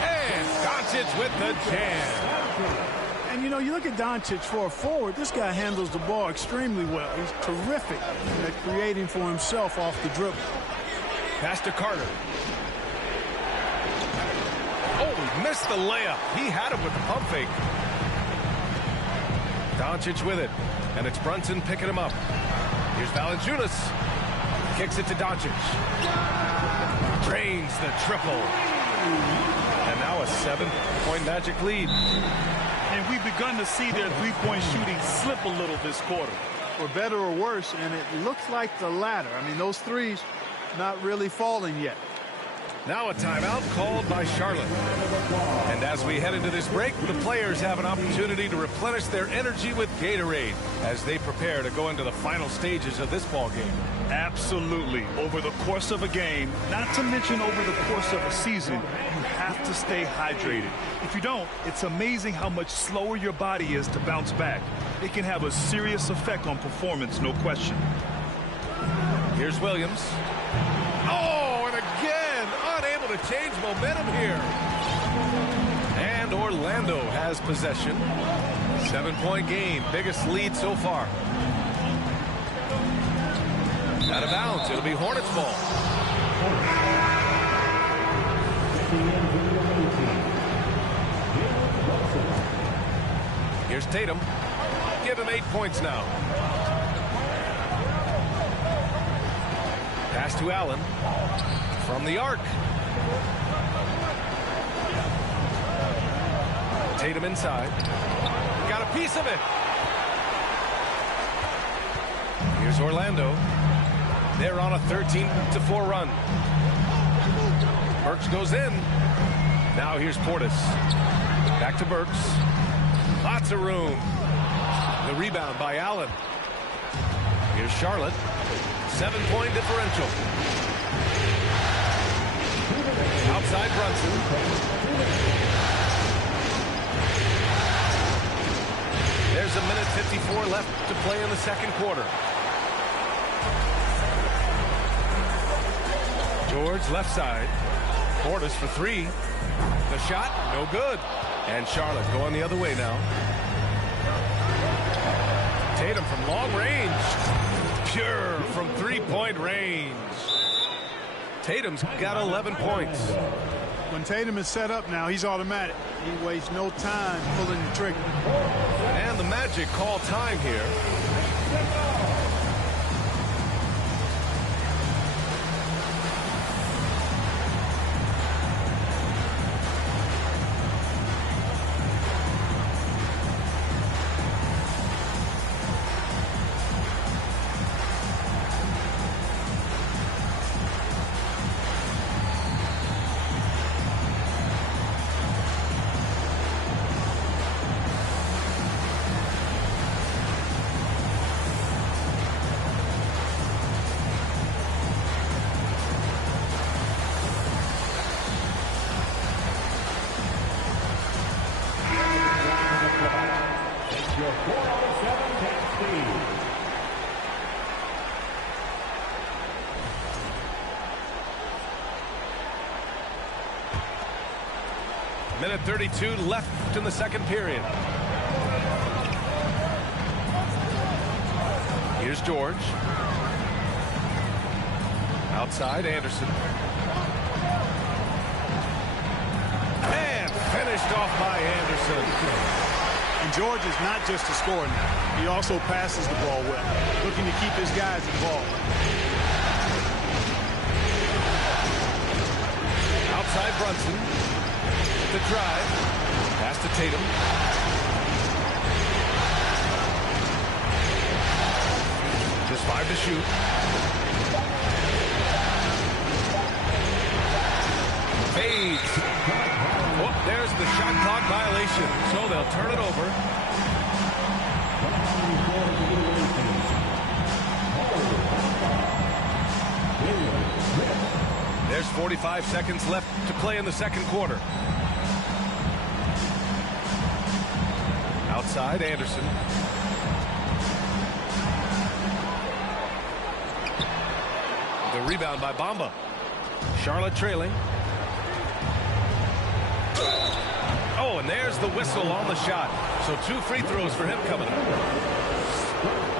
And Doncic with the jam. And, you know, you look at Doncic for a forward, this guy handles the ball extremely well. He's terrific at creating for himself off the dribble. Pass to Carter. Oh, he missed the layup. He had him with the pump fake. Doncic with it. And it's Brunson picking him up. Here's Valanciunas. Kicks it to Doncic. Drains the triple. And now a 7-point Magic lead. And we've begun to see their three-point shooting slip a little this quarter. For better or worse, and it looks like the latter. I mean, those threes not really falling yet. Now a timeout called by Charlotte. And as we head into this break, the players have an opportunity to replenish their energy with Gatorade as they prepare to go into the final stages of this ball game. Absolutely. Over the course of a game, not to mention over the course of a season, you have to stay hydrated. If you don't, it's amazing how much slower your body is to bounce back. It can have a serious effect on performance, no question. Here's Williams. Oh, and again, unable to change momentum here. And Orlando has possession. 7-point game, biggest lead so far. Out of bounds, it'll be Hornets ball. Here's Tatum. Give him 8 points now. Pass to Allen. From the arc. Tatum inside. Got a piece of it. Here's Orlando. They're on a 13-4 run. Burks goes in. Now here's Portis. Back to Burks. Lots of room. The rebound by Allen. Here's Charlotte. 7-point differential. Outside Brunson. There's a minute 54 left to play in the second quarter. George left side. Portis for three. The shot, no good. And Charlotte going the other way now. Tatum from long range. Pure from three-point range. Tatum's got 11 points. When Tatum is set up now, he's automatic. He wastes no time pulling the trigger. And the Magic call time here. Minute 32 left in the second period. Here's George. Outside, Anderson. And finished off by Anderson. And George is not just a scorer now. He also passes the ball well, looking to keep his guys involved. Outside Brunson. The drive. Pass to Tatum. Just 5 to shoot. Fades. Oh, there's the shot clock violation. So they'll turn it over. There's 45 seconds left to play in the second quarter. Outside, Anderson. The rebound by Bamba. Charlotte trailing. Oh, and there's the whistle on the shot. So 2 free throws for him coming up.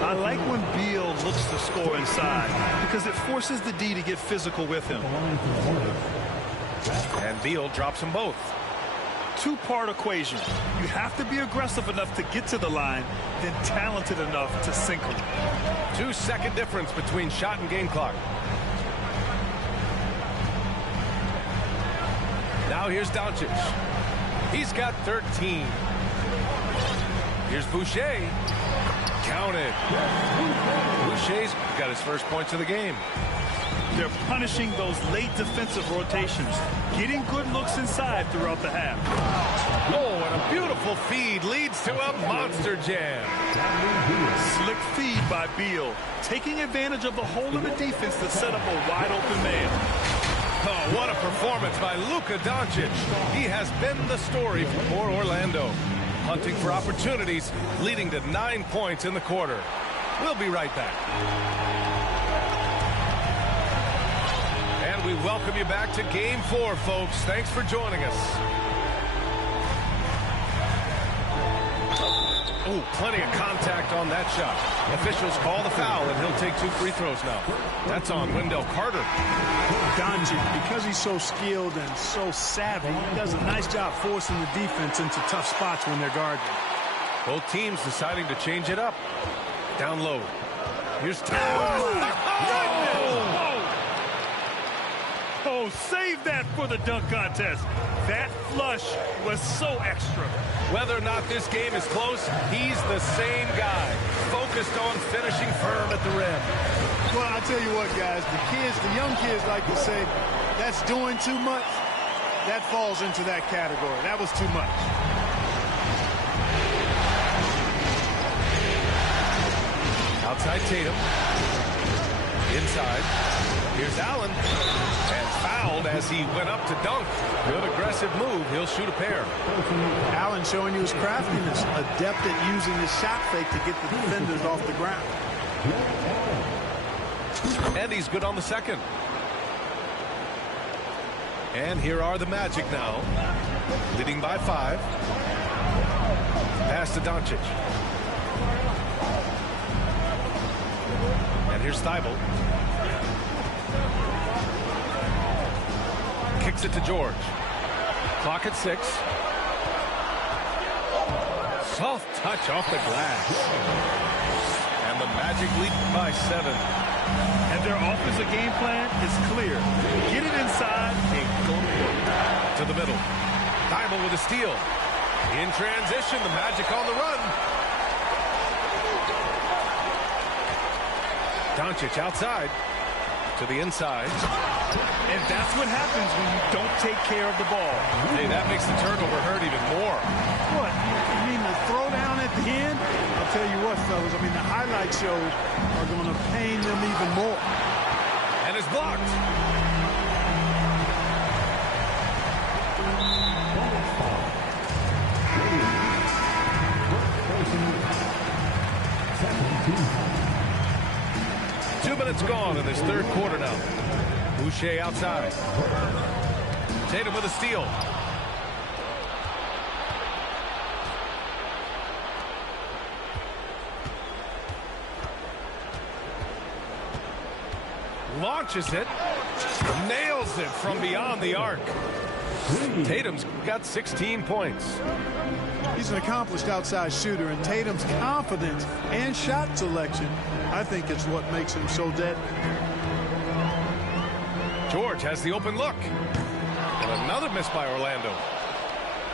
I like when Beal looks to score inside because it forces the D to get physical with him. And Beal drops them both. Two-part equation. You have to be aggressive enough to get to the line, then talented enough to sink them. 2-second difference between shot and game clock. Now here's Doncic. He's got 13. Here's Boucher. Counted. Boucher's got his first points of the game. They're punishing those late defensive rotations, getting good looks inside throughout the half. Oh, and a beautiful feed leads to a monster jam. Slick feed by Beal, taking advantage of the hole in the defense to set up a wide-open man. Oh, what a performance by Luka Doncic. He has been the story for Orlando. Hunting for opportunities, leading to 9 points in the quarter. We'll be right back. And we welcome you back to Game 4, folks. Thanks for joining us. Oh, plenty of contact on that shot. Officials call the foul, and he'll take 2 free throws now. That's on Wendell Carter. Doncic, because he's so skilled and so savvy, he does a nice job forcing the defense into tough spots when they're guarding. Both teams deciding to change it up. Down low. Here's Oh, save that for the dunk contest. That flush was so extra. Whether or not this game is close, he's the same guy, focused on finishing firm at the rim. Well, I tell you what, guys, the young kids like to say, that's doing too much. That falls into that category. That was too much. Outside Tatum. Inside. Here's Allen. And fouled as he went up to dunk. Good aggressive move. He'll shoot a pair. Allen showing you his craftiness. Adept at using his shot fake to get the defenders off the ground. And he's good on the second. And here are the Magic now. Leading by 5. Pass to Doncic. And here's Thibault. Kicks it to George. Clock at 6. Soft touch off the glass. And the Magic lead by 7. And their offensive game plan is clear. Get it inside and go to work. To the middle. Thibault with a steal. In transition, the Magic on the run. Doncic outside. To the inside. And that's what happens when you don't take care of the ball. Hey, that makes the turnover hurt even more. What? You mean the throwdown at the end? I'll tell you what, fellas. I mean, the highlight shows are going to pain them even more. And it's blocked. Two minutes gone in this third quarter now. Boucher outside. Tatum with a steal. launches it, nails it from beyond the arc. Tatum's got 16 points. He's an accomplished outside shooter, and Tatum's confidence and shot selection, I think, is what makes him so deadly. George has the open look. And another miss by Orlando.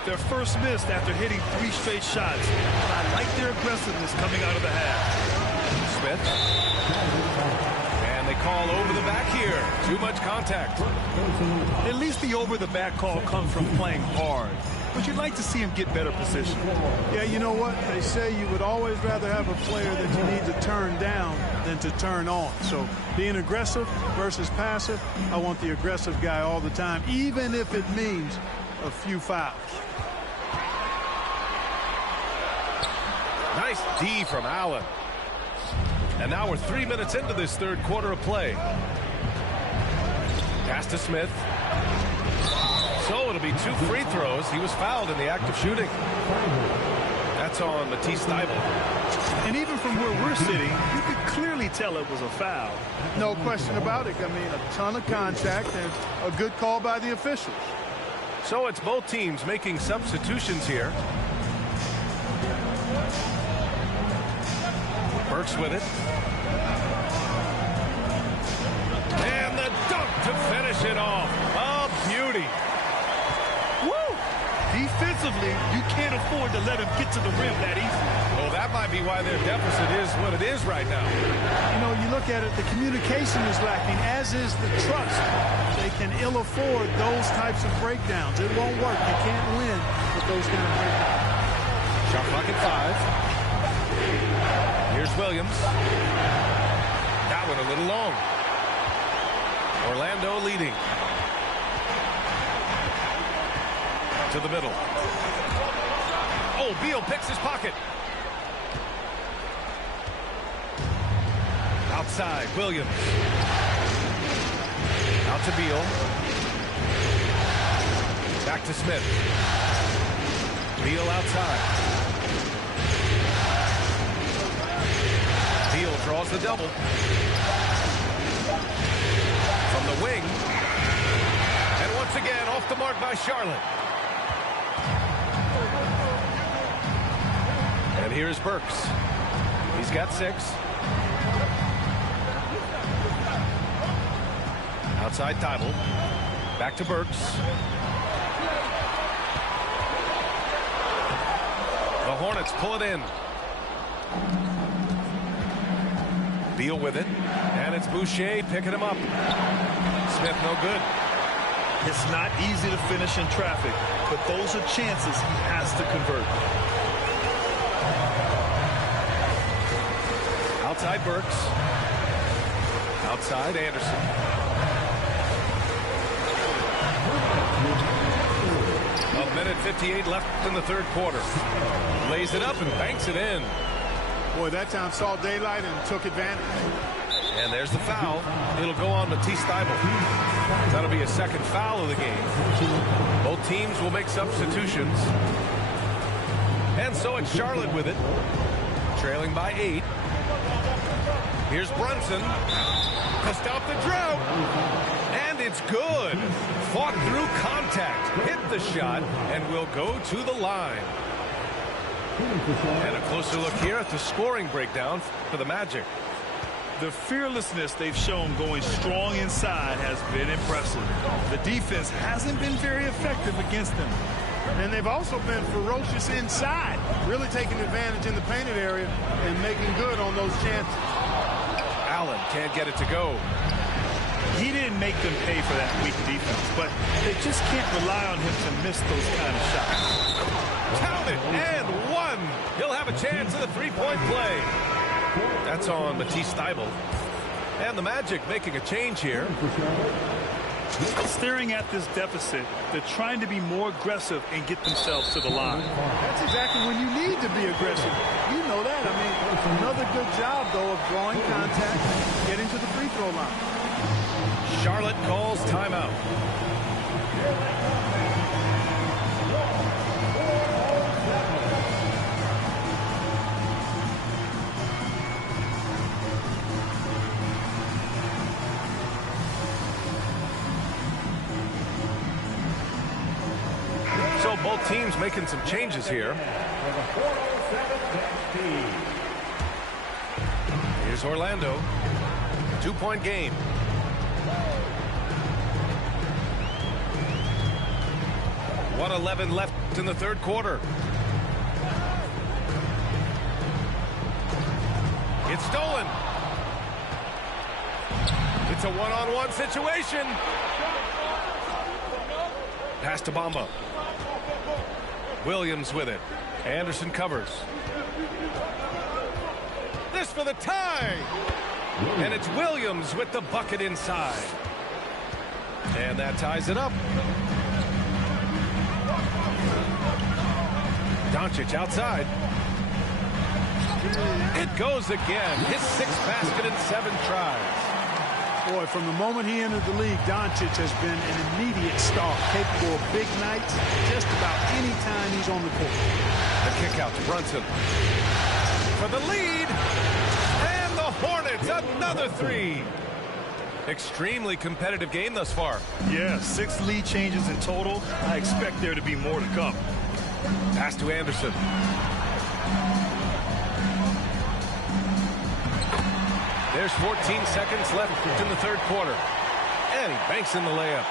Their first miss after hitting 3 straight shots. I like their aggressiveness coming out of the half. Smith. And they call over the back here. Too much contact. At least the over the back call comes from playing hard. But you'd like to see him get better position. Yeah, you know what? They say you would always rather have a player that you need to turn down than to turn on. So being aggressive versus passive, I want the aggressive guy all the time, even if it means a few fouls. Nice D from Allen. And now we're 3 minutes into this third quarter of play. Pass to Smith. So it'll be 2 free throws. He was fouled in the act of shooting. That's on Matisse Thybulle. And even from where we're sitting, you could clearly tell it was a foul. No question about it. I mean, a ton of contact and a good call by the officials. So it's both teams making substitutions here. Burks with it. And the dunk to finish it off. A beauty. Woo! Defensively, you can't afford to let him get to the rim that easily. Well, that might be why their deficit is what it is right now. You know, you look at it, the communication is lacking, as is the trust. They can ill afford those types of breakdowns. It won't work. You can't win with those kind of breakdowns. Shot clock at 5. Here's Williams. That one a little long. Orlando leading. To the middle. Oh, Beal picks his pocket. Outside, Williams. Out to Beal. Back to Smith. Beal outside. Beal draws the double. From the wing. And once again, off the mark by Charlotte. And here's Burks. He's got 6. Outside Thybulle. Back to Burks. The Hornets pull it in. Beal with it. And it's Boucher picking him up. Smith no good. It's not easy to finish in traffic, but those are chances he has to convert. Outside Burks. Outside Anderson. A minute 58 left in the third quarter. Lays it up and banks it in. Boy, that time saw daylight and took advantage. And there's the foul. It'll go on Matisse Thybulle. That'll be a second foul of the game. Both teams will make substitutions. And so it's Charlotte with it. Trailing by 8. Here's Brunson to stop the drought. And it's good. Fought through contact. Hit the shot and will go to the line. And a closer look here at the scoring breakdown for the Magic. The fearlessness they've shown going strong inside has been impressive. The defense hasn't been very effective against them. And they've also been ferocious inside, really taking advantage in the painted area and making good on those chances. Allen can't get it to go. He didn't make them pay for that weak defense, but they just can't rely on him to miss those kind of shots. Count it, and 1. He'll have a chance in the three-point play. That's on Matisse Thybulle. And the Magic making a change here. Staring at this deficit, they're trying to be more aggressive and get themselves to the line. That's exactly when you need to be aggressive. You know that. I mean, another good job, though, of drawing contact and getting to the free throw line. Charlotte calls timeout. Both teams making some changes here. Here's Orlando. 2-point game. .11 left in the third quarter. It's stolen. It's a one-on-one situation. Pass to Bamba. Williams with it. Anderson covers. This for the tie. And it's Williams with the bucket inside. And that ties it up. Doncic outside. It goes again. His 6th basket in 7 tries. Boy, from the moment he entered the league, Doncic has been an immediate star, capable of big nights just about any time he's on the court. The kick out to Brunson. For the lead. And the Hornets, another 3. Extremely competitive game thus far. Yeah, 6 lead changes in total. I expect there to be more to come. Pass to Anderson. There's 14 seconds left in the third quarter. And he banks in the layup.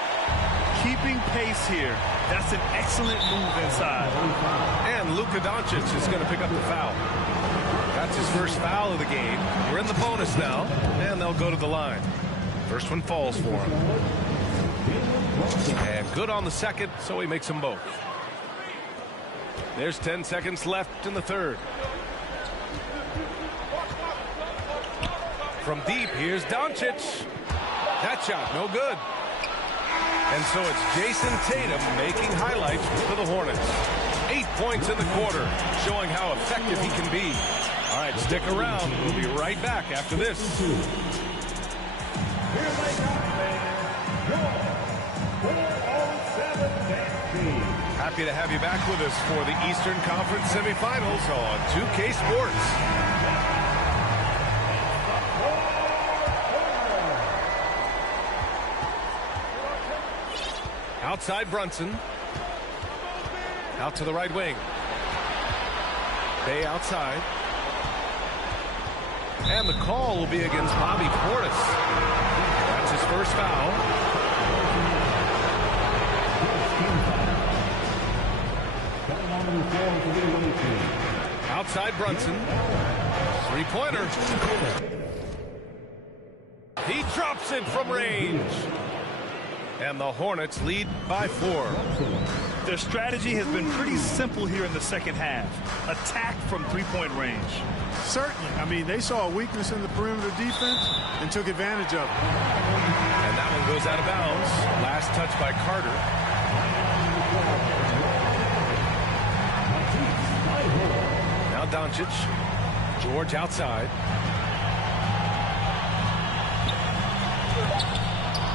Keeping pace here. That's an excellent move inside. And Luka Doncic is going to pick up the foul. That's his first foul of the game. We're in the bonus now, and they'll go to the line. First one falls for him. And good on the second, so he makes them both. There's 10 seconds left in the third. From deep, here's Doncic. That shot, no good. And so it's Jason Tatum making highlights for the Hornets. 8 points in the quarter, showing how effective he can be. All right, stick around. We'll be right back after this. Happy to have you back with us for the Eastern Conference semifinals on 2K Sports. Outside Brunson. Out to the right wing. Bay outside. And the call will be against Bobby Portis. That's his first foul. Outside Brunson. Three-pointer. He drops it from range. And the Hornets lead by 4. Their strategy has been pretty simple here in the second half. Attack from 3-point range. Certainly. I mean, they saw a weakness in the perimeter defense and took advantage of it. And that one goes out of bounds. Last touch by Carter. Now Doncic. George outside.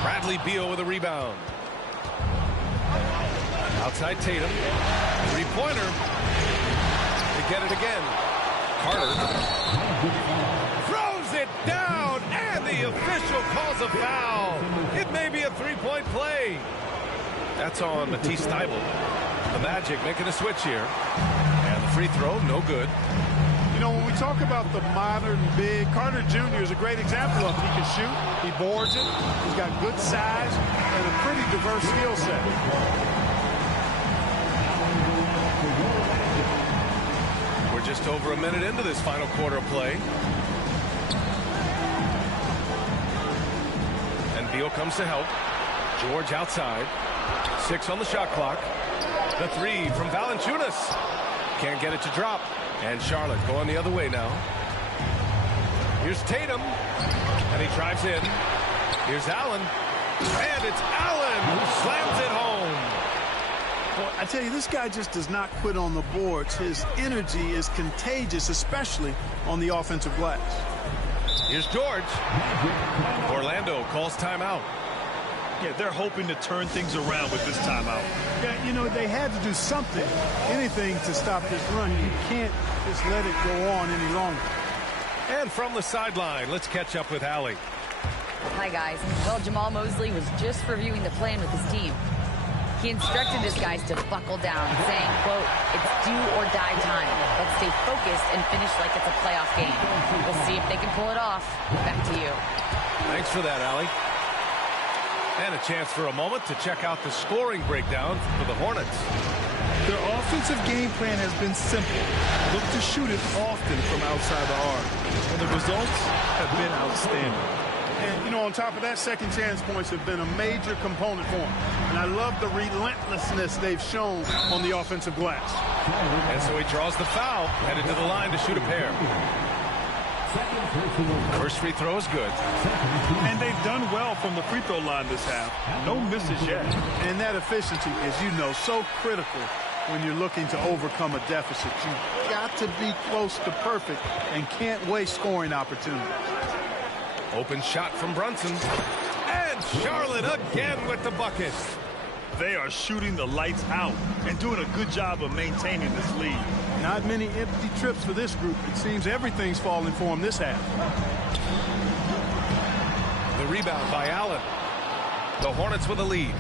Bradley Beal with a rebound. Outside Tatum. Three-pointer. To get it again. Carter. Throws it down, and the official calls a foul. It may be a 3-point play. That's on Matisse Thybulle. The Magic making a switch here. And the free throw, no good. You know, when we talk about the modern big, Carter Jr. is a great example of it. He can shoot, he boards it, he's got good size, and a pretty diverse skill set. We're just over a minute into this final quarter of play. And Beal comes to help. George outside. 6 on the shot clock. The 3 from Valanciunas. Can't get it to drop. And Charlotte going the other way now. Here's Tatum. And he drives in. Here's Allen. And it's Allen who slams it home. Well, I tell you, this guy just does not quit on the boards. His energy is contagious, especially on the offensive glass. Here's George. Orlando calls timeout. Yeah, they're hoping to turn things around with this timeout. Yeah, you know, they had to do something, anything to stop this run. You can't just let it go on any longer. And from the sideline, let's catch up with Allie. Hi, guys. Well, Jamal Mosley was just reviewing the plan with his team. He instructed his guys to buckle down, saying, quote, "It's do or die time. Let's stay focused and finish like it's a playoff game." We'll see if they can pull it off. Back to you. Thanks for that, Allie. And a chance for a moment to check out the scoring breakdown for the Hornets. Their offensive game plan has been simple. Look to shoot it often from outside the arc. And the results have been outstanding. And, you know, on top of that, second chance points have been a major component for them. And I love the relentlessness they've shown on the offensive glass. And so he draws the foul, headed to the line to shoot a pair. First free throw is good. And they've done well from the free throw line this half. No misses yet. And that efficiency, as you know, so critical when you're looking to overcome a deficit. You've got to be close to perfect and can't waste scoring opportunities. Open shot from Brunson. And Charlotte again with the bucket. They are shooting the lights out and doing a good job of maintaining this lead. Not many empty trips for this group. It seems everything's falling for them this half. The rebound by Allen. The Hornets with a lead.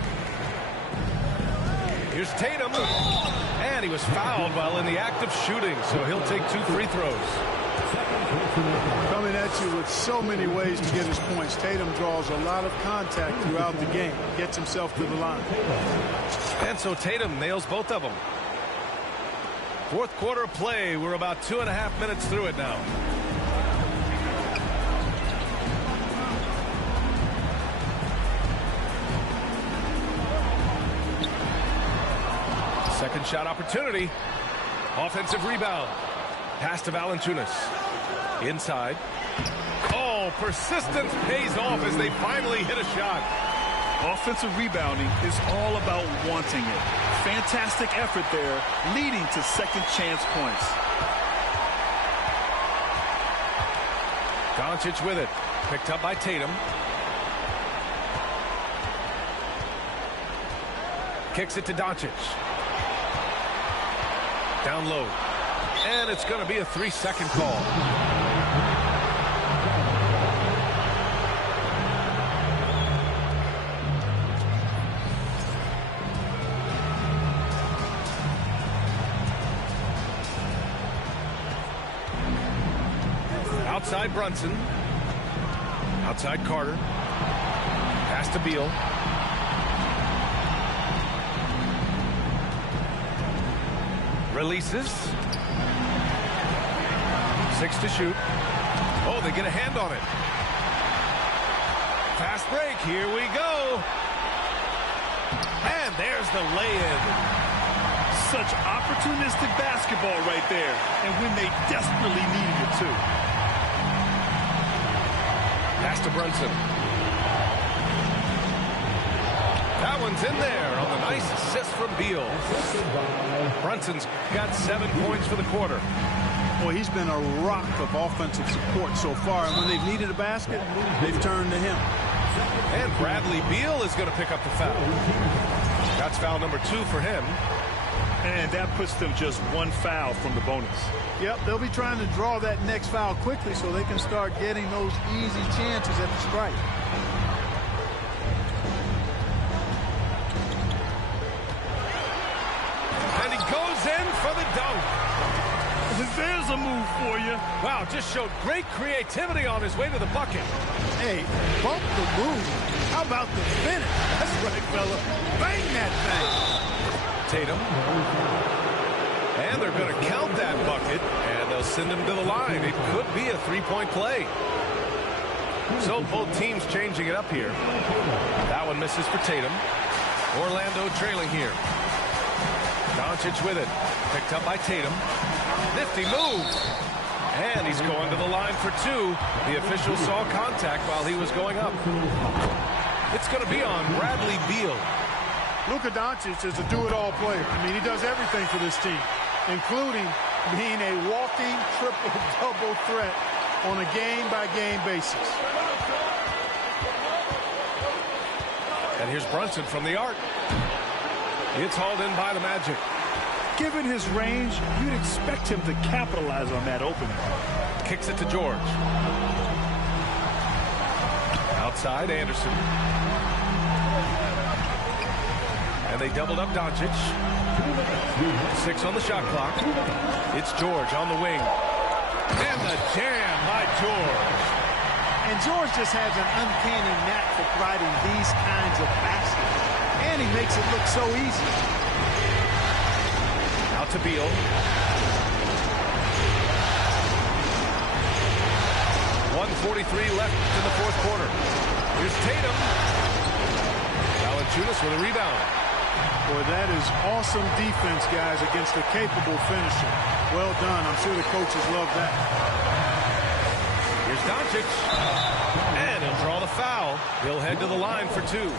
Here's Tatum. And he was fouled while in the act of shooting, so he'll take 2 free throws. Coming at you with so many ways to get his points. Tatum draws a lot of contact throughout the game. Gets himself to the line. And so Tatum nails both of them. Fourth quarter of play. We're about 2.5 minutes through it now. Second shot opportunity. Offensive rebound. Pass to Valanciunas. Inside. Oh, persistence pays off as they finally hit a shot. Offensive rebounding is all about wanting it. Fantastic effort there, leading to second chance points. Doncic with it. Picked up by Tatum. Kicks it to Doncic. Down low. And it's going to be a 3-second call. Outside Brunson. Outside Carter. Pass to Beal. Releases. 6 to shoot. Oh, they get a hand on it. Fast break. Here we go. And there's the lay-in. Such opportunistic basketball right there. And when they desperately needed it, too. Pass to Brunson. That one's in there on the nice assist from Beal. Brunson's got 7 points for the quarter. Boy, he's been a rock of offensive support so far, and when they've needed a basket, they've turned to him. And Bradley Beal is going to pick up the foul. That's foul number 2 for him. And that puts them just 1 foul from the bonus. Yep, they'll be trying to draw that next foul quickly so they can start getting those easy chances at the strike. And he goes in for the dunk. There's a move for you. Wow, just showed great creativity on his way to the bucket. Hey, bump the move. How about the finish? That's right, fella. Bang that thing. Tatum. And they're going to count that bucket, and they'll send him to the line. It could be a 3-point play. So both teams changing it up here. That one misses for Tatum. Orlando trailing here. Doncic with it. Picked up by Tatum. Nifty move. And he's going to the line for 2. The official saw contact while he was going up. It's going to be on Bradley Beal. Luka Doncic is a do-it-all player. I mean, he does everything for this team, including being a walking triple-double threat on a game-by-game basis. And here's Brunson from the arc. It's hauled in by the Magic. Given his range, you'd expect him to capitalize on that opening. Kicks it to George. Outside, Anderson. And And they doubled up Doncic. 6 on the shot clock. It's George on the wing. And the jam by George. And George just has an uncanny knack for providing these kinds of baskets. And he makes it look so easy. Out to Beal. 1:43 left in the fourth quarter. Here's Tatum. Valanciunas with a rebound. Boy, that is awesome defense, guys, against a capable finisher. Well done. I'm sure the coaches love that. Here's Doncic. And he'll draw the foul. He'll head to the line for 2.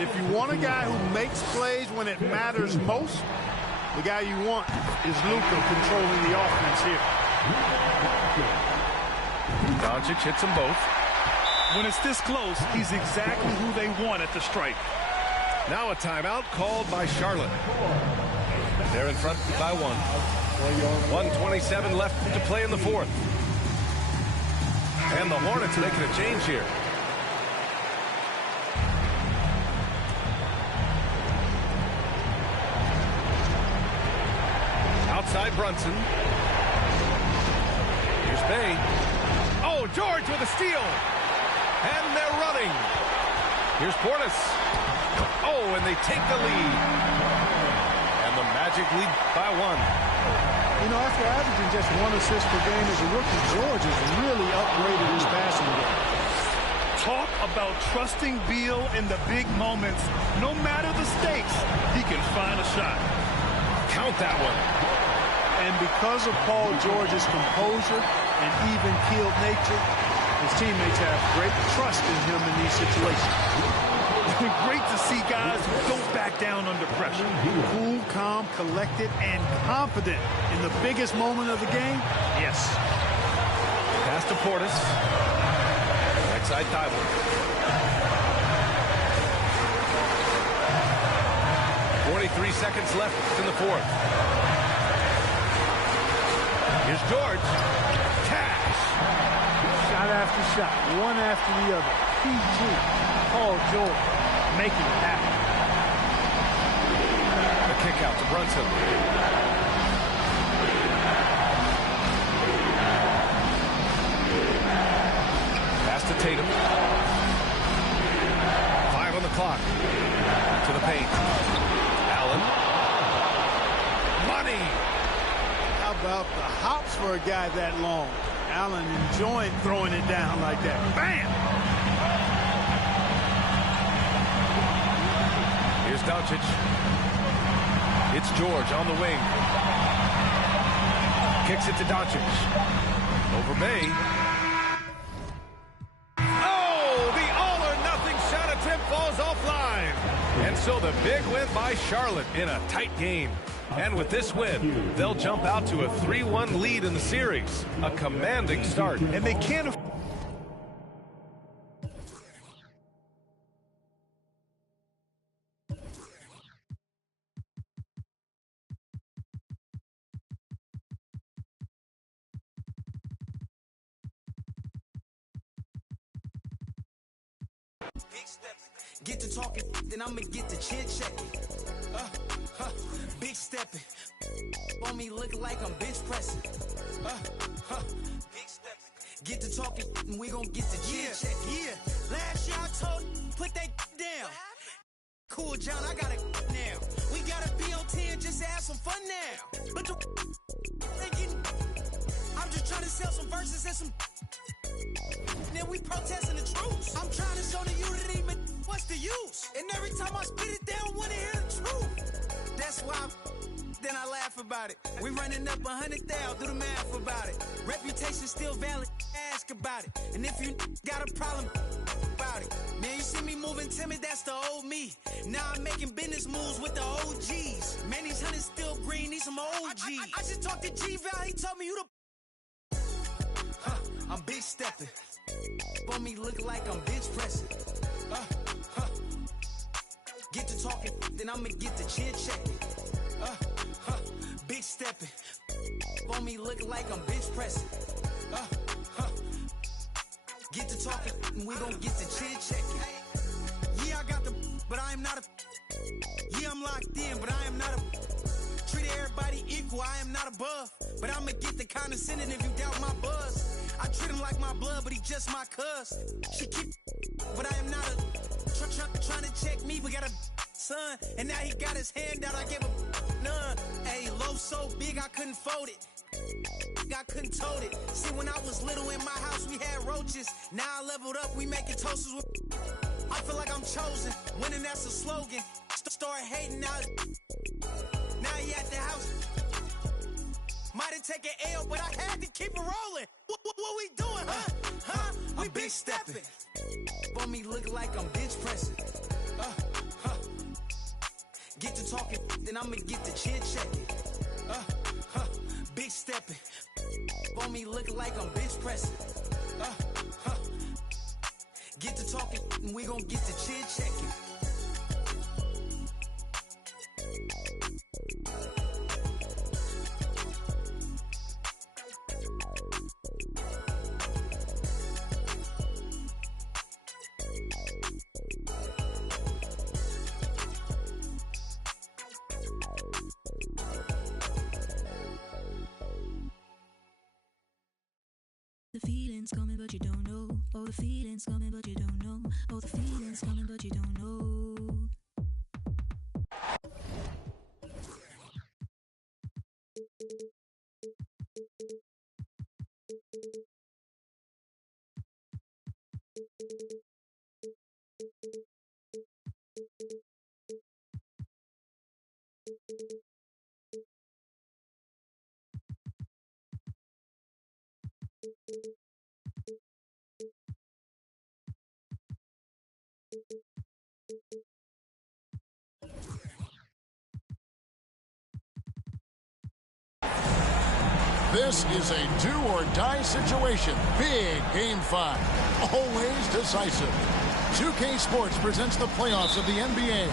If you want a guy who makes plays when it matters most, the guy you want is Luka controlling the offense here. Doncic hits them both. When it's this close, he's exactly who they want at the stripe. Now a timeout called by Charlotte. They're in front by 1. 1:27 left to play in the fourth. And the Hornets making a change here. Outside Brunson. Here's Bay. Oh, George with a steal. And they're running. Here's Portis. Oh, and they take the lead. And the Magic lead by 1. You know, after averaging just 1 assist per game as a rookie, George has really upgraded his passing game. Talk about trusting Beal in the big moments. No matter the stakes, he can find a shot. Count that one. And because of Paul George's composure and even-keeled nature, his teammates have great trust in him in these situations. Great to see guys who don't back down under pressure. Cool, calm, collected, and confident in the biggest moment of the game. Yes. Pass to Portis. Right side Thibault. 43 seconds left in the fourth. Here's George. Cash. Shot after shot, one after the other. PG, Paul George, making it happen. The kick out to Brunson. Pass to Tatum. 5 on the clock. To the paint. Allen. Money. How about the hops for a guy that long? Allen enjoying throwing it down like that. Bam! Here's Doncic. It's George on the wing. Kicks it to Doncic. Over Bay. Oh, the all-or-nothing shot attempt falls offline. And so the big win by Charlotte in a tight game. And with this win, they'll jump out to a 3-1 lead in the series. A commanding start. And they can't afford. Get to talking, then I'ma get to chit-chatting. Big stepping. On me looking like I'm bench pressing. Big stepping. Get to talking, and we gon' get to chit-chatting. Yeah. Last year I told put that down. Cool, John, I got it now. We gotta be on 10 just to have some fun now. But the they getting. I'm just trying to sell some verses and some. Then we protesting the truth. I'm trying to show the unity, but what's the use? And every time I spit it, they don't want to hear the truth. That's why then I laugh about it. We running up 100,000, do the math about it. Reputation still valid, ask about it. And if you got a problem about it, man, you see me moving timid, that's the old me. Now I'm making business moves with the OGs. Man, these hunters still green, need some OGs. I just talked to G-Val, he told me you the I'm big stepping. On me look like I'm bench pressing. Get to talking, then I'ma get to chit-chatting. Big stepping. On me look like I'm bench pressing. Get to talking, and we gon' get to chit-chatting. Yeah, I got the, but I am not a Yeah, I'm locked in, but I am not a... Treat everybody equal, I am not above. But I'ma get the condescending if you doubt my buzz. I treat him like my blood, but he just my cuz. She keep... But I am not a... Trying to check me, but got a son. And now he got his hand out, I gave a none. Hey, loaf so big I couldn't fold it. I couldn't tote it. See, when I was little in my house, we had roaches. Now I leveled up, we making toasters with... I feel like I'm chosen. Winning, that's a slogan. Start hating now. Now he at the house. Might have taken L, but I had to keep it rolling. What we doing, huh? We big stepping. On me look like I'm bench pressing. Get to talking, then I'ma get to chin checking. Big stepping. On me look like I'm bench pressing. Get to talking, and we gon' get to chin checking. The feeling's coming, but you don't know. Oh, the feeling's coming, but you don't know. Oh, the feeling's coming, but you don't know. This is a do-or-die situation. Big Game 5. Always decisive. 2K Sports presents the playoffs of the NBA.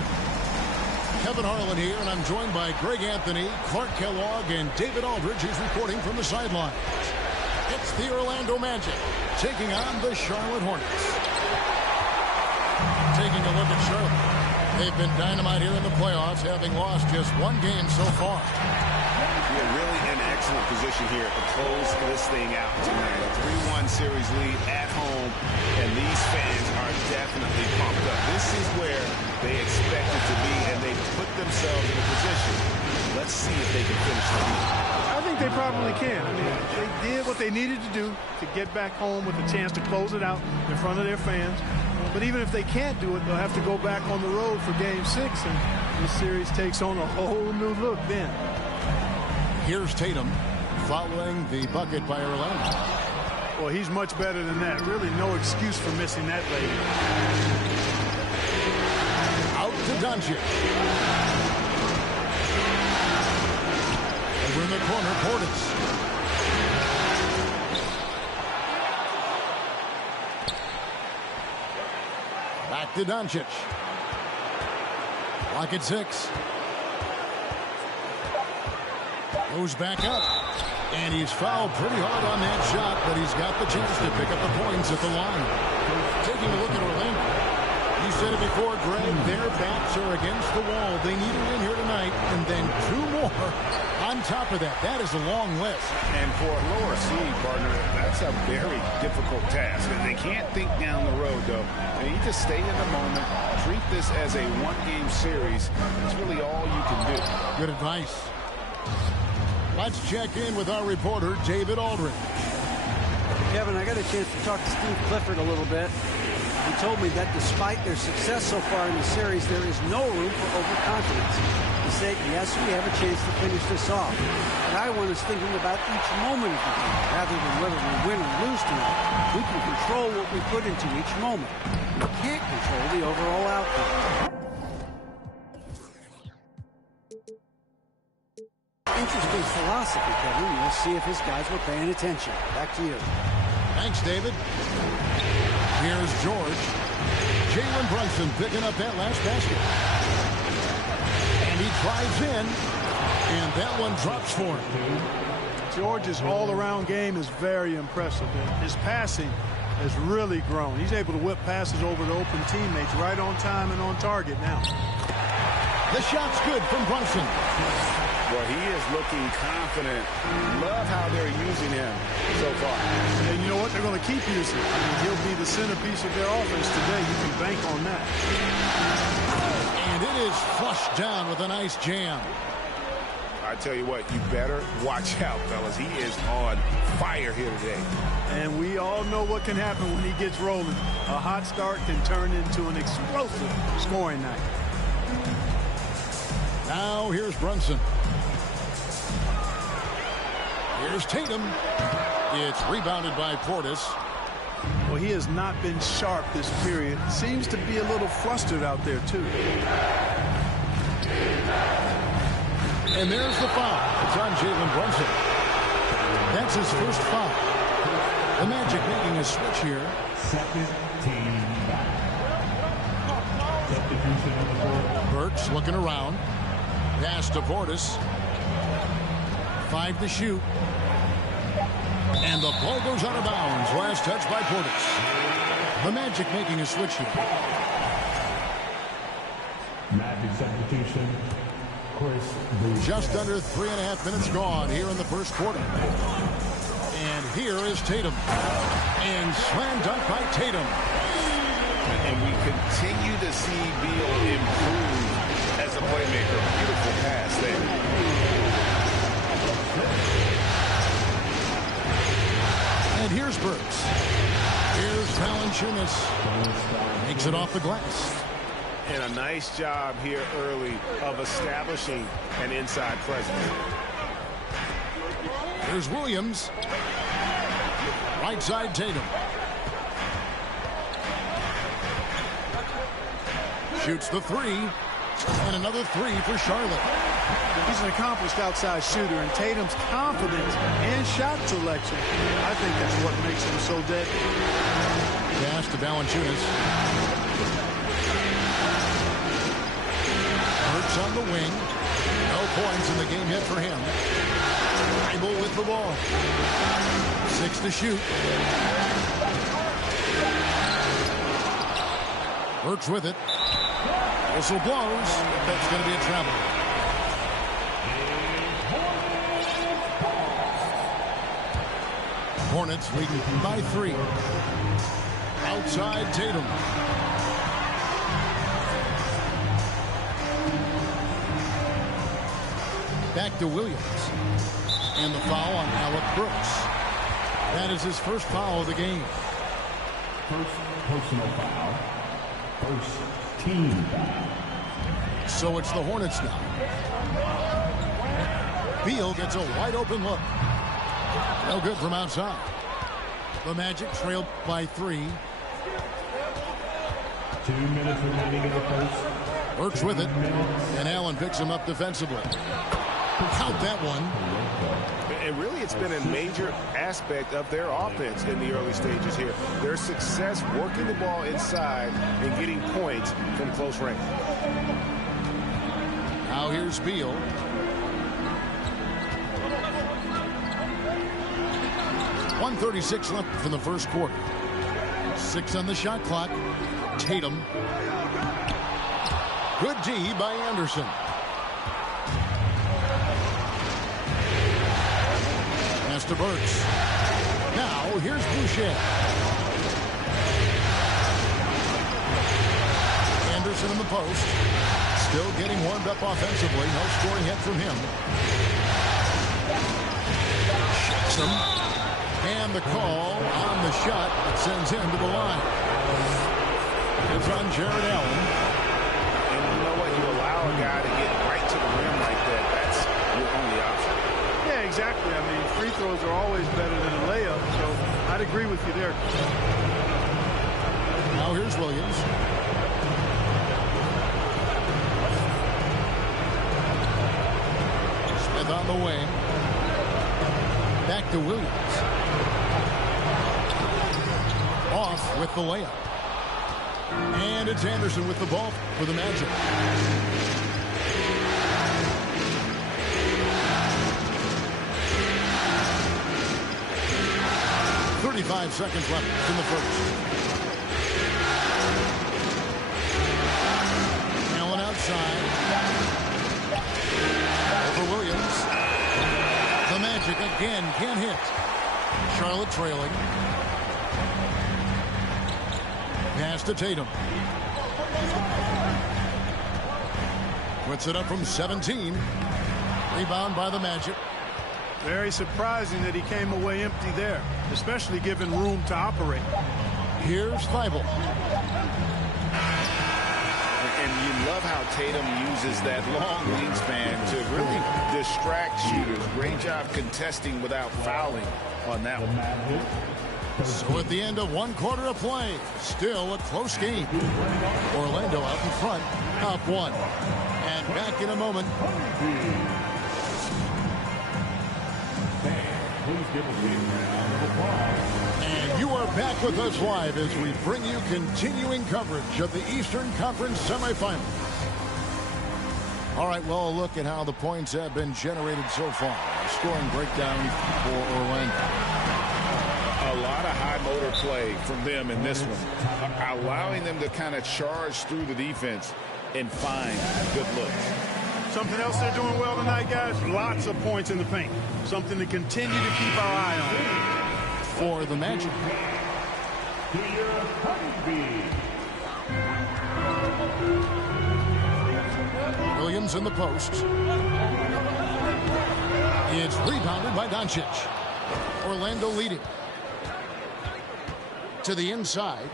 Kevin Harlan here, and I'm joined by Greg Anthony, Clark Kellogg, and David Aldridge, who's reporting from the sideline. It's the Orlando Magic taking on the Charlotte Hornets. Taking a look at Charlotte. They've been dynamite here in the playoffs, having lost just one game so far. Yeah, really an excellent position here to close this thing out tonight. A 3-1 series lead at home, and these fans are definitely pumped up. This is where they expect it to be, and they put themselves in a position. Let's see if they can finish the game. I think they probably can. I mean, they did what they needed to do to get back home with a chance to close it out in front of their fans. But even if they can't do it, they'll have to go back on the road for Game 6, and this series takes on a whole new look then. Here's Tatum following the bucket by Orlando. Well, he's much better than that. Really no excuse for missing that late. Out to Doncic. Over in the corner, Portis. Back to Doncic. Clock at 6. Goes back up. And he's fouled pretty hard on that shot, but he's got the chance to pick up the points at the line. Taking a look at Orlando. You said it before, Greg, their backs are against the wall. They need a win here tonight, and then 2 more on top of that. That is a long list. And for a lower seed, partner, that's a very difficult task. And they can't think down the road, though. They need to stay in the moment, treat this as a one-game series. It's really all you can do. Good advice. Let's check in with our reporter, David Aldridge. Kevin, I got a chance to talk to Steve Clifford a little bit. He told me that despite their success so far in the series, there is no room for overconfidence. He said, yes, we have a chance to finish this off. But I want us thinking about each moment of the game, rather than whether we win or lose tonight. We can control what we put into each moment. We can't control the overall outcome. Interesting philosophy, Kevin. We'll see if his guys were paying attention. Back to you. Thanks, David. Here's George. Jalen Brunson picking up that last basket. And he drives in, and that one drops for him. George's all-around game is very impressive. His passing has really grown. He's able to whip passes over to open teammates right on time and on target now. The shot's good from Brunson. Well, he is looking confident. Love how they're using him so far. And you know what? They're going to keep using him. I mean, he'll be the centerpiece of their offense today. You can bank on that. And it is flushed down with a nice jam. I tell you what, you better watch out, fellas. He is on fire here today. And we all know what can happen when he gets rolling. A hot start can turn into an explosive scoring night. Now here's Brunson. Here's Tatum. It's rebounded by Portis. Well, he has not been sharp this period. Seems to be a little flustered out there, too. And there's the foul. It's on Jalen Brunson. That's his first foul. The Magic making a switch here. Second team foul. Burks looking around. Pass to Portis. 5 to shoot. And the ball goes out of bounds. Last touch by Portis. The Magic making a switch here. Magic substitution. Just under 3.5 minutes gone here in the first quarter. And here is Tatum. And slam dunk by Tatum. And we continue to see Beal improve as a playmaker. Beautiful pass there. And here's Burks. Here's Valanciunas. Makes it off the glass. And a nice job here early of establishing an inside presence. Here's Williams. Right side Tatum. Shoots the 3. And another 3 for Charlotte. He's an accomplished outside shooter, and Tatum's confidence and shot selection, I think that's what makes him so deadly. Pass to Valanciunas. Burks on the wing. No points in the game hit for him. Bible with the ball. 6 to shoot. Burks with it. Whistle blows. That's going to be a travel. Hornets leading by 3. Outside Tatum. Back to Williams. And the foul on Alec Brooks. That is his first foul of the game. First personal foul. First team foul. So it's the Hornets now. Beal gets a wide open look. No good from outside. The Magic trailed by 3. 2 minutes remaining in the first. Works with it. And Allen picks him up defensively. Count that one. And really, it's been a major aspect of their offense in the early stages here. Their success working the ball inside and getting points from close range. Now here's Beal. .136 left from the first quarter. 6 on the shot clock. Tatum. Good D by Anderson. Pass to Burks. Now here's Boucher. Anderson in the post. Still getting warmed up offensively. No scoring yet from him. Shakes him. And the call on the shot that sends him to the line. It's on Jared Allen. And you know what? You allow a guy to get right to the rim like that. That's your only option. Yeah, exactly. I mean, free throws are always better than a layup, so I'd agree with you there. Now here's Williams. Smith on the wing. Back to Williams. Off with the layup. And it's Anderson with the ball for the Magic. .35 seconds left in the first. Allen outside. again, can't hit. Charlotte trailing. Pass to Tatum. Puts it up from 17. Rebound by the Magic. Very surprising that he came away empty there, especially given room to operate. Here's Thibault. And you love how Tatum uses that long wingspan to really distract shooters. Great job contesting without fouling on that one. So at the end of one quarter of play, still a close game. Orlando out in front, up one. And back in a moment. And you are back with us live as we bring you continuing coverage of the Eastern Conference semifinals. All right, well, a look at how the points have been generated so far. A scoring breakdown for Orlando. A lot of high motor play from them in this one, allowing them to kind of charge through the defense and find good looks. Something else they're doing well tonight, guys, lots of points in the paint. Something to continue to keep our eye on. For the Magic. Williams in the post. It's rebounded by Doncic. Orlando leading. To the inside.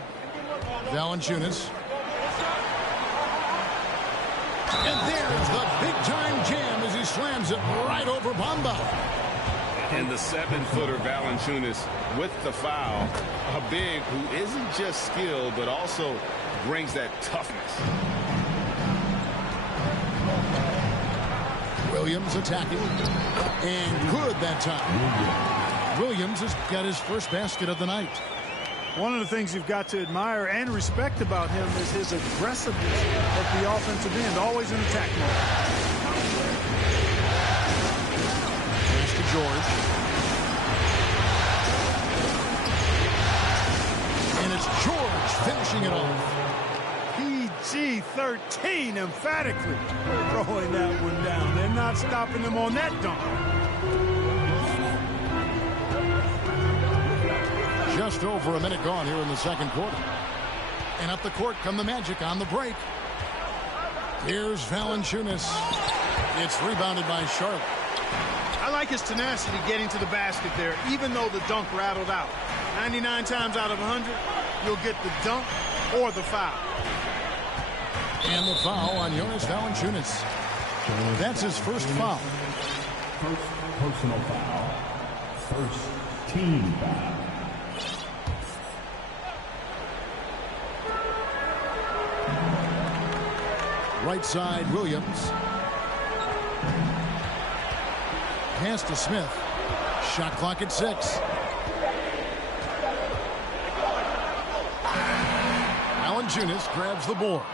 Valanciunas. And there's the big-time jam as he slams it right over Bamba. And the 7-footer Valanciunas with the foul. A big who isn't just skilled, but also brings that toughness. Williams attacking. And good that time. Williams has got his first basket of the night. One of the things you've got to admire and respect about him is his aggressiveness at the offensive end, always in attack mode. Pass to George. And it's George finishing it off. PG-13 emphatically throwing that one down. They're not stopping him on that dunk. Just over a minute gone here in the second quarter. And up the court come the Magic on the break. Here's Valanciunas. It's rebounded by Charlotte. I like his tenacity getting to the basket there, even though the dunk rattled out. 99 times out of 100, you'll get the dunk or the foul. And the foul on Jonas Valanciunas. That's his first foul. First personal foul. First team foul. Right side, Williams. Pass to Smith. Shot clock at 6. Valanciunas grabs the board.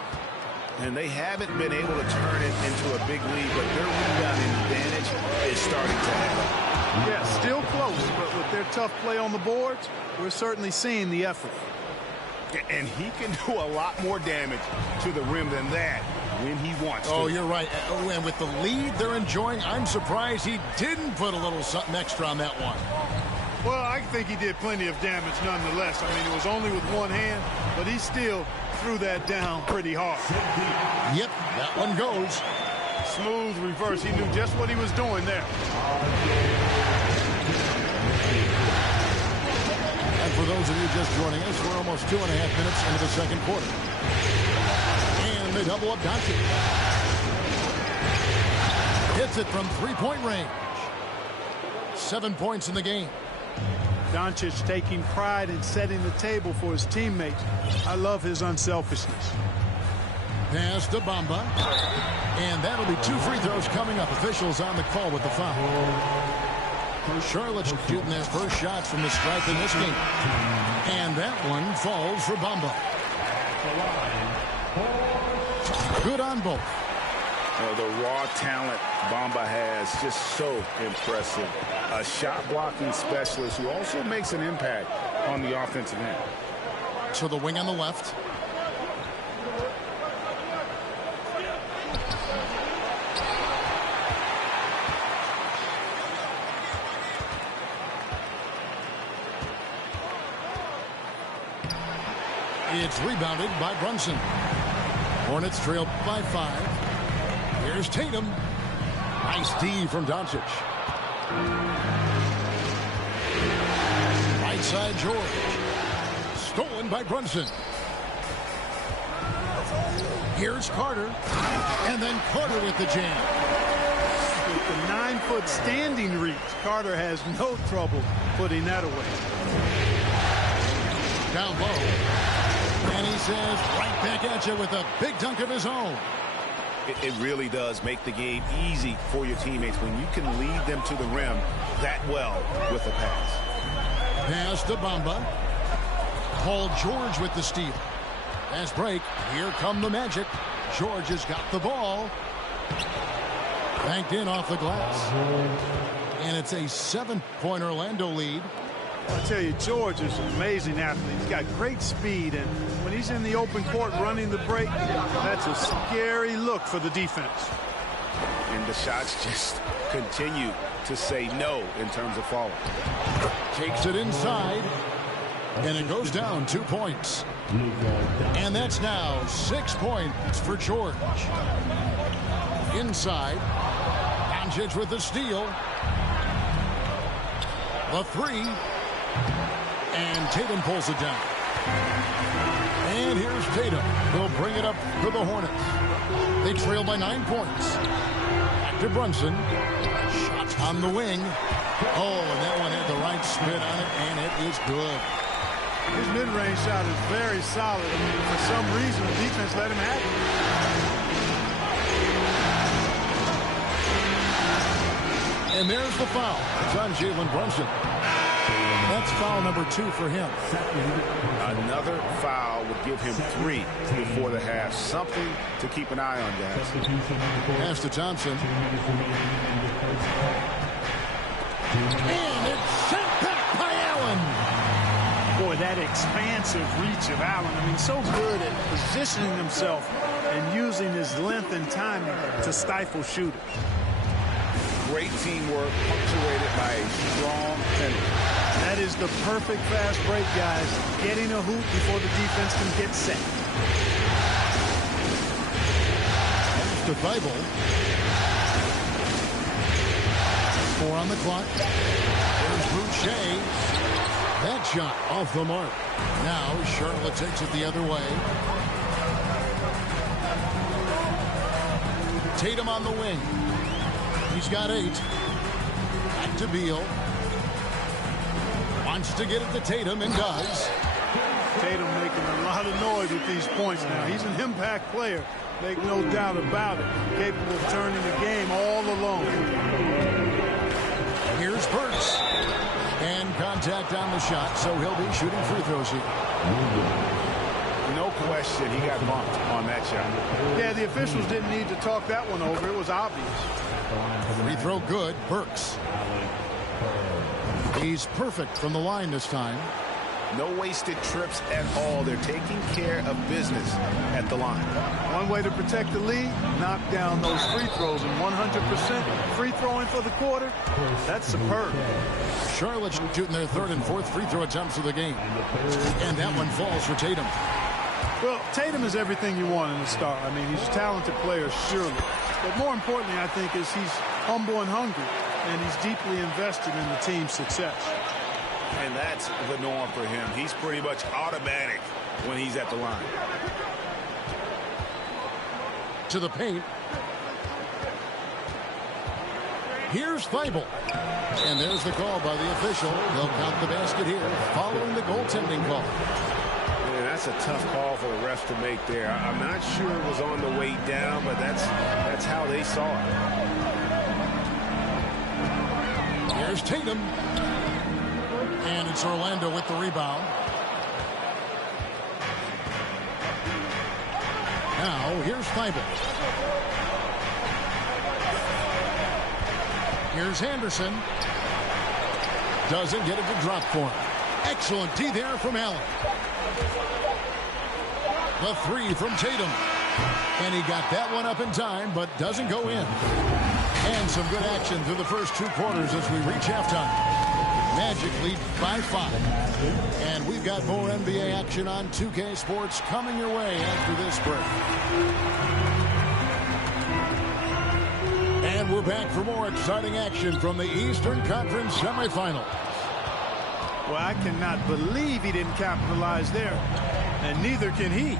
And they haven't been able to turn it into a big lead, but their rebounding advantage is starting to add up. Yeah, still close, but with their tough play on the boards, we're certainly seeing the effort. And he can do a lot more damage to the rim than that when he wants to. Oh, you're right. And with the lead they're enjoying, I'm surprised he didn't put a little something extra on that one. Well, I think he did plenty of damage nonetheless. I mean, it was only with one hand, but he still threw that down pretty hard. Yep, that one goes. Smooth reverse. He knew just what he was doing there. And for those of you just joining us, we're almost 2.5 minutes into the second quarter. And they double up Doncic. Hits it from three-point range. 7 points in the game. Doncic taking pride in setting the table for his teammates. I love his unselfishness. Pass to Bamba. And that'll be 2 free throws coming up. Officials on the call with the foul. Charlotte's shooting their first shots from the stripe in this game. And that one falls for Bamba. Good on both. The raw talent Bamba has, just so impressive. A shot blocking specialist who also makes an impact on the offensive end. To the wing on the left. it's rebounded by Brunson. Hornets trail by 5. Here's Tatum. Nice D from Doncic. Right side George. Stolen by Brunson. Here's Carter. And then Carter with the jam. With the 9-foot standing reach, Carter has no trouble putting that away. Down low. And he says right back at you with a big dunk of his own. It really does make the game easy for your teammates when you can lead them to the rim that well with a pass. Pass to Bamba. Paul George with the steal. Fast break. Here come the Magic. George has got the ball. Banked in off the glass. And it's a 7-point Orlando lead. I tell you, George is an amazing athlete. He's got great speed, and when he's in the open court running the break, that's a scary look for the defense. And the shots just continue to say no in terms of falling. Takes it inside, and it goes down 2 points. And that's now 6 points for George. Inside, Doncic with the steal. The 3. And Tatum pulls it down. And here's Tatum. He'll bring it up to the Hornets. They trail by 9 points. Back to Brunson. Shot on the wing. Oh, and that one had the right spin on it, and it is good. His mid-range shot is very solid. I mean, for some reason, the defense let him have it. And there's the foul. It's on Jalen Brunson. That's foul number 2 for him. Another foul would give him 3 before the half. Something to keep an eye on, guys. Pass to Thompson. And it's sent back by Allen. Boy, that expansive reach of Allen. I mean, so good at positioning himself and using his length and timing to stifle shooters. Great teamwork punctuated by a strong penalty. That is the perfect fast break, guys. Getting a hoop before the defense can get set. Pass to Thibault. 4 on the clock. There's Boucher. That shot off the mark. Now Charlotte takes it the other way. Tatum on the wing. He's got 8. Back to Beal. Wants to get it to Tatum and does. Tatum making a lot of noise with these points now. He's an impact player. Make no doubt about it. Capable of turning the game all alone. Here's Burks. And contact on the shot, so he'll be shooting free throws here. No question he got bumped on that shot. Yeah, the officials didn't need to talk that one over. It was obvious. Free throw good. Burks. He's perfect from the line this time. No wasted trips at all. They're taking care of business at the line. One way to protect the lead, knock down those free throws, and 100% free throwing for the quarter. That's superb. Charlotte's shooting their 3rd and 4th free throw attempts of the game. And that one falls for Tatum. Well, Tatum is everything you want in a star. I mean, he's a talented player, surely. But more importantly, I think, is he's humble and hungry, and he's deeply invested in the team's success. And that's the norm for him. He's pretty much automatic when he's at the line. To the paint. Here's Thibault. And there's the call by the official. They'll count the basket here following the goaltending call. Yeah, that's a tough call for the refs to make there. I'm not sure it was on the way down, but that's how they saw it. Here's Tatum. And it's Orlando with the rebound. Now, here's Thibault. Here's Henderson. Doesn't get it to drop for him. Excellent D there from Allen. The 3 from Tatum. And he got that one up in time, but doesn't go in. And some good action through the first 2 quarters as we reach halftime. Magic lead by 5. And we've got more NBA action on 2K Sports coming your way after this break. And we're back for more exciting action from the Eastern Conference semifinals. Well, I cannot believe he didn't capitalize there, and neither can he.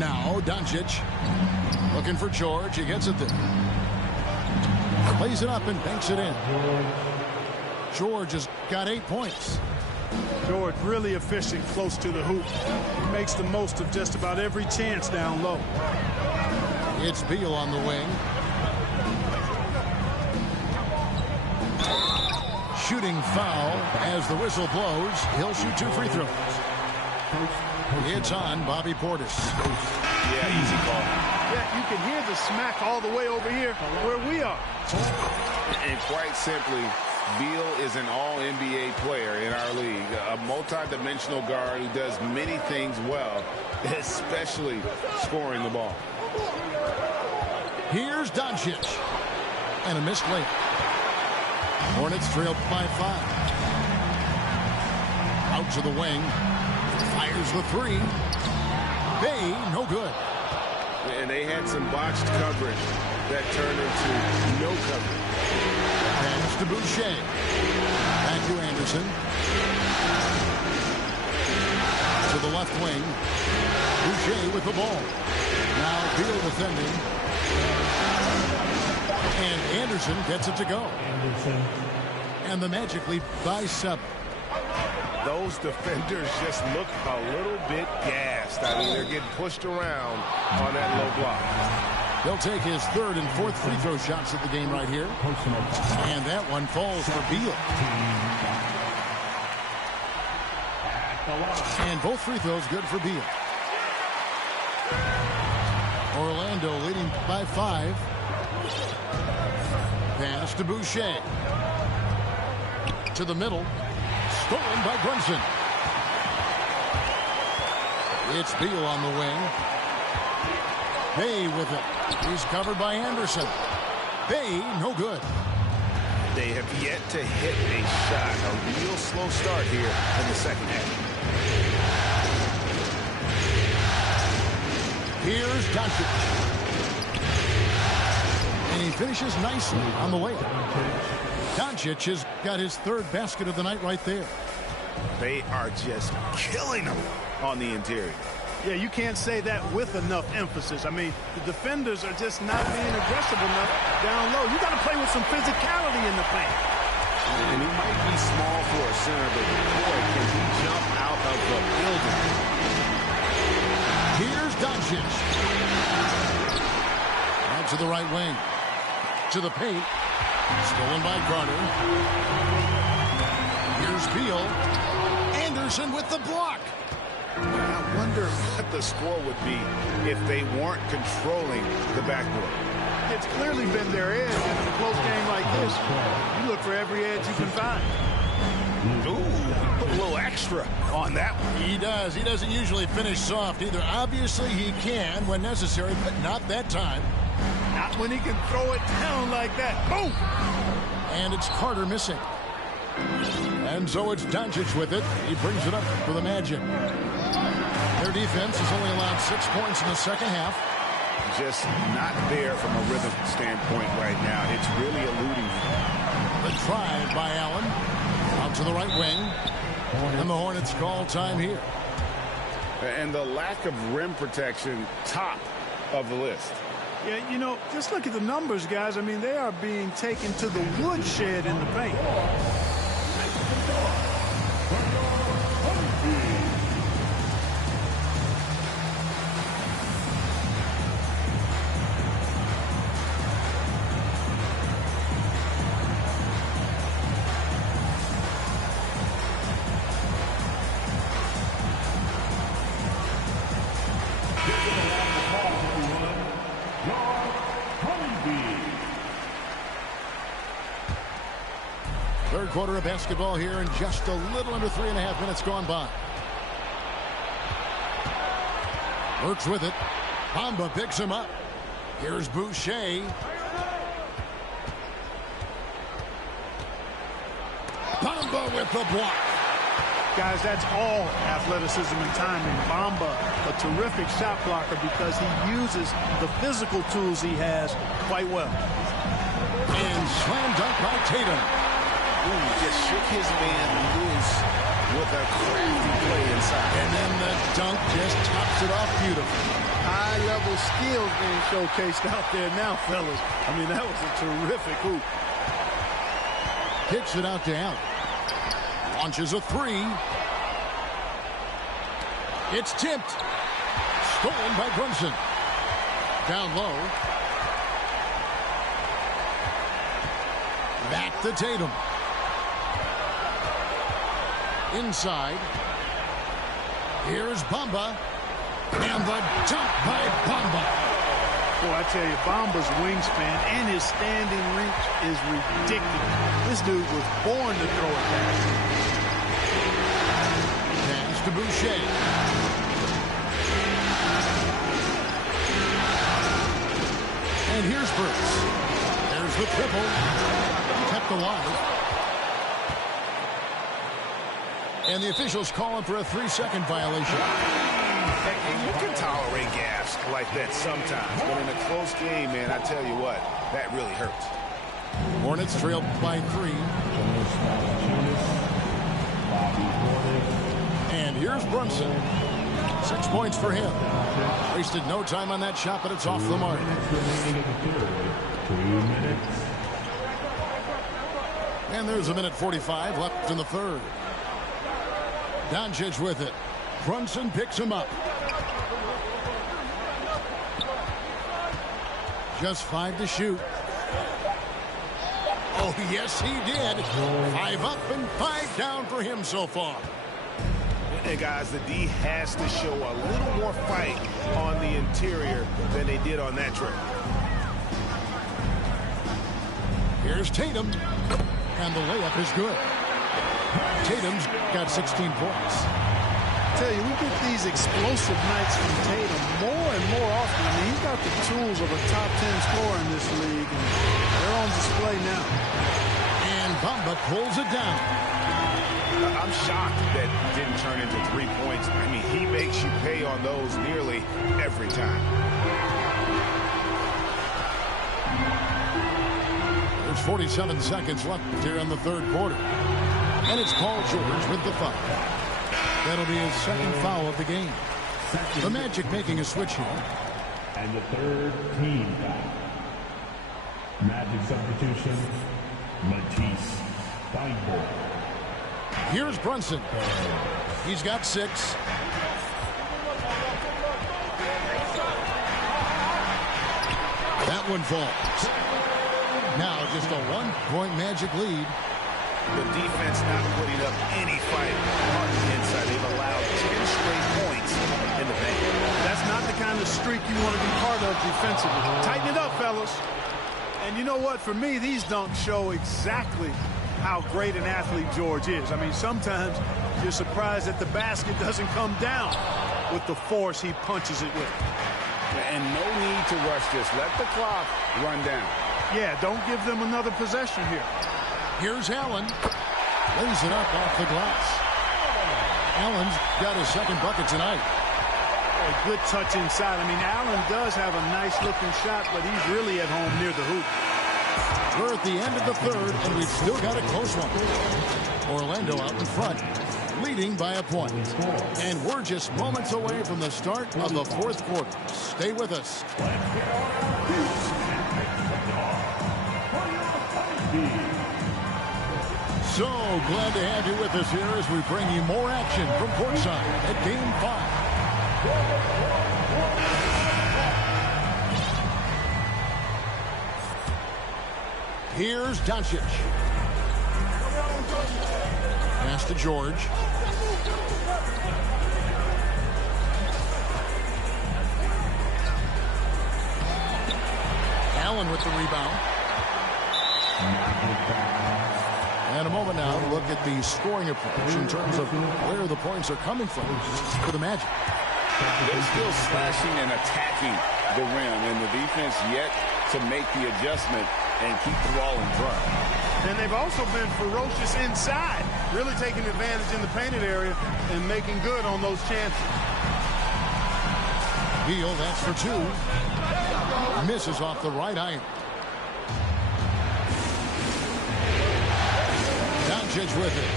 Now, Doncic looking for George. He gets it there. Plays it up and banks it in. George has got 8 points. George really efficient close to the hoop. He makes the most of just about every chance down low. It's Beal on the wing. Shooting foul as the whistle blows. He'll shoot 2 free throws. It's on Bobby Portis. Yeah, easy call. Yeah, you can hear the smack all the way over here where we are. And quite simply, Beal is an all-NBA player in our league, a multi-dimensional guard who does many things well, especially scoring the ball. Here's Doncic. And a missed layup. Hornets trailed by 5. Out to the wing. Fires the 3. Bay, no good. And they had some botched coverage that turned into no coverage. Pass to Boucher. Back to Anderson. To the left wing. Boucher with the ball. Now Beal defending. And Anderson gets it to go. And the Magic lead by 7. Those defenders just look a little bit gassed. I mean, they're getting pushed around on that low block. He'll take his 3rd and 4th free throw shots of the game right here. And that one falls for Beal. And both free throws good for Beal. Orlando leading by 5. Pass to Boucher. To the middle. Stolen by Brunson. It's Beal on the wing. Bay with it. He's covered by Anderson. Bay, no good. They have yet to hit a shot. A real slow start here in the second half. Here's Doncic. And he finishes nicely on the layup. Doncic has got his 3rd basket of the night right there. They are just killing them on the interior. Yeah, you can't say that with enough emphasis. I mean, the defenders are just not being aggressive enough down low. You got to play with some physicality in the paint. And he might be small for a center, but boy, can he jump out of the building. Here's Doncic. Out to the right wing. To the paint. Stolen by Carter. Here's Beal. Anderson with the block. I wonder what the score would be if they weren't controlling the backboard. It's clearly been their edge, and in a close game like this, you look for every edge you can find. Ooh, put a little extra on that one. He does. He doesn't usually finish soft either. Obviously, he can when necessary, but not that time. Not when he can throw it down like that. Boom! And it's Carter missing. And so it's Doncic with it. He brings it up for the Magic. Their defense has only allowed 6 points in the second half. Just not there from a rhythm standpoint right now. It's really eluding him. The drive by Allen. Out to the right wing. And the Hornets call time here. And the lack of rim protection, top of the list. Yeah, you know, just look at the numbers, guys. I mean, they are being taken to the woodshed in the paint. Third quarter of basketball here, and just a little under 3.5 minutes gone by. Works with it. Bamba picks him up. Here's Boucher. Bamba with the block. Guys, that's all athleticism and timing. Bamba, a terrific shot blocker because he uses the physical tools he has quite well. And slam dunk by Tatum. Ooh, just shook his man loose with a crafty play inside. And then the dunk just tops it off beautifully. High-level skills being showcased out there now, fellas. I mean, that was a terrific hoop. Kicks it out to Allen. Launches a three. It's tipped. Stolen by Brunson. Down low. Back to Tatum. Inside. Here's Bamba. And the dunk by Bamba. Boy, I tell you, Bamba's wingspan and his standing reach is ridiculous. This dude was born to throw it back. Pass to Boucher. And here's Bruce. There's the triple. Kept alive. And the officials calling for a 3-second violation. And you can tolerate gaffes like that sometimes, but in a close game, man, I tell you what, that really hurts. Hornets trailed by 3. And here's Brunson. 6 points for him. Wasted no time on that shot, but it's off the mark. 2 minutes. And there's 1:45 left in the third. Doncic with it. Brunson picks him up. Just 5 to shoot. Oh, yes, he did. 5 up and 5 down for him so far. And, guys, the D has to show a little more fight on the interior than they did on that trip. Here's Tatum. And the layup is good. Tatum's got 16 points. I tell you, we get these explosive nights from Tatum more and more often. I mean, he's got the tools of a top 10 scorer in this league, and they're on display now. And Bamba pulls it down. I'm shocked that didn't turn into 3 points. I mean, he makes you pay on those nearly every time. There's 47 seconds left here in the third quarter. And it's Paul George with the foul. That'll be his second foul of the game. The Magic making a switch here. And the third team foul. Magic substitution, Matisse Thybulle. Here's Brunson. He's got 6. That one falls. Now just a 1-point Magic lead. The defense not putting up any fight on the inside. They've allowed 10 straight points in the paint. That's not the kind of streak you want to be part of defensively. Tighten it up, fellas. And you know what? For me, these dunks show exactly how great an athlete George is. I mean, sometimes you're surprised that the basket doesn't come down with the force he punches it with. And no need to rush this. Let the clock run down. Yeah, don't give them another possession here. Here's Allen. Lays it up off the glass. Allen's got his second bucket tonight. A good touch inside. I mean, Allen does have a nice-looking shot, but he's really at home near the hoop. We're at the end of the third, and we've still got a close one. Orlando out in front, leading by a point. And we're just moments away from the start of the fourth quarter. Stay with us. So glad to have you with us here as we bring you more action from courtside at Game 5. Here's Doncic. Pass to George. Allen with the rebound. And a moment now to look at the scoring approach in terms of where the points are coming from for the Magic. They're still slashing and attacking the rim, and the defense yet to make the adjustment and keep the ball in front. And they've also been ferocious inside. really taking advantage in the painted area and making good on those chances. Beal, that's for two. Misses off the right iron. Doncic with it.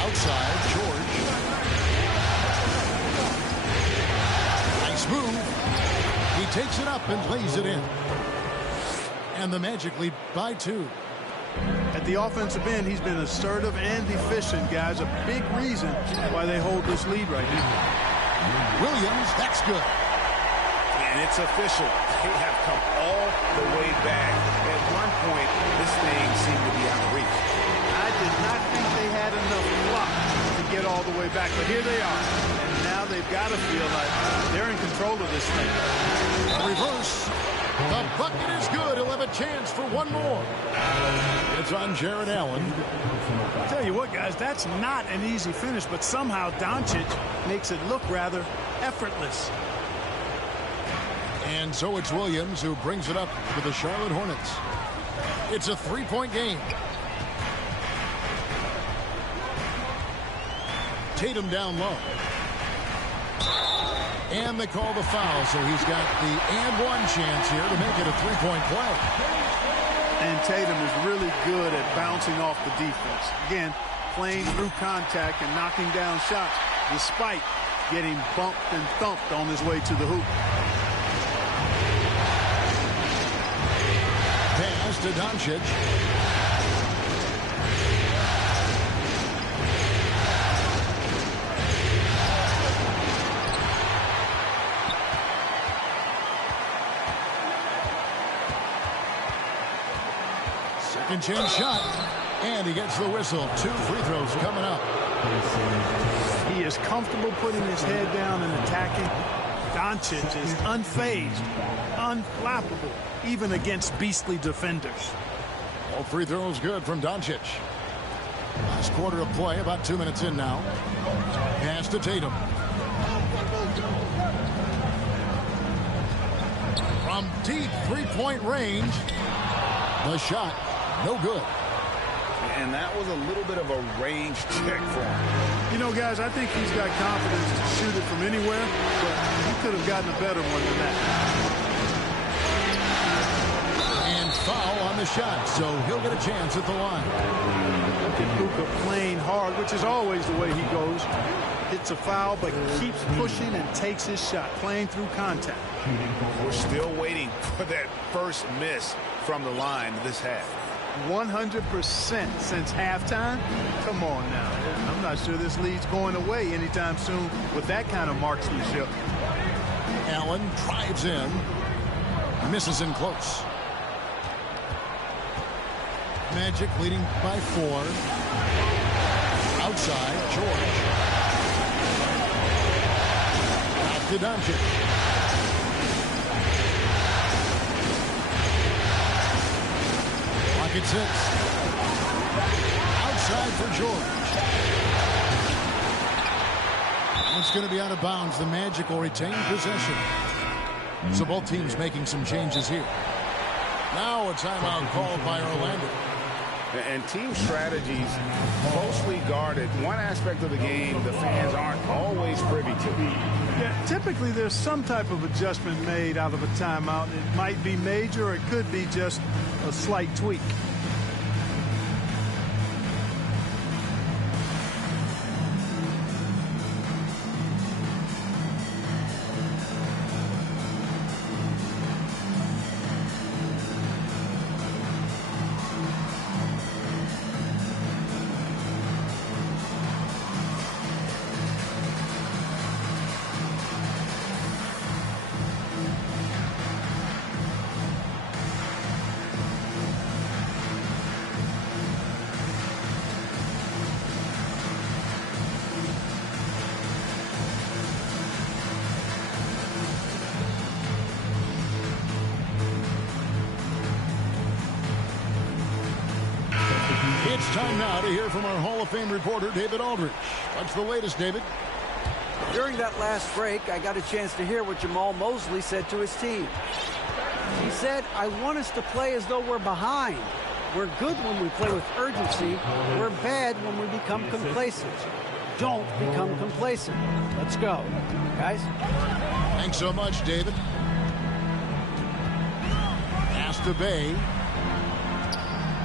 Outside, George. Nice move. He takes it up and lays it in. And the Magic lead by 2. At the offensive end, he's been assertive and efficient, guys. A big reason why they hold this lead right now. Williams, that's good. And it's official. They have come all the way back. At one point, this thing seemed to be out of reach. I did not think they had enough clock to get all the way back, but here they are. And now they've got to feel like they're in control of this thing. A reverse. The bucket is good. He'll have a chance for one more. It's on Jared Allen. I'll tell you what, guys, that's not an easy finish, but somehow Doncic makes it look rather effortless. And so it's Williams who brings it up for the Charlotte Hornets. It's a 3-point game. Tatum down low. And they call the foul, so he's got the and one chance here to make it a 3-point play. And Tatum is really good at bouncing off the defense. Again, playing through contact and knocking down shots, despite getting bumped and thumped on his way to the hoop. Pass to Doncic. Second chance shot. And he gets the whistle. 2 free throws coming up. He is comfortable putting his head down and attacking. Doncic is unfazed, unflappable, even against beastly defenders. All free throws good from Doncic. Last quarter of play, about 2 minutes in now. Pass to Tatum. From deep 3-point range. The shot, no good. And that was a little bit of a range check for him. You know, guys, I think he's got confidence to shoot it from anywhere, but he could have gotten a better one than that. And foul on the shot, so he'll get a chance at the line. Luka playing hard, which is always the way he goes. Hits a foul, but keeps pushing and takes his shot, playing through contact. We're still waiting for that first miss from the line this half. 100% since halftime. Come on now. I'm not sure this lead's going away anytime soon with that kind of marksmanship. Allen drives in. Misses in close. Magic leading by 4. Outside, George. Back to Doncic. Pocket 6. Outside for George. It's going to be out of bounds. The Magic will retain possession. So both teams making some changes here. Now a timeout called by Orlando. And team strategies closely guarded. One aspect of the game the fans aren't always privy to. Yeah, typically there's some type of adjustment made out of a timeout. It might be major or it could be just a slight tweak. It's time now to hear from our Hall of Fame reporter, David Aldridge. What's the latest, David? During that last break, I got a chance to hear what Jamal Mosley said to his team. He said, I want us to play as though we're behind. We're good when we play with urgency. We're bad when we become complacent. Don't become complacent. Let's go, guys. Thanks so much, David. Pass to Bay.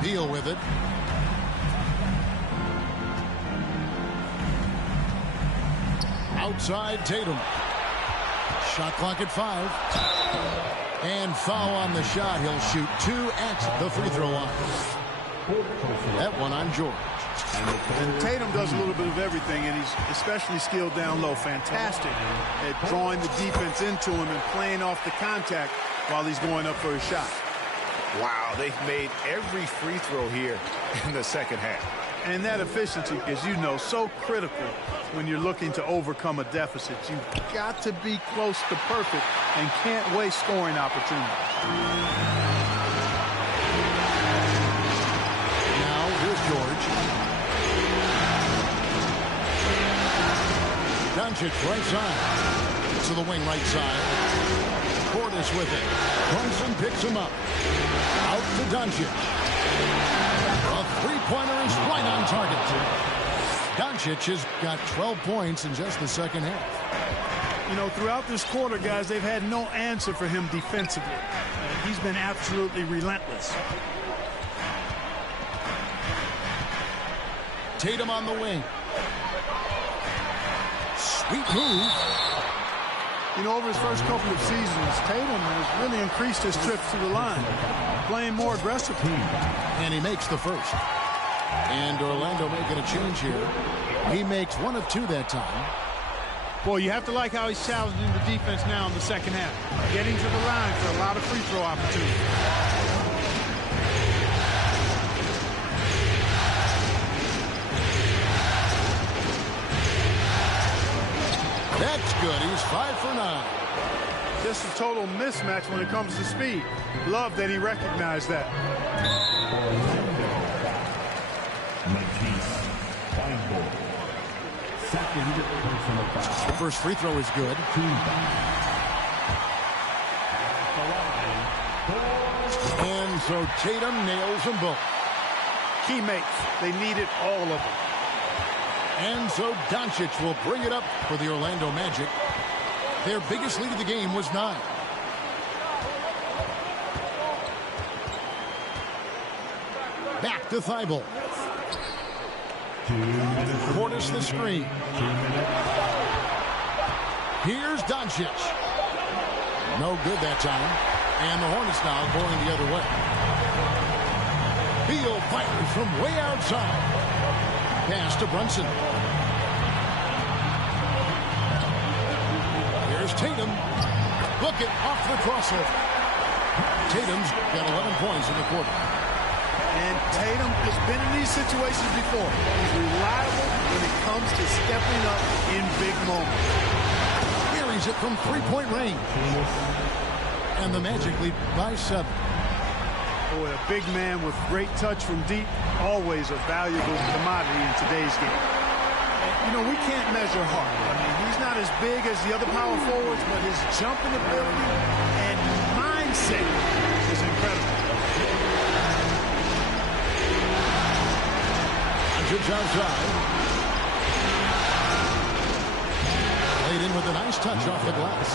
Deal with it. Outside Tatum. Shot clock at 5. And foul on the shot. He'll shoot 2 at the free throw line. That one on George. And Tatum does a little bit of everything, and he's especially skilled down low. Fantastic at drawing the defense into him and playing off the contact while he's going up for a shot. Wow, they've made every free throw here in the second half. And that efficiency, as you know, so critical when you're looking to overcome a deficit. You've got to be close to perfect and can't waste scoring opportunities. Now here's George. Doncic right side. To the wing right side. Portis with it. Brunson picks him up. Out to Doncic. A three-pointer is right on target. Doncic has got 12 points in just the second half. You know, throughout this quarter, guys, they've had no answer for him defensively. He's been absolutely relentless. Tatum on the wing. Sweet move. You know, over his first couple of seasons, Tatum has really increased his trips to the line, playing more aggressively. And he makes the first. And Orlando making a change here. He makes 1 of 2 that time. Boy, you have to like how he's challenging the defense now in the second half. Getting to the line for a lot of free throw opportunities. That's good. He's 5 for 9. Just a total mismatch when it comes to speed. Love that he recognized that. The first free throw is good. And so Tatum nails them both. Key makes. They needed all of them. And so Doncic will bring it up for the Orlando Magic. Their biggest lead of the game was 9. Back to Thibault. Portis the screen. Here's Doncic. No good that time. And the Hornets now going the other way. Beal fires from way outside. Pass to Brunson. Here's Tatum. Look it off the crossover. Tatum's got 11 points in the quarter. And Tatum has been in these situations before. He's reliable when it comes to stepping up in big moments. Carries it from three-point range. And the Magic lead by 7. Boy, a big man with great touch from deep, always a valuable commodity in today's game. And, you know, we can't measure heart. I mean, he's not as big as the other power forwards, but his jumping ability and mindset is incredible. Doncic outside. Played in with a nice touch off the glass.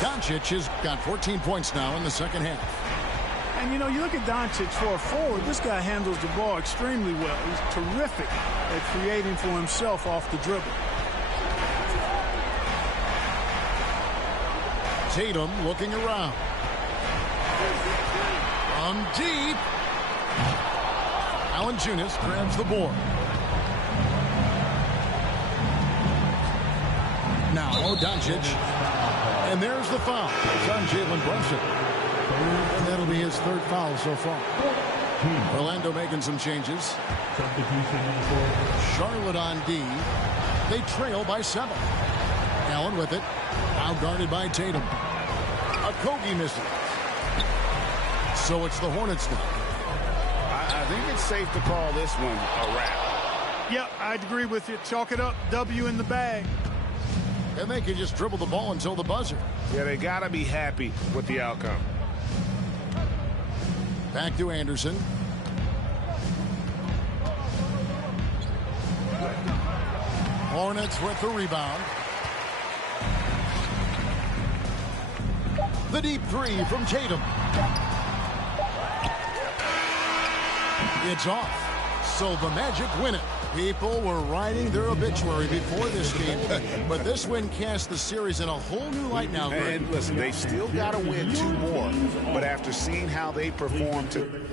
Doncic has got 14 points now in the second half. And, you know, you look at Doncic for a forward, this guy handles the ball extremely well. He's terrific at creating for himself off the dribble. Tatum looking around. From deep. Valanciunas grabs the board. Now Doncic. And there's the foul. It's on Jalen Brunson. And that'll be his 3rd foul so far. Orlando making some changes. Charlotte on D. They trail by 7. Allen with it. Now guarded by Tatum. Okogie missing. So it's the Hornets now. I think it's safe to call this one a wrap. Yep, I'd agree with you. Chalk it up. W in the bag. And they can just dribble the ball until the buzzer. Yeah, they got to be happy with the outcome. Back to Anderson. Hornets with the rebound. The deep three from Tatum. It's off. So the Magic win it. People were writing their obituary before this game, but this win cast the series in a whole new light now, Greg. And listen, they still got to win 2 more, but after seeing how they performed to...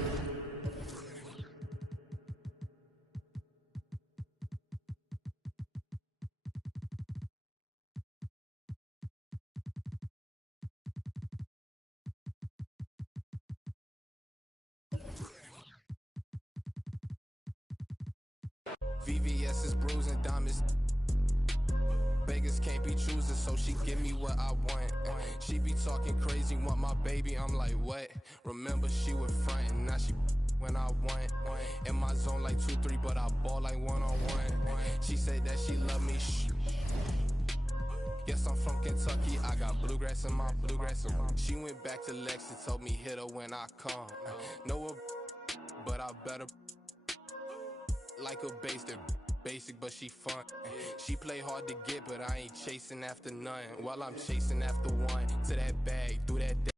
VVS is bruising diamonds. Beggars can't be choosers, so she give me what I want. She be talking crazy, want my baby, I'm like, what? Remember she was frontin', now she when I want. In my zone like 2-3, but I ball like 1-on-1. She said that she love me, Yes, I'm from Kentucky, I got bluegrass in my bluegrass. She went back to Lex and told me hit her when I come. Know her, but I better like a basic, but she fun. She play hard to get, but I ain't chasing after none. While I'm chasing after one, to that bag, through that day.